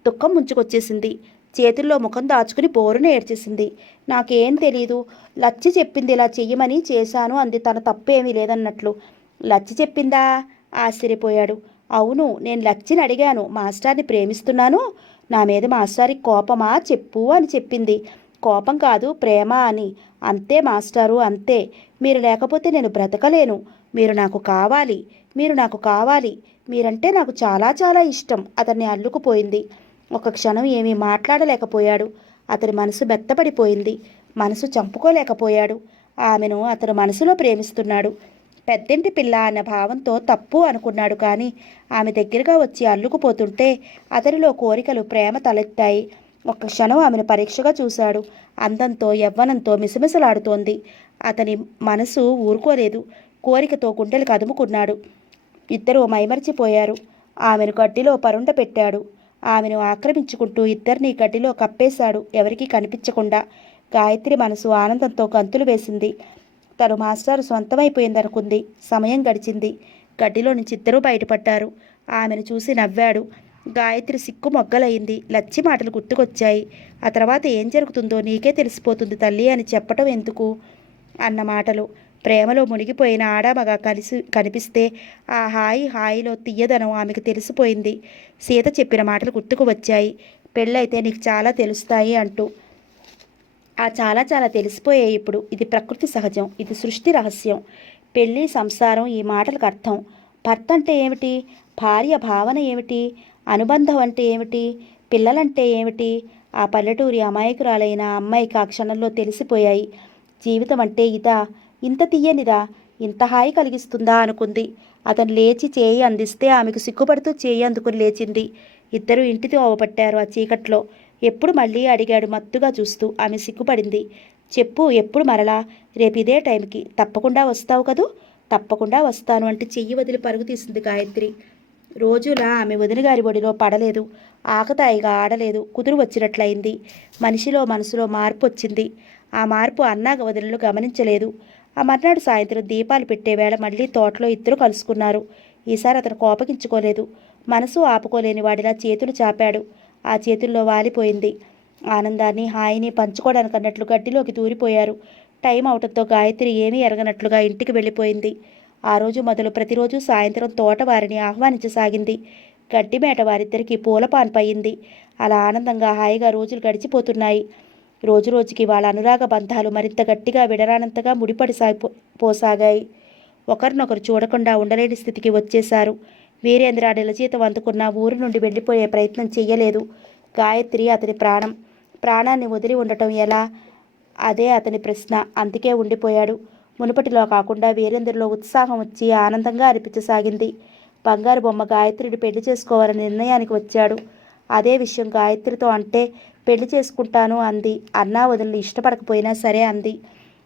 దుఃఖం ముంచుకొచ్చేసింది. చేతుల్లో ముఖం దాచుకుని బోరున ఏడ్చేసింది. నాకేం తెలీదు, లచ్చి చెప్పింది ఇలా చెయ్యమని చేశాను అంది, తన తప్పేమీ లేదన్నట్లు. లచ్చి చెప్పిందా? ఆశ్చర్యపోయాడు. అవును, నేను లచ్చిని అడిగాను, మాస్టార్ని ప్రేమిస్తున్నాను, నా మీద మాస్టారికి కోపమా చెప్పు అని చెప్పింది. కోపం కాదు, ప్రేమ అని. అంతే మాస్టారు, అంతే. మీరు లేకపోతే నేను బ్రతకలేను. మీరు నాకు కావాలి, మీరు నాకు కావాలి, మీరంటే నాకు చాలా చాలా ఇష్టం. అతన్ని అల్లుకుపోయింది. ఒక క్షణం ఏమీ మాట్లాడలేకపోయాడు. అతని మనసు మెత్తపడిపోయింది. మనసు చంపుకోలేకపోయాడు. ఆమెను అతను మనసులో ప్రేమిస్తున్నాడు. పెద్దింటి పిల్ల అన్న భావంతో తప్పు అనుకున్నాడు. కానీ ఆమె దగ్గరగా వచ్చి అల్లుకుపోతుంటే అతనిలో కోరికలు ప్రేమ తలెత్తాయి. ఒక్క క్షణం ఆమెను పరీక్షగా చూశాడు. అందంతో యవ్వనంతో మిసమిసలాడుతోంది. అతని మనసు ఊరుకోలేదు. కోరికతో గుండెలు కదుముకున్నాడు. ఇద్దరూ మైమరిచిపోయారు. ఆమెను గడ్డిలో పరుండ పెట్టాడు. ఆమెను ఆక్రమించుకుంటూ ఇద్దరినీ గడ్డిలో కప్పేశాడు, ఎవరికీ కనిపించకుండా. గాయత్రి మనసు ఆనందంతో గంతులు వేసింది. తను మాస్టారు సొంతమైపోయిందనుకుంది. సమయం గడిచింది. గడ్డిలో నుంచి ఇద్దరూ బయటపడ్డారు. ఆమెను చూసి నవ్వాడు. గాయత్రి సిక్కు మొగ్గలయింది. లచ్చి మాటలు గుర్తుకొచ్చాయి. ఆ తర్వాత ఏం జరుగుతుందో నీకే తెలిసిపోతుంది తల్లి అని చెప్పటం ఎందుకు అన్న మాటలు. ప్రేమలో మునిగిపోయిన ఆడామగా కనిపిస్తే ఆ హాయిలో తీయదనం ఆమెకు తెలిసిపోయింది. సీత చెప్పిన మాటలు గుర్తుకు వచ్చాయి. పెళ్ళైతే నీకు చాలా తెలుస్తాయి అంటూ. ఆ చాలా చాలా తెలిసిపోయాయి ఇప్పుడు. ఇది ప్రకృతి సహజం, ఇది సృష్టి రహస్యం. పెళ్ళి, సంసారం, ఈ మాటలకు అర్థం. భర్త అంటే ఏమిటి, భార్య భావన ఏమిటి, అనుబంధం అంటే ఏమిటి, పిల్లలంటే ఏమిటి, ఆ పల్లెటూరి అమాయకురాలైన అమ్మాయికి ఆ క్షణంలో తెలిసిపోయాయి. జీవితం అంటే ఇదా, ఇంత తీయనిదా, ఇంత హాయి కలిగిస్తుందా అనుకుంది. అతను లేచి చేయి అందిస్తే ఆమెకు సిగ్గుపడుతూ చేయి అందుకుని లేచింది. ఇద్దరూ ఇంటితో అవపట్టారు ఆ చీకట్లో. ఎప్పుడు మళ్ళీ అడిగాడు మత్తుగా చూస్తూ. ఆమె సిగ్గుపడింది. చెప్పు, ఎప్పుడు మరలా? రేపు ఇదే టైంకి తప్పకుండా వస్తావు కదూ? తప్పకుండా వస్తాను అంటే చెయ్యి వదిలి పరుగు తీసింది గాయత్రి. రోజులా ఆమె వదిన గారి ఒడిలో పడలేదు. ఆకతాయిగా ఆడలేదు. కుదురు వచ్చినట్లయింది. మనిషిలో మనసులో మార్పు వచ్చింది. ఆ మార్పు అన్నా వదినలు గమనించలేదు. ఆ మర్నాడు సాయంత్రం దీపాలు పెట్టే వేళ మళ్ళీ తోటలో ఇద్దరు కలుసుకున్నారు. ఈసారి అతను కోపగించుకోలేదు. మనసు ఆపుకోలేని వాడిలా చేతులు చాపాడు. ఆ చేతుల్లో వాలిపోయింది. ఆనందాన్ని హాయిని పంచుకోవడానికి అన్నట్లు గడ్డిలోకి దూరిపోయారు. టైం అవటంతో గాయత్రి ఏమీ ఎరగనట్లుగా ఇంటికి వెళ్ళిపోయింది. ఆ రోజు మొదలు ప్రతిరోజు సాయంత్రం తోట వారిని ఆహ్వానించసాగింది. గడ్డిమేట వారిద్దరికీ పూలపాన్పయింది. అలా ఆనందంగా హాయిగా రోజులు గడిచిపోతున్నాయి. రోజురోజుకి వాళ్ళ అనురాగ బంధాలు మరింత గట్టిగా విడరానంతగా ముడిపడి పోసాగాయి. ఒకరినొకరు చూడకుండా ఉండలేని స్థితికి వచ్చేశారు. వీరేంద్ర నెల జీతం అందుకున్న ఊరు నుండి వెళ్ళిపోయే ప్రయత్నం చెయ్యలేదు. గాయత్రి అతని ప్రాణం. ప్రాణాన్ని వదిలి ఉండటం ఎలా, అదే అతని ప్రశ్న. అందుకే ఉండిపోయాడు. మునుపటిలో కాకుండా వీరేంద్రలో ఉత్సాహం వచ్చి ఆనందంగా అనిపించసాగింది. బంగారు బొమ్మ గాయత్రిని పెళ్లి చేసుకోవాలనే నిర్ణయానికి వచ్చాడు. అదే విషయం గాయత్రితో అంటే పెళ్లి చేసుకుంటాను అంది. అన్నా వదినలు ఇష్టపడకపోయినా సరే అంది.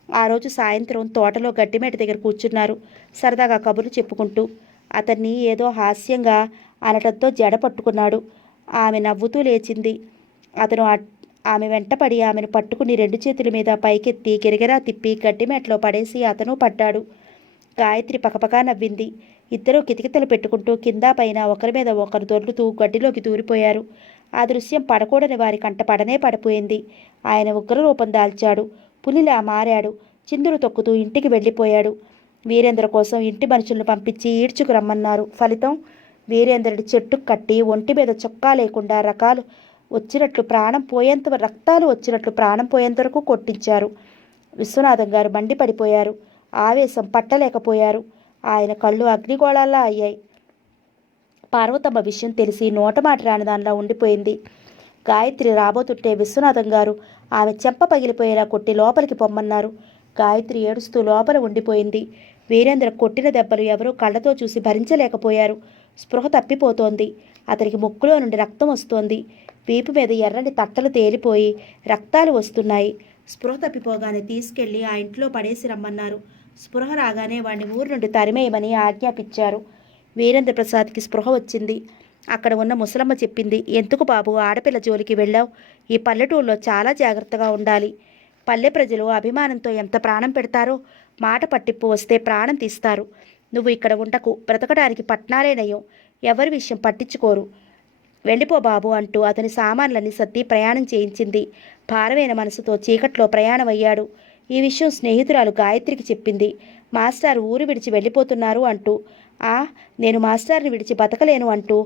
ఆ రోజు సాయంత్రం తోటలో గడ్డిమేట దగ్గర కూర్చున్నారు, సరదాగా కబుర్లు చెప్పుకుంటూ. అతన్ని ఏదో హాస్యంగా అనటంతో జడ పట్టుకున్నాడు. ఆమె నవ్వుతూ లేచింది. అతను ఆమె వెంటపడి ఆమెను పట్టుకుని రెండు చేతుల మీద పైకెత్తి గిరగిరా తిప్పి గడ్డిమేటలో పడేసి అతను పడ్డాడు. గాయత్రి పకపకా నవ్వింది. ఇద్దరూ కితకితలు పెట్టుకుంటూ కింద పైన ఒకరి మీద ఒకరు దొర్లుతూ గడ్డిలోకి దూరిపోయారు. ఆ దృశ్యం పడకూడని వారి కంట పడనే పడిపోయింది. ఆయన ఉగ్రరూపం దాల్చాడు. పులిలా మారాడు. చిందులు తొక్కుతూ ఇంటికి వెళ్ళిపోయాడు. వీరేంద్ర కోసం ఇంటి మనుషులను పంపించి ఈడ్చుకు రమ్మన్నారు. ఫలితం వీరేంద్రుడి చెట్టుకు కట్టి ఒంటి మీద చొక్కా లేకుండా రక్తాలు వచ్చినట్లు ప్రాణం పోయేంత వరకు కొట్టించారు. విశ్వనాథం గారు మండిపడిపోయారు. ఆవేశం పట్టలేకపోయారు. ఆయన కళ్ళు అగ్నిగోళాల్లా అయ్యాయి. పార్వతమ్మ విషయం తెలిసి నోటమాట రాని దానిలా ఉండిపోయింది. గాయత్రి రాబోతుంటే విశ్వనాథం గారు ఆమె చెంప పగిలిపోయేలా కొట్టి లోపలికి పొమ్మన్నారు. గాయత్రి ఏడుస్తూ లోపల ఉండిపోయింది. వీరేంద్ర కొట్టిన దెబ్బలు ఎవరూ కళ్ళతో చూసి భరించలేకపోయారు. స్పృహ తప్పిపోతోంది. అతనికి ముక్కులో నుండి రక్తం వస్తోంది. వీపు మీద ఎర్రని తట్టలు తేలిపోయి రక్తాలు వస్తున్నాయి. స్పృహ తప్పిపోగానే తీసుకెళ్లి ఆ ఇంట్లో పడేసి రమ్మన్నారు. స్పృహ రాగానే వాడిని ఊరు నుండి తరిమేయమని ఆజ్ఞాపించారు. వీరేంద్ర ప్రసాద్కి స్పృహ వచ్చింది. అక్కడ ఉన్న ముసలమ్మ చెప్పింది, ఎందుకు బాబు ఆడపిల్ల జోలికి వెళ్ళావు? ఈ పల్లెటూరులో చాలా జాగ్రత్తగా ఉండాలి. పల్లె ప్రజలు అభిమానంతో ఎంత ప్రాణం పెడతారో, మాట పట్టింపు వస్తే ప్రాణం తీస్తారు. నువ్వు ఇక్కడ ఉండకు, బ్రతకడానికి పట్నాలే నయం. ఎవరి విషయం పట్టించుకోరు. వెళ్ళిపో బాబు అంటూ అతని సామాన్లన్నీ సర్ది ప్రయాణం చేయించింది. భారమైన మనసుతో చీకట్లో ప్రయాణమయ్యాడు. ఈ విషయం స్నేహితురాలు గాయత్రికి చెప్పింది. మాస్టారు ఊరు విడిచి వెళ్ళిపోతున్నారు అంటూ. నేను మాస్టార్ని విడిచి బతకలేను అంటూ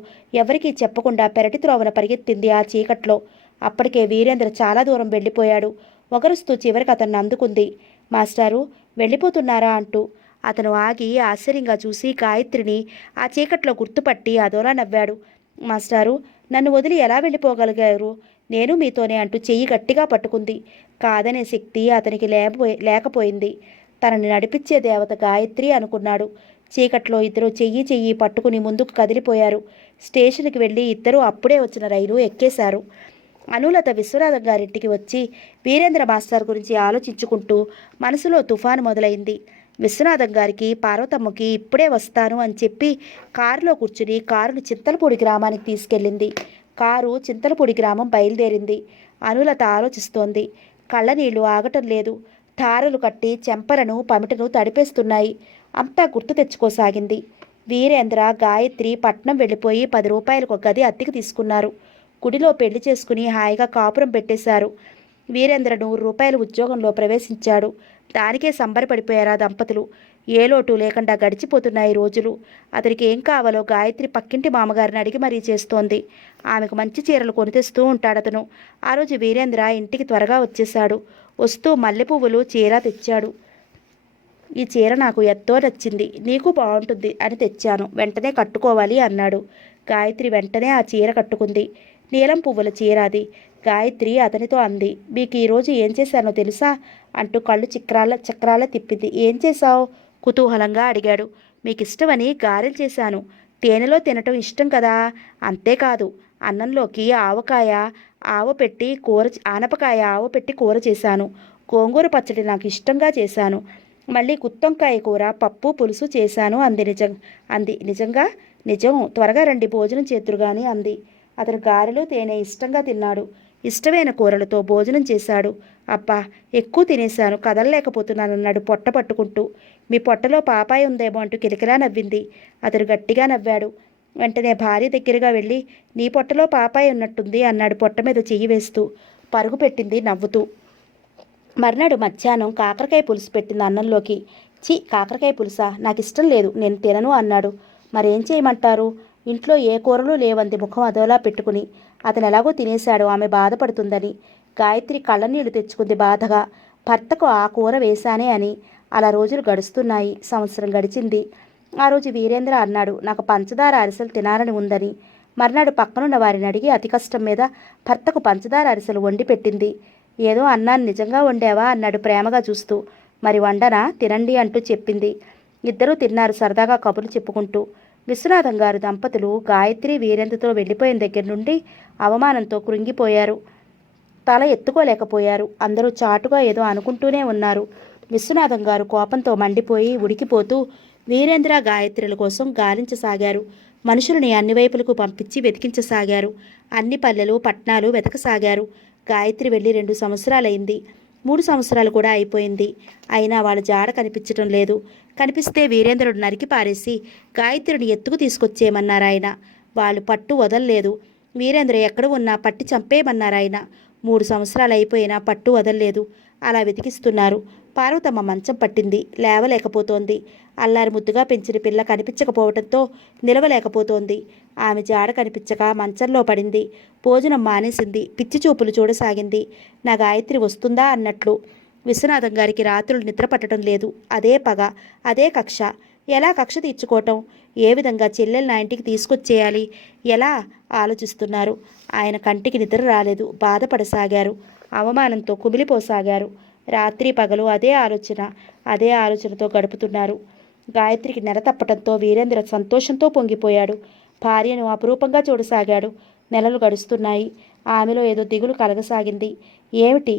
ఎవరికీ చెప్పకుండా పెరటి త్రోవన పరిగెత్తింది ఆ చీకట్లో. అప్పటికే వీరేంద్ర చాలా దూరం వెళ్ళిపోయాడు. ఒకరుస్తూ చివరికి అతన్ని అందుకుంది. మాస్టారు వెళ్ళిపోతున్నారా అంటూ. అతను ఆగి ఆశ్చర్యంగా చూసి గాయత్రిని ఆ చీకట్లో గుర్తుపట్టి అదోలా నవ్వాడు. మాస్టారు నన్ను వదిలి ఎలా వెళ్ళిపోగలిగారు? నేను మీతోనే అంటూ చెయ్యి గట్టిగా పట్టుకుంది. కాదనే శక్తి అతనికి లేకపోయింది. తనని నడిపించే దేవత గాయత్రి అనుకున్నాడు. చీకట్లో ఇద్దరు చెయ్యి పట్టుకుని ముందుకు కదిలిపోయారు. స్టేషన్కి వెళ్ళి ఇద్దరూ అప్పుడే వచ్చిన రైలు ఎక్కేశారు. అనులత విశ్వనాథం గారింటికి వచ్చి వీరేంద్ర మాస్టర్ గురించి ఆలోచించుకుంటూ మనసులో తుఫాను మొదలైంది. విశ్వనాథం గారికి పార్వతమ్మకి ఇప్పుడే వస్తాను అని చెప్పి కారులో కూర్చుని కారును చింతలపూడి గ్రామానికి తీసుకెళ్ళింది. కారు చింతలపూడి గ్రామం బయలుదేరింది. అనులత ఆలోచిస్తోంది. కళ్ళనీళ్లు ఆగటం లేదు. ధారలు కట్టి చెంపలను పమిటను తడిపేస్తున్నాయి. అంతా గుర్తు తెచ్చుకోసాగింది. వీరేంద్ర గాయత్రి పట్నం వెళ్ళిపోయి 10 రూపాయలకు ఒక గది అద్దెకి తీసుకున్నారు. గుడిలో పెళ్లి చేసుకుని హాయిగా కాపురం పెట్టేశారు. వీరేంద్ర 100 రూపాయలు ఉద్యోగంలో ప్రవేశించాడు. దానికే సంబరపడిపోయారు ఆ దంపతులు. ఏ లోటు లేకుండా గడిచిపోతున్నాయి రోజులు. అతనికి ఏం కావాలో గాయత్రి పక్కింటి మామగారిని అడిగి మరీ చేస్తోంది. ఆమెకు మంచి చీరలు కొని తెస్తూ ఉంటాడు అతను. ఆ రోజు వీరేంద్ర ఇంటికి త్వరగా వచ్చేశాడు. వస్తూ మల్లెపువ్వులు చీర తెచ్చాడు. ఈ చీర నాకు ఎంతో నచ్చింది, నీకు బాగుంటుంది అని తెచ్చాను, వెంటనే కట్టుకోవాలి అన్నాడు. గాయత్రి వెంటనే ఆ చీర కట్టుకుంది. నీలం పువ్వుల చీర అది. గాయత్రి అతనితో అంది, మీకు ఈరోజు ఏం చేశానో తెలుసా అంటూ కళ్ళు చక్రాల తిప్పింది. ఏం చేశావు? కుతూహలంగా అడిగాడు. మీకు ఇష్టమని గారెలు చేశాను. తేనెలో తినటం ఇష్టం కదా. అంతేకాదు అన్నంలోకి ఆనపకాయ ఆవ పెట్టి కూర చేశాను. గోంగూర పచ్చడి నాకు ఇష్టంగా చేశాను. మళ్ళీ గుత్తొంకాయ కూర, పప్పు, పులుసు చేశాను అంది. నిజంగా? నిజం. త్వరగా రండి, భోజనం చేతురు గాని అంది. అతను గారెలు తేనె ఇష్టంగా తిన్నాడు. ఇష్టమైన కూరలతో భోజనం చేశాడు. అబ్బా ఎక్కువ తినేశాను, కదలలేకపోతున్నానన్నాడు పొట్ట పట్టుకుంటూ. మీ పొట్టలో పాపాయి ఉందేమో అంటూ కిలకిలా నవ్వింది. అతడు గట్టిగా నవ్వాడు. వెంటనే భార్య దగ్గరగా వెళ్ళి, నీ పొట్టలో పాపాయి ఉన్నట్టుంది అన్నాడు పొట్ట మీద చెయ్యి వేస్తూ. పరుగు పెట్టింది నవ్వుతూ. మర్నాడు మధ్యాహ్నం కాకరకాయ పులుసు పెట్టింది అన్నంలోకి. కాకరకాయ పులుసా? నాకు ఇష్టం లేదు, నేను తినను అన్నాడు. మరేం చేయమంటారు? ఇంట్లో ఏ కూరలు లేవంది ముఖం అదోలా పెట్టుకుని. అతను ఎలాగో తినేశాడు, ఆమె బాధపడుతుందని. గాయత్రి కళ్ళనీళ్లు తెచ్చుకుంది బాధగా. భర్తకు ఆ కూర వేశానే అని. అలా రోజులు గడుస్తున్నాయి. సంవత్సరం గడిచింది. ఆ రోజు వీరేంద్ర అన్నాడు, నాకు పంచదార అరిసెలు తినాలని ఉందని. మర్నాడు పక్కనున్న వారిని అడిగి అతి కష్టం మీద భర్తకు పంచదార అరిసెలు వండి పెట్టింది. ఏదో అన్నాను, నిజంగా వండావా అన్నాడు ప్రేమగా చూస్తూ. మరి వండనా, తినండి అంటూ చెప్పింది. ఇద్దరూ తిన్నారు సరదాగా కబుర్లు చెప్పుకుంటూ. విశ్వనాథం గారు దంపతులు గాయత్రి వీరేంద్రతో వెళ్ళిపోయిన దగ్గర నుండి అవమానంతో కృంగిపోయారు. తల ఎత్తుకోలేకపోయారు. అందరూ చాటుగా ఏదో అనుకుంటూనే ఉన్నారు. విశ్వనాథం గారు కోపంతో మండిపోయి ఉడికిపోతూ వీరేంద్ర గాయత్రుల కోసం గాలించసాగారు. మనుషులని అన్ని వైపులకు పంపించి వెతికించసాగారు. అన్ని పల్లెలు పట్నాలు వెతకసాగారు. గాయత్రి వెళ్ళి 2 సంవత్సరాలైంది. 3 సంవత్సరాలు కూడా అయిపోయింది. అయినా వాళ్ళ జాడ కనిపించటం లేదు. కనిపిస్తే వీరేంద్రుడు నరికి పారేసి గాయత్రిని ఎత్తుకు తీసుకొచ్చేయమన్నారాయన. వాళ్ళు పట్టు వదల్లేదు. వీరేంద్ర ఎక్కడ ఉన్నా పట్టి చంపేయమన్నారాయన. 3 సంవత్సరాలు అయిపోయినా పట్టు వదల్లేదు. అలా వెతికిస్తున్నారు. పార్వతమ్మ మంచం పట్టింది, లేవలేకపోతోంది. అల్లారి ముద్దుగా పెంచిన పిల్ల కనిపించకపోవడంతో నిలవలేకపోతోంది. ఆమె జాడ కనిపించక మంచంలో పడింది. భోజనం మానేసింది. పిచ్చి చూపులు చూడసాగింది. నా గాయత్రి వస్తుందా అన్నట్లు. విశ్వనాథం గారికి రాత్రులు నిద్ర పట్టడం లేదు. అదే పగ, అదే కక్ష. ఎలా కక్ష తీర్చుకోవటం? ఏ విధంగా చెల్లెలు నా ఇంటికి తీసుకొచ్చేయాలి? ఎలా ఆలోచిస్తున్నారు. ఆయన కంటికి నిద్ర రాలేదు. బాధపడసాగారు. అవమానంతో కుమిలిపోసాగారు. రాత్రి పగలు అదే ఆలోచనతో గడుపుతున్నారు. గాయత్రికి నెల తప్పటంతో వీరేంద్ర సంతోషంతో పొంగిపోయాడు. భార్యను అపురూపంగా చూడసాగాడు. నెలలు గడుస్తున్నాయి. ఆమెలో ఏదో దిగులు కలగసాగింది. ఏమిటి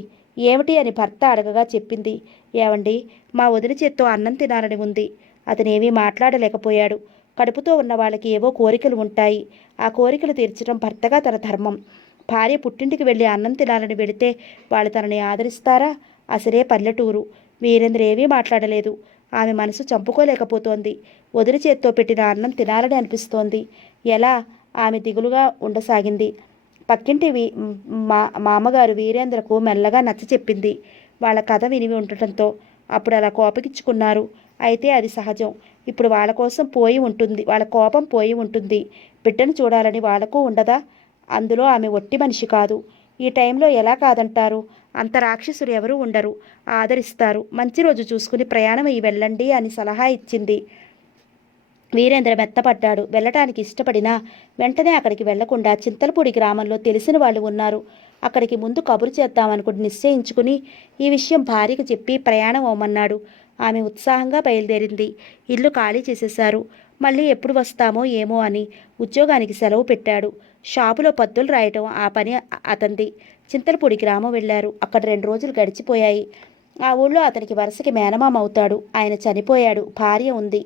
ఏమిటి అని భర్త అడగగా చెప్పింది. ఏవండి, మా వదిన చేత్తో అన్నం తినాలని ఉంది. అతనేమీ మాట్లాడలేకపోయాడు. కడుపుతో ఉన్న వాళ్ళకి ఏవో కోరికలు ఉంటాయి. ఆ కోరికలు తీర్చడం భర్తగా తన ధర్మం. భార్య పుట్టింటికి వెళ్ళి అన్నం తినాలని వెళితే వాళ్ళు తనని ఆదరిస్తారా? అసలే పల్లెటూరు. వీరేంద్ర ఏమీ మాట్లాడలేదు. ఆమె మనసు చంపుకోలేకపోతోంది. వదిన చేత్తో పెట్టిన అన్నం తినాలని అనిపిస్తోంది. ఎలా? ఆమె దిగులుగా ఉండసాగింది. పక్కింటి మామగారు వీరేంద్రకు మెల్లగా నచ్చ చెప్పింది. వాళ్ళ కథ విని ఉండటంతో అప్పుడు అలా కోపగించుకున్నారు. అయితే అది సహజం. ఇప్పుడు వాళ్ళ కోపం పోయి ఉంటుంది. బిడ్డను చూడాలని వాళ్లకు ఉండదా? అందులో ఆమె ఒట్టి మనిషి కాదు. ఈ టైంలో ఎలా కాదంటారు? అంత రాక్షసులు ఎవరూ ఉండరు. ఆదరిస్తారు. మంచి రోజు చూసుకుని ప్రయాణం అయ్యి వెళ్ళండి అని సలహా ఇచ్చింది. వీరేంద్ర మెత్తపడ్డాడు. వెళ్ళటానికి ఇష్టపడినా వెంటనే అక్కడికి వెళ్లకుండా చింతలపూడి గ్రామంలో తెలిసిన వాళ్ళు ఉన్నారు. అక్కడికి ముందు కబురు చేద్దామనుకుని నిశ్చయించుకుని ఈ విషయం భార్యకు చెప్పి ప్రయాణం అవ్వమన్నాడు. ఆమె ఉత్సాహంగా బయలుదేరింది. ఇల్లు ఖాళీ చేసేశారు. మళ్ళీ ఎప్పుడు వస్తామో ఏమో అని ఉద్యోగానికి సెలవు పెట్టాడు. షాపులో పద్దులు రాయటం ఆ పని అతంది. చింతలపూడి గ్రామం వెళ్లారు. అక్కడ 2 రోజులు గడిచిపోయాయి. ఆ ఊళ్ళో అతనికి వరుసకి మేనమామ అవుతాడు. ఆయన చనిపోయాడు. భార్య ఉంది.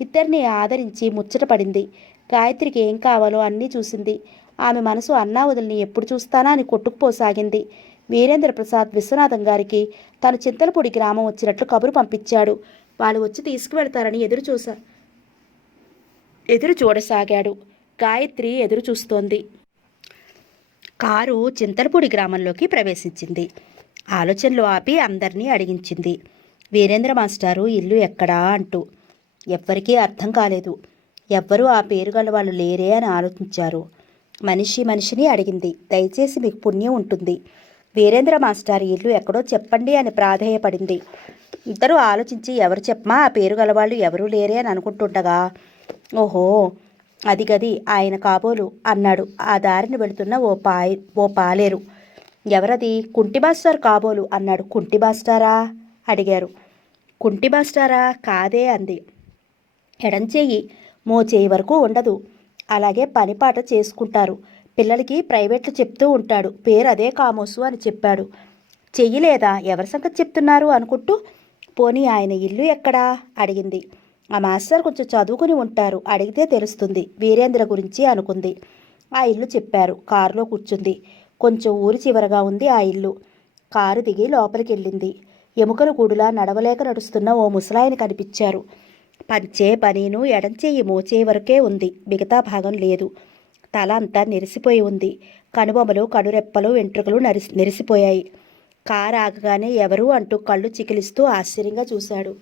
ఇద్దరిని ఆదరించి ముచ్చట పడింది. గాయత్రికి ఏం కావాలో అన్నీ చూసింది. ఆమె మనసు అన్నా వదిలిని ఎప్పుడు చూస్తానా అని కొట్టుకుపోసాగింది. వీరేంద్ర ప్రసాద్ విశ్వనాథం గారికి తను చింతలపూడి గ్రామం వచ్చినట్లు కబురు పంపించాడు. వాళ్ళు వచ్చి తీసుకువెళ్తారని ఎదురు చూడసాగాడు. గాయత్రి ఎదురు చూస్తోంది. కారు చింతలపూడి గ్రామంలోకి ప్రవేశించింది. ఆలోచనలు ఆపి అందరినీ అడిగించింది. వీరేంద్ర మాస్టారు ఇల్లు ఎక్కడా అంటూ. ఎవ్వరికీ అర్థం కాలేదు. ఎవ్వరూ ఆ పేరు గల వాళ్ళు లేరే అని ఆలోచించారు. మనిషిని అడిగింది. దయచేసి మీకు పుణ్యం ఉంటుంది. వీరేంద్ర మాస్టర్ ఇల్లు ఎక్కడో చెప్పండి అని ప్రాధేయపడింది. ఇద్దరూ ఆలోచించి ఎవరు చెప్పమా ఆ పేరు గలవాళ్ళు ఎవరూ లేరే అని అనుకుంటుండగా, ఓహో అది గది ఆయన కాబోలు అన్నాడు ఆ దారిని వెళుతున్న ఓ పాలేరు. ఎవరది? కుంటి మాస్టర్ కాబోలు అన్నాడు. కుంటి మాస్టారా అడిగారు. కుంటి మాస్టారా? కాదే అంది. ఎడంచేయి మోచేయి వరకు ఉండదు. అలాగే పనిపాట చేసుకుంటారు. పిల్లలకి ప్రైవేట్లు చెప్తూ ఉంటాడు. పేరు అదే కామోసు అని చెప్పాడు. చెయ్యలేదా? ఎవరి సంగతి చెప్తున్నారు అనుకుంటూ, పోనీ ఆయన ఇల్లు ఎక్కడా అడిగింది. ఆ మాస్టర్ కొంచెం చదువుకుని ఉంటారు. అడిగితే తెలుస్తుంది. వీరేంద్ర గురించి అనుకుంది. ఆ ఇల్లు చెప్పారు. కారులో కూర్చుంది. కొంచెం ఊరి చివరగా ఉంది ఆ ఇల్లు. కారు దిగి లోపలికి వెళ్ళింది. ఎముకల గూడులా నడవలేక నడుస్తున్న ఓ ముసలాయన కనిపించారు. పంచే బనీను ఎడంచేయి మోచేయి వరకే ఉంది. మిగతా భాగం లేదు. తల అంతా నెరిసిపోయి ఉంది. కనుబొమలు, కనురెప్పలు, వెంట్రుకలు నెరిసిపోయాయి. కారు ఆగగానే ఎవరు అంటూ కళ్ళు చికిలిస్తూ ఆశ్చర్యంగా చూశాడు.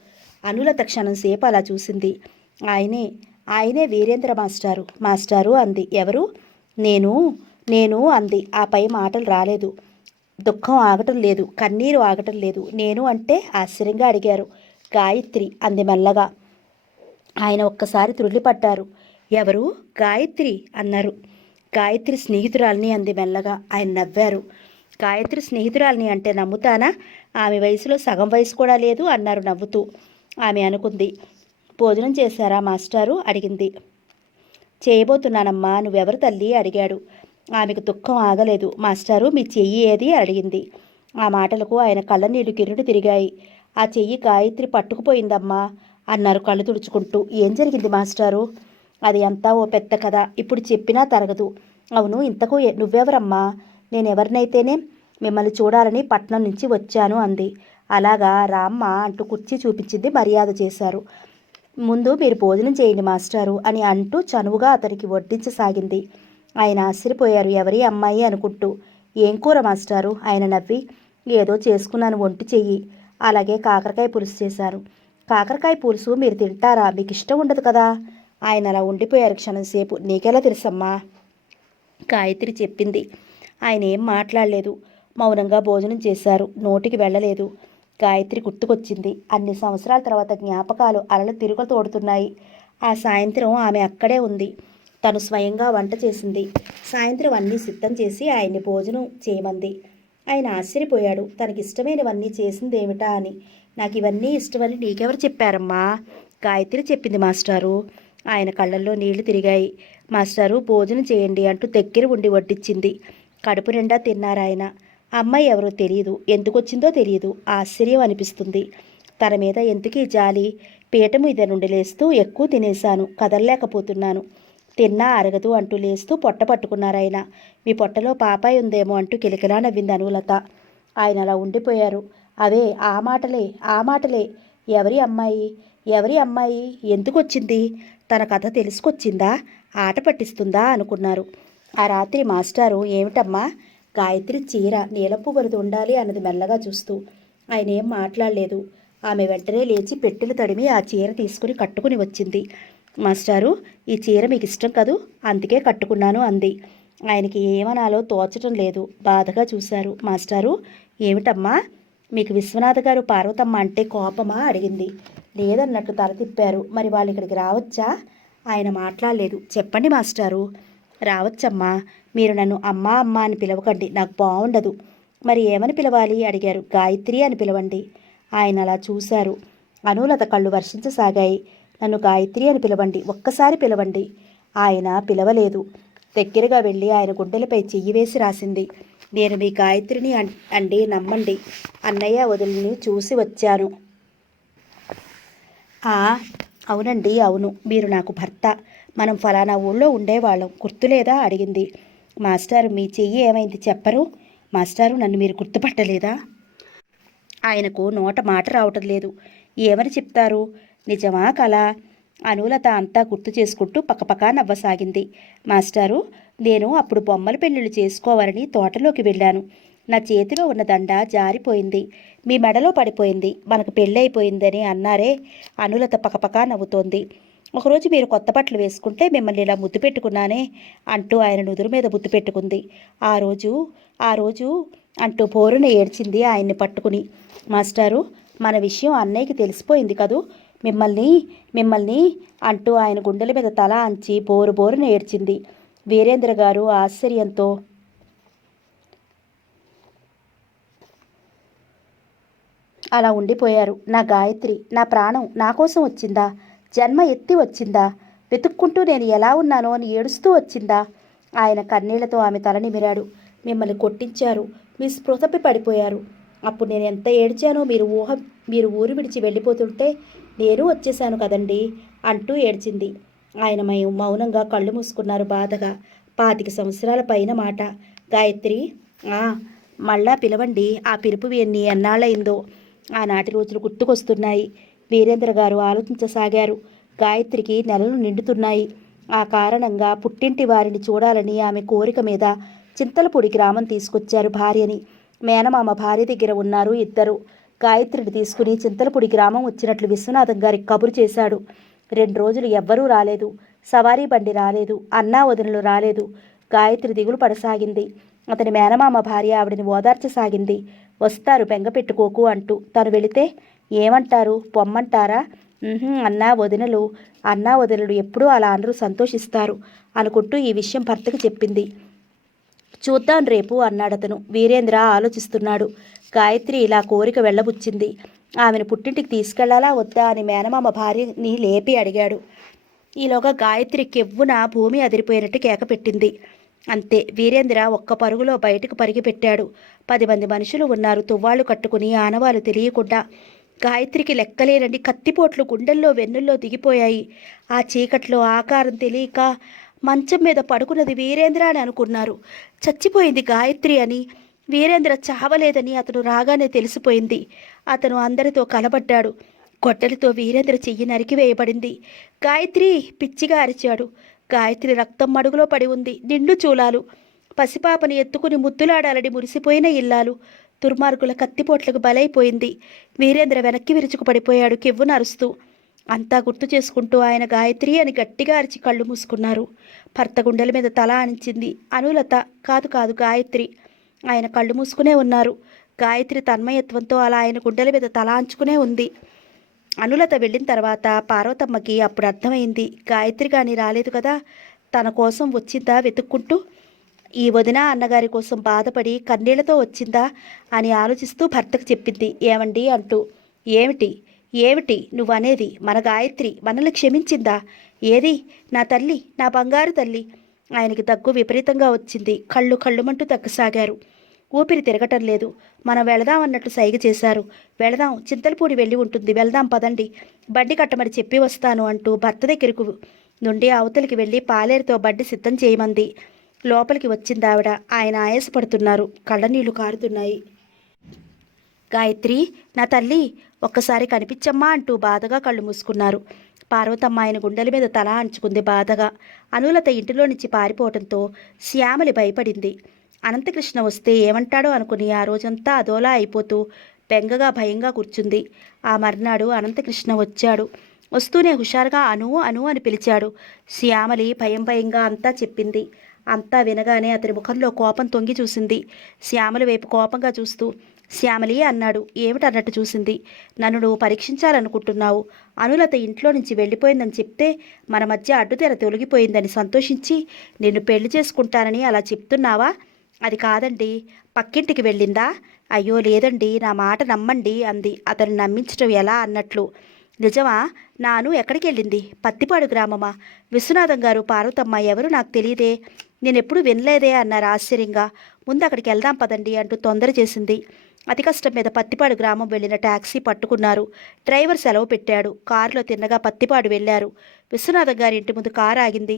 అనులత క్షణం సేపు అలా చూసింది. ఆయనే వీరేంద్ర మాస్టారు అంది. ఎవరు? నేను అంది. ఆపై మాటలు రాలేదు. దుఃఖం ఆగటం లేదు. కన్నీరు ఆగటం లేదు. నేను అంటే ఆశ్చర్యంగా అడిగారు. గాయత్రి అంది మెల్లగా. ఆయన ఒక్కసారి త్రుళ్ళిపడ్డారు. ఎవరు? గాయత్రి అన్నారు. గాయత్రి స్నేహితురాల్ని అంది మెల్లగా. ఆయన నవ్వారు. గాయత్రి స్నేహితురాల్ని అంటే నమ్ముతానా? ఆమె వయసులో సగం వయసు కూడా లేదు అన్నారు నవ్వుతూ. ఆమె అనుకుంది. భోజనం చేశారా మాస్టారు అడిగింది. చేయబోతున్నానమ్మా. నువ్వెవరు తల్లి అడిగాడు. ఆమెకు దుఃఖం ఆగలేదు. మాస్టారు మీ చెయ్యి ఏది అడిగింది. ఆ మాటలకు ఆయన కళ్ళ నీళ్లు కిరుడు తిరిగాయి. ఆ చెయ్యి గాయత్రి పట్టుకుపోయిందమ్మా అన్నారు కళ్ళు తుడుచుకుంటూ. ఏం జరిగింది మాస్టారు? అది అంతా ఓ పెద్ద కథ. ఇప్పుడు చెప్పినా తరగదు. అవును, ఇంతకు నువ్వెవరమ్మా? నేనెవరినైతేనే మిమ్మల్ని చూడాలని పట్నం నుంచి వచ్చాను అంది. అలాగా రామ్మ అంటూ కుర్చీ చూపించింది. మర్యాద చేశారు. ముందు మీరు భోజనం చేయండి మాస్టారు అని అంటూ చనువుగా అతనికి వడ్డించసాగింది. ఆయన ఆశ్చర్యపోయారు. ఎవరి అమ్మాయి అనుకుంటూ. ఏం కూర మాస్టారు? ఆయన నవ్వి, ఏదో చేసుకున్నాను, వంటి చెయ్యి. అలాగే కాకరకాయ పులుసు చేశారు. కాకరకాయ పులుసు మీరు తింటారా? మీకు ఇష్టం ఉండదు కదా? ఆయన అలా ఉండిపోయారు క్షణంసేపు. నీకెలా తెలుసమ్మా? గాయత్రి చెప్పింది. ఆయన ఏం మాట్లాడలేదు. మౌనంగా భోజనం చేశారు. నోటికి వెళ్ళలేదు. గాయత్రి గుర్తుకొచ్చింది. అన్ని సంవత్సరాల తర్వాత జ్ఞాపకాలు అలలు తిరుగ తోడుతున్నాయి. ఆ సాయంత్రం ఆమె అక్కడే ఉంది. తను స్వయంగా వంట చేసింది. సాయంత్రం అన్నీ సిద్ధం చేసి ఆయన్ని భోజనం చేయమంది. ఆయన ఆశ్చర్యపోయాడు. తనకిష్టమైనవన్నీ చేసిందేమిటా అని. నాకు ఇవన్నీ ఇష్టమని నీకెవరు చెప్పారమ్మా? గాయత్రి చెప్పింది మాస్టారు. ఆయన కళ్ళల్లో నీళ్లు తిరిగాయి. మాస్టారు భోజనం చేయండి అంటూ దగ్గర ఉండి వడ్డించింది. కడుపు నిండా తిన్నారాయన. అమ్మాయి ఎవరో తెలియదు, ఎందుకొచ్చిందో తెలియదు. ఆశ్చర్యం అనిపిస్తుంది. తన మీద ఎందుకీ జాలి. పీట మీద నుండి లేస్తూ ఎక్కువ తినేశాను, కదలలేకపోతున్నాను. తిన్నా అరగదు అంటూ లేస్తూ పొట్ట పట్టుకున్నారాయన. మీ పొట్టలో పాపాయి ఉందేమో అంటూ కిలకిలా నవ్వింది అనులత. ఆయన అలా ఉండిపోయారు. అవే ఆ మాటలే, ఆ మాటలే. ఎవరి అమ్మాయి, ఎవరి అమ్మాయి, ఎందుకొచ్చింది, తన కథ తెలుసుకొచ్చిందా, ఆట పట్టిస్తుందా అనుకున్నారు. ఆ రాత్రి మాస్టారు ఏమిటమ్మా, గాయత్రి చీర నీలపు వరద ఉండాలి అన్నది మెల్లగా చూస్తూ. ఆయన ఏం మాట్లాడలేదు. ఆమె వెంటనే లేచి పెట్టెలు తడిమి ఆ చీర తీసుకుని కట్టుకుని వచ్చింది. మాస్టారు, ఈ చీర మీకు ఇష్టం కదూ, అందుకే కట్టుకున్నాను అంది. ఆయనకి ఏమనాలో తోచటం లేదు. బాధగా చూశారు. మాస్టారు, ఏమిటమ్మా, మీకు విశ్వనాథ గారు పార్వతమ్మ అంటే కోపమా అడిగింది. లేదన్నట్టు తల తిప్పారు. మరి వాళ్ళు ఇక్కడికి రావచ్చా? ఆయన మాట్లాడలేదు. చెప్పండి మాస్టారు. రావచ్చమ్మా. మీరు నన్ను అమ్మా అమ్మ అని పిలవకండి, నాకు బాగుండదు. మరి ఏమని పిలవాలి అడిగారు. గాయత్రి అని పిలవండి. ఆయన అలా చూశారు. అనులత కళ్ళు వర్షించసాగాయి. నన్ను గాయత్రి అని పిలవండి, ఒక్కసారి పిలవండి. ఆయన పిలవలేదు. దగ్గరగా వెళ్ళి ఆయన గుండెలపై చెయ్యి వేసి రాసింది. నేను మీ గాయత్రిని అండి, నమ్మండి. అన్నయ్య వదిలిని చూసి వచ్చాను. అవునండి, అవును. మీరు నాకు భర్త. మనం ఫలానా ఊళ్ళో ఉండేవాళ్ళం, గుర్తులేదా అడిగింది. మాస్టారు, మీ చెయ్యి ఏమైంది చెప్పరు? మాస్టారు, నన్ను మీరు గుర్తుపట్టలేదా? ఆయనకు నోట మాట రావటం లేదు. ఏమని చెప్తారు? నిజమా కలా? అనులత అంతా గుర్తు చేసుకుంటూ పక్కపక్క నవ్వసాగింది. మాస్టారు, నేను అప్పుడు బొమ్మల పెళ్ళిళ్ళు చేసుకోవాలని తోటలోకి వెళ్ళాను. నా చేతిలో ఉన్న దండ జారిపోయింది, మీ మెడలో పడిపోయింది. మనకు పెళ్ళైపోయిందని అన్నారే. అనులత పక్కపక్క నవ్వుతోంది. ఒకరోజు మీరు కొత్త బట్టలు వేసుకుంటే మిమ్మల్ని ఇలా ముద్దు పెట్టుకున్నానే అంటూ ఆయన నుదురు మీద ముద్దు పెట్టుకుంది. ఆ రోజు అంటూ బోరున ఏడ్చింది ఆయన్ని పట్టుకుని. మాస్టారు, మన విషయం అన్నయ్యకి తెలిసిపోయింది కదూ, మిమ్మల్ని అంటూ ఆయన గుండెల మీద తల అంచి బోరున ఏడ్చింది. వీరేంద్ర గారు ఆశ్చర్యంతో అలా ఉండిపోయారు. నా గాయత్రి, నా ప్రాణం నా కోసం వచ్చిందా? జన్మ ఎత్తి వచ్చిందా? వెతుక్కుంటూ నేను ఎలా ఉన్నానో అని ఏడుస్తూ వచ్చిందా? ఆయన కన్నీళ్లతో ఆమె తల నిమిరాడు. మిమ్మల్ని కొట్టించారు, మీ స్పృహపై పడిపోయారు. అప్పుడు నేను ఎంత ఏడ్చానో మీరు ఊరు విడిచి వెళ్ళిపోతుంటే నేను వచ్చేశాను కదండి అంటూ ఏడ్చింది. ఆయన మౌనంగా కళ్ళు మూసుకున్నారు బాధగా. 25 సంవత్సరాల పైన మాట. గాయత్రి, మళ్ళా పిలవండి. ఆ పిలుపు ఎన్ని ఎన్నాళ్ళయిందో. ఆనాటి రోజులు గుర్తుకొస్తున్నాయి. వీరేంద్ర గారు ఆలోచించసాగారు. గాయత్రికి నెలలు నిండుతున్నాయి. ఆ కారణంగా పుట్టింటి వారిని చూడాలని ఆమె కోరిక మీద చింతలపూడి గ్రామం తీసుకొచ్చారు భార్యని. మేనమామ భార్య దగ్గర ఉన్నారు ఇద్దరు. గాయత్రిని తీసుకుని చింతలపూడి గ్రామం వచ్చినట్లు విశ్వనాథం గారికి కబురు చేశాడు. 2 రోజులు ఎవ్వరూ రాలేదు. సవారీ బండి రాలేదు. అన్నా వదినలు రాలేదు. గాయత్రి దిగులు పడసాగింది. అతని మేనమామ భార్య ఆవిడని ఓదార్చసాగింది. వస్తారు, బెంగ పెట్టుకోకు అంటూ. తను వెళితే ఏమంటారు, పొమ్మంటారా? అన్నా వదినలు ఎప్పుడూ అలా అందరూ సంతోషిస్తారు అనుకుంటూ ఈ విషయం భర్తకి చెప్పింది. చూద్దాం రేపు అన్నాడతను. వీరేంద్ర ఆలోచిస్తున్నాడు. గాయత్రి ఇలా కోరిక వెళ్ళబుచ్చింది. ఆమెను పుట్టింటికి తీసుకెళ్లాలా వద్దా అని మేనమామ భార్యని లేపి అడిగాడు. ఈలోగా గాయత్రి కెవ్వున భూమి అదిరిపోయినట్టు కేక పెట్టింది. అంతే, వీరేంద్ర ఒక్క పరుగులో బయటకు పరిగిపెట్టాడు. 10 మంది మనుషులు ఉన్నారు, తువ్వాళ్లు కట్టుకుని, ఆనవాలు తెలియకుండా. గాయత్రికి లెక్కలేనని కత్తిపోట్లు గుండెల్లో వెన్నుల్లో దిగిపోయాయి. ఆ చీకట్లో ఆకారం తెలియక మంచం మీద పడుకున్నది వీరేంద్ర అని అనుకున్నారు. చచ్చిపోయింది గాయత్రి అని. వీరేంద్ర చావలేదని అతను రాగానే తెలిసిపోయింది. అతను అందరితో కలబడ్డాడు. గొడ్డలితో వీరేంద్ర చెయ్యి నరికివేయబడింది. గాయత్రి పిచ్చిగా అరిచాడు. గాయత్రి రక్తం మడుగులో పడి ఉంది. నిండు చూలాలు. పసిపాపని ఎత్తుకుని ముద్దులాడాలని మురిసిపోయిన ఇల్లాలు దుర్మార్గుల కత్తిపోట్లకు బలైపోయింది. వీరేంద్ర వెనక్కి విరుచుకు పడిపోయాడు కెవ్వున అరుస్తూ. అంతా గుర్తు చేసుకుంటూ ఆయన గాయత్రి అని గట్టిగా అరిచి కళ్ళు మూసుకున్నారు. భర్త గుండెల మీద తల ఆనించింది అనులత. కాదు గాయత్రి. ఆయన కళ్ళు మూసుకునే ఉన్నారు. గాయత్రి తన్మయత్వంతో అలా ఆయన గుండెల మీద తల ఆంచుకునే ఉంది. అనులత వెళ్ళిన తర్వాత పార్వతమ్మకి అప్పుడు అర్థమైంది. గాయత్రి కానీ రాలేదు కదా, తన కోసం వచ్చిందా వెతుక్కుంటూ. ఈ వదిన అన్నగారి కోసం బాధపడి కన్నీళ్లతో వచ్చిందా అని ఆలోచిస్తూ భర్తకు చెప్పింది. ఏమండి అంటూ. ఏమిటి ఏమిటి నువ్వనేది? మన గాయత్రి మనల్ని క్షమించిందా? ఏది? నా తల్లి, నా బంగారు తల్లి. ఆయనకి దగ్గు విపరీతంగా వచ్చింది. కళ్ళు కళ్ళుమంటూ తగ్గసాగారు. ఊపిరి తిరగటం లేదు. మనం వెళదాం అన్నట్టు సైగ చేశారు. వెళదాం, చింతలపూడి వెళ్ళి ఉంటుంది, వెళ్దాం పదండి, బండి కట్టమని చెప్పి వస్తాను అంటూ భర్త దగ్గరకు నుండి అవతలికి వెళ్ళి పాలేరుతో బండి సిద్ధం చేయమంది. లోపలికి వచ్చిందావిడ. ఆయన ఆయాసపడుతున్నారు. కళ్ళనీళ్లు కారుతున్నాయి. గాయత్రి, నా తల్లి, ఒక్కసారి కనిపించమ్మా అంటూ బాధగా కళ్ళు మూసుకున్నారు. పార్వతమ్మ ఆయన గుండెల మీద తల అంచుకుంది బాధగా. అనులత ఇంటిలో నుంచి పారిపోవడంతో శ్యామలి భయపడింది. అనంతకృష్ణ వస్తే ఏమంటాడో అనుకుని ఆ రోజంతా అదోలా అయిపోతూ బెంగగా భయంగా కూర్చుంది. ఆ మర్నాడు అనంతకృష్ణ వచ్చాడు. వస్తూనే హుషారుగా అను అను అని పిలిచాడు. శ్యామలి భయం భయంగా అంతా చెప్పింది. అంతా వినగానే అతని ముఖంలో కోపం తొంగి చూసింది. శ్యామలి వైపు కోపంగా చూస్తూ శ్యామలి అన్నాడు. ఏమిటన్నట్టు చూసింది. నన్ను నువ్వు పరీక్షించాలనుకుంటున్నావు. అనులత ఇంట్లో నుంచి వెళ్ళిపోయిందని చెప్తే మన మధ్య అడ్డుతెర తొలగిపోయిందని సంతోషించి నిన్ను పెళ్లి చేసుకుంటానని అలా చెప్తున్నావా? అది కాదండి. పక్కింటికి వెళ్ళిందా? అయ్యో లేదండి, నా మాట నమ్మండి అంది. అతను నమ్మించటం ఎలా అన్నట్లు. నిజమా? నాను ఎక్కడికి వెళ్ళింది? పత్తిపాడు గ్రామమా? విశ్వనాథం గారు, పార్వతమ్మ ఎవరు నాకు తెలియదే, నేనెప్పుడు వినలేదే అన్నారు ఆశ్చర్యంగా. ముందు అక్కడికి వెళ్దాం పదండి అంటూ తొందర చేసింది. అతి కష్టం మీద పత్తిపాడు గ్రామం వెళ్ళిన టాక్సీ పట్టుకున్నారు. డ్రైవర్ సెలవు పెట్టాడు. కారులో తిన్నగా పత్తిపాడు వెళ్లారు. విశ్వనాథం గారి ఇంటి ముందు కారు ఆగింది.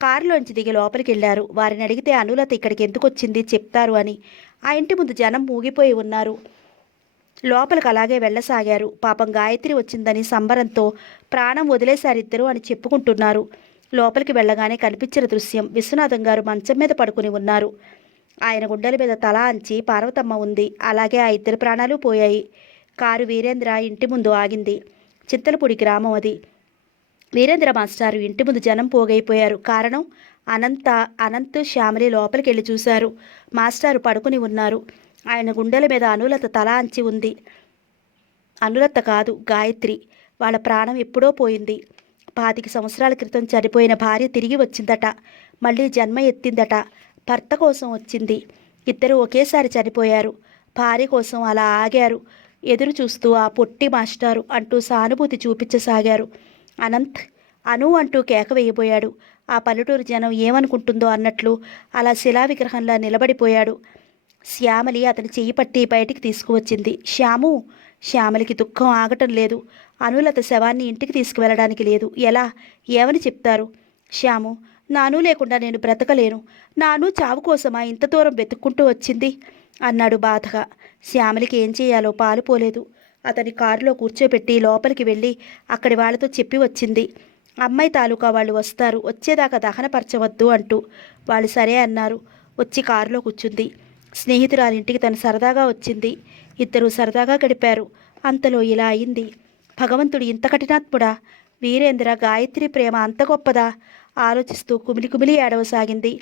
కారులోంచి దిగి లోపలికి వెళ్లారు. వారిని అడిగితే అనులత ఇక్కడికి ఎందుకు వచ్చింది చెప్తారు అని. ఆ ఇంటి ముందు జనం మూగిపోయి ఉన్నారు. లోపలికి అలాగే వెళ్ళసాగారు. పాపం గాయత్రి వచ్చిందని సంబరంతో ప్రాణం వదిలేశారిద్దరు అని చెప్పుకుంటున్నారు. లోపలికి వెళ్ళగానే కనిపించిన దృశ్యం, విశ్వనాథం గారు మంచం మీద పడుకుని ఉన్నారు. ఆయన గుండెల మీద తల అంచి పార్వతమ్మ ఉంది. అలాగే ఆ ఇద్దరు ప్రాణాలు పోయాయి. కారు వీరేంద్ర ఇంటి ముందు ఆగింది. చింతలపూడి గ్రామం అది. వీరేంద్ర మాస్టారు ఇంటి ముందు జనం పోగైపోయారు. కారణం, అనంత్ శ్యామలి లోపలికి వెళ్ళి చూశారు. మాస్టారు పడుకుని ఉన్నారు. ఆయన గుండెల మీద అనులత తల అంచి ఉంది. అనులత కాదు, గాయత్రి. వాళ్ళ ప్రాణం ఎప్పుడో పోయింది. 25 సంవత్సరాల క్రితం చనిపోయిన భార్య తిరిగి వచ్చిందట. మళ్ళీ జన్మ ఎత్తిందట. భర్త కోసం వచ్చింది. ఇద్దరు ఒకేసారి చనిపోయారు. భార్య కోసం అలా ఆగారు. ఎదురు చూస్తూ ఆ పొట్టి మాస్టారు అంటూ సానుభూతి చూపించసాగారు. అనంత్, అను అంటూ కేక వేయబోయాడు. ఆ పల్లెటూరు జనం ఏమనుకుంటుందో అన్నట్లు అలా శిలా విగ్రహంలా నిలబడిపోయాడు. శ్యామలి అతని చెయ్యి పట్టి బయటికి తీసుకువచ్చింది. శ్యాము. శ్యామలికి దుఃఖం ఆగటం లేదు. అనులత శవాన్ని ఇంటికి తీసుకువెళ్ళడానికి లేదు. ఎలా? ఏమని చెప్తారు? శ్యాము, నాను లేకుండా నేను బ్రతకలేను. నాను చావు కోసమా ఇంత దూరం వెతుక్కుంటూ వచ్చింది అన్నాడు బాధగా. శ్యామలికి ఏం చేయాలో పాలుపోలేదు. అతని కారులో కూర్చోబెట్టి లోపలికి వెళ్ళి అక్కడి వాళ్ళతో చెప్పి వచ్చింది. అమ్మాయి తాలూకా వాళ్ళు వస్తారు, వచ్చేదాకా దహనపరచవద్దు అంటూ. వాళ్ళు సరే అన్నారు. వచ్చి కారులో కూర్చుంది. స్నేహితురాలింటికి తను సరదాగా వచ్చింది. ఇద్దరూ సరదాగా గడిపారు. అంతలో ఇలా అయింది. భగవంతుడు ఇంత కఠినాత్ముడా? వీరేంద్ర, గాయత్రి ప్రేమ అంత గొప్పదా? ఆలోచిస్తూ కుమిలి కుమిలి ఏడవసాగింది.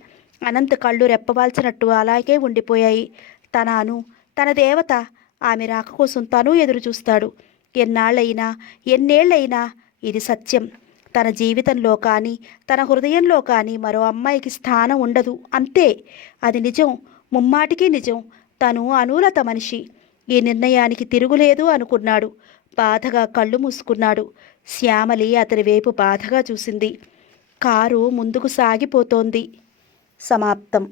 అనంత్ కళ్ళు రెప్పవాల్చినట్టు అలాగే ఉండిపోయాయి. తన దేవత, ఆమె రాక కోసం తను ఎదురు చూస్తాడు. ఎన్నేళ్లైనా ఇది సత్యం. తన జీవితంలో కానీ తన హృదయంలో కానీ మరో అమ్మాయికి స్థానం ఉండదు. అంతే. అది నిజం, ముమ్మాటికి నిజం. తను అనులత మనిషి. ఈ నిర్ణయానికి తిరుగులేదు అనుకున్నాడు. బాధగా కళ్ళు మూసుకున్నాడు. శ్యామలి అతని వైపు బాధగా చూసింది. కారు ముందుకు సాగిపోతోంది. సమాప్తం.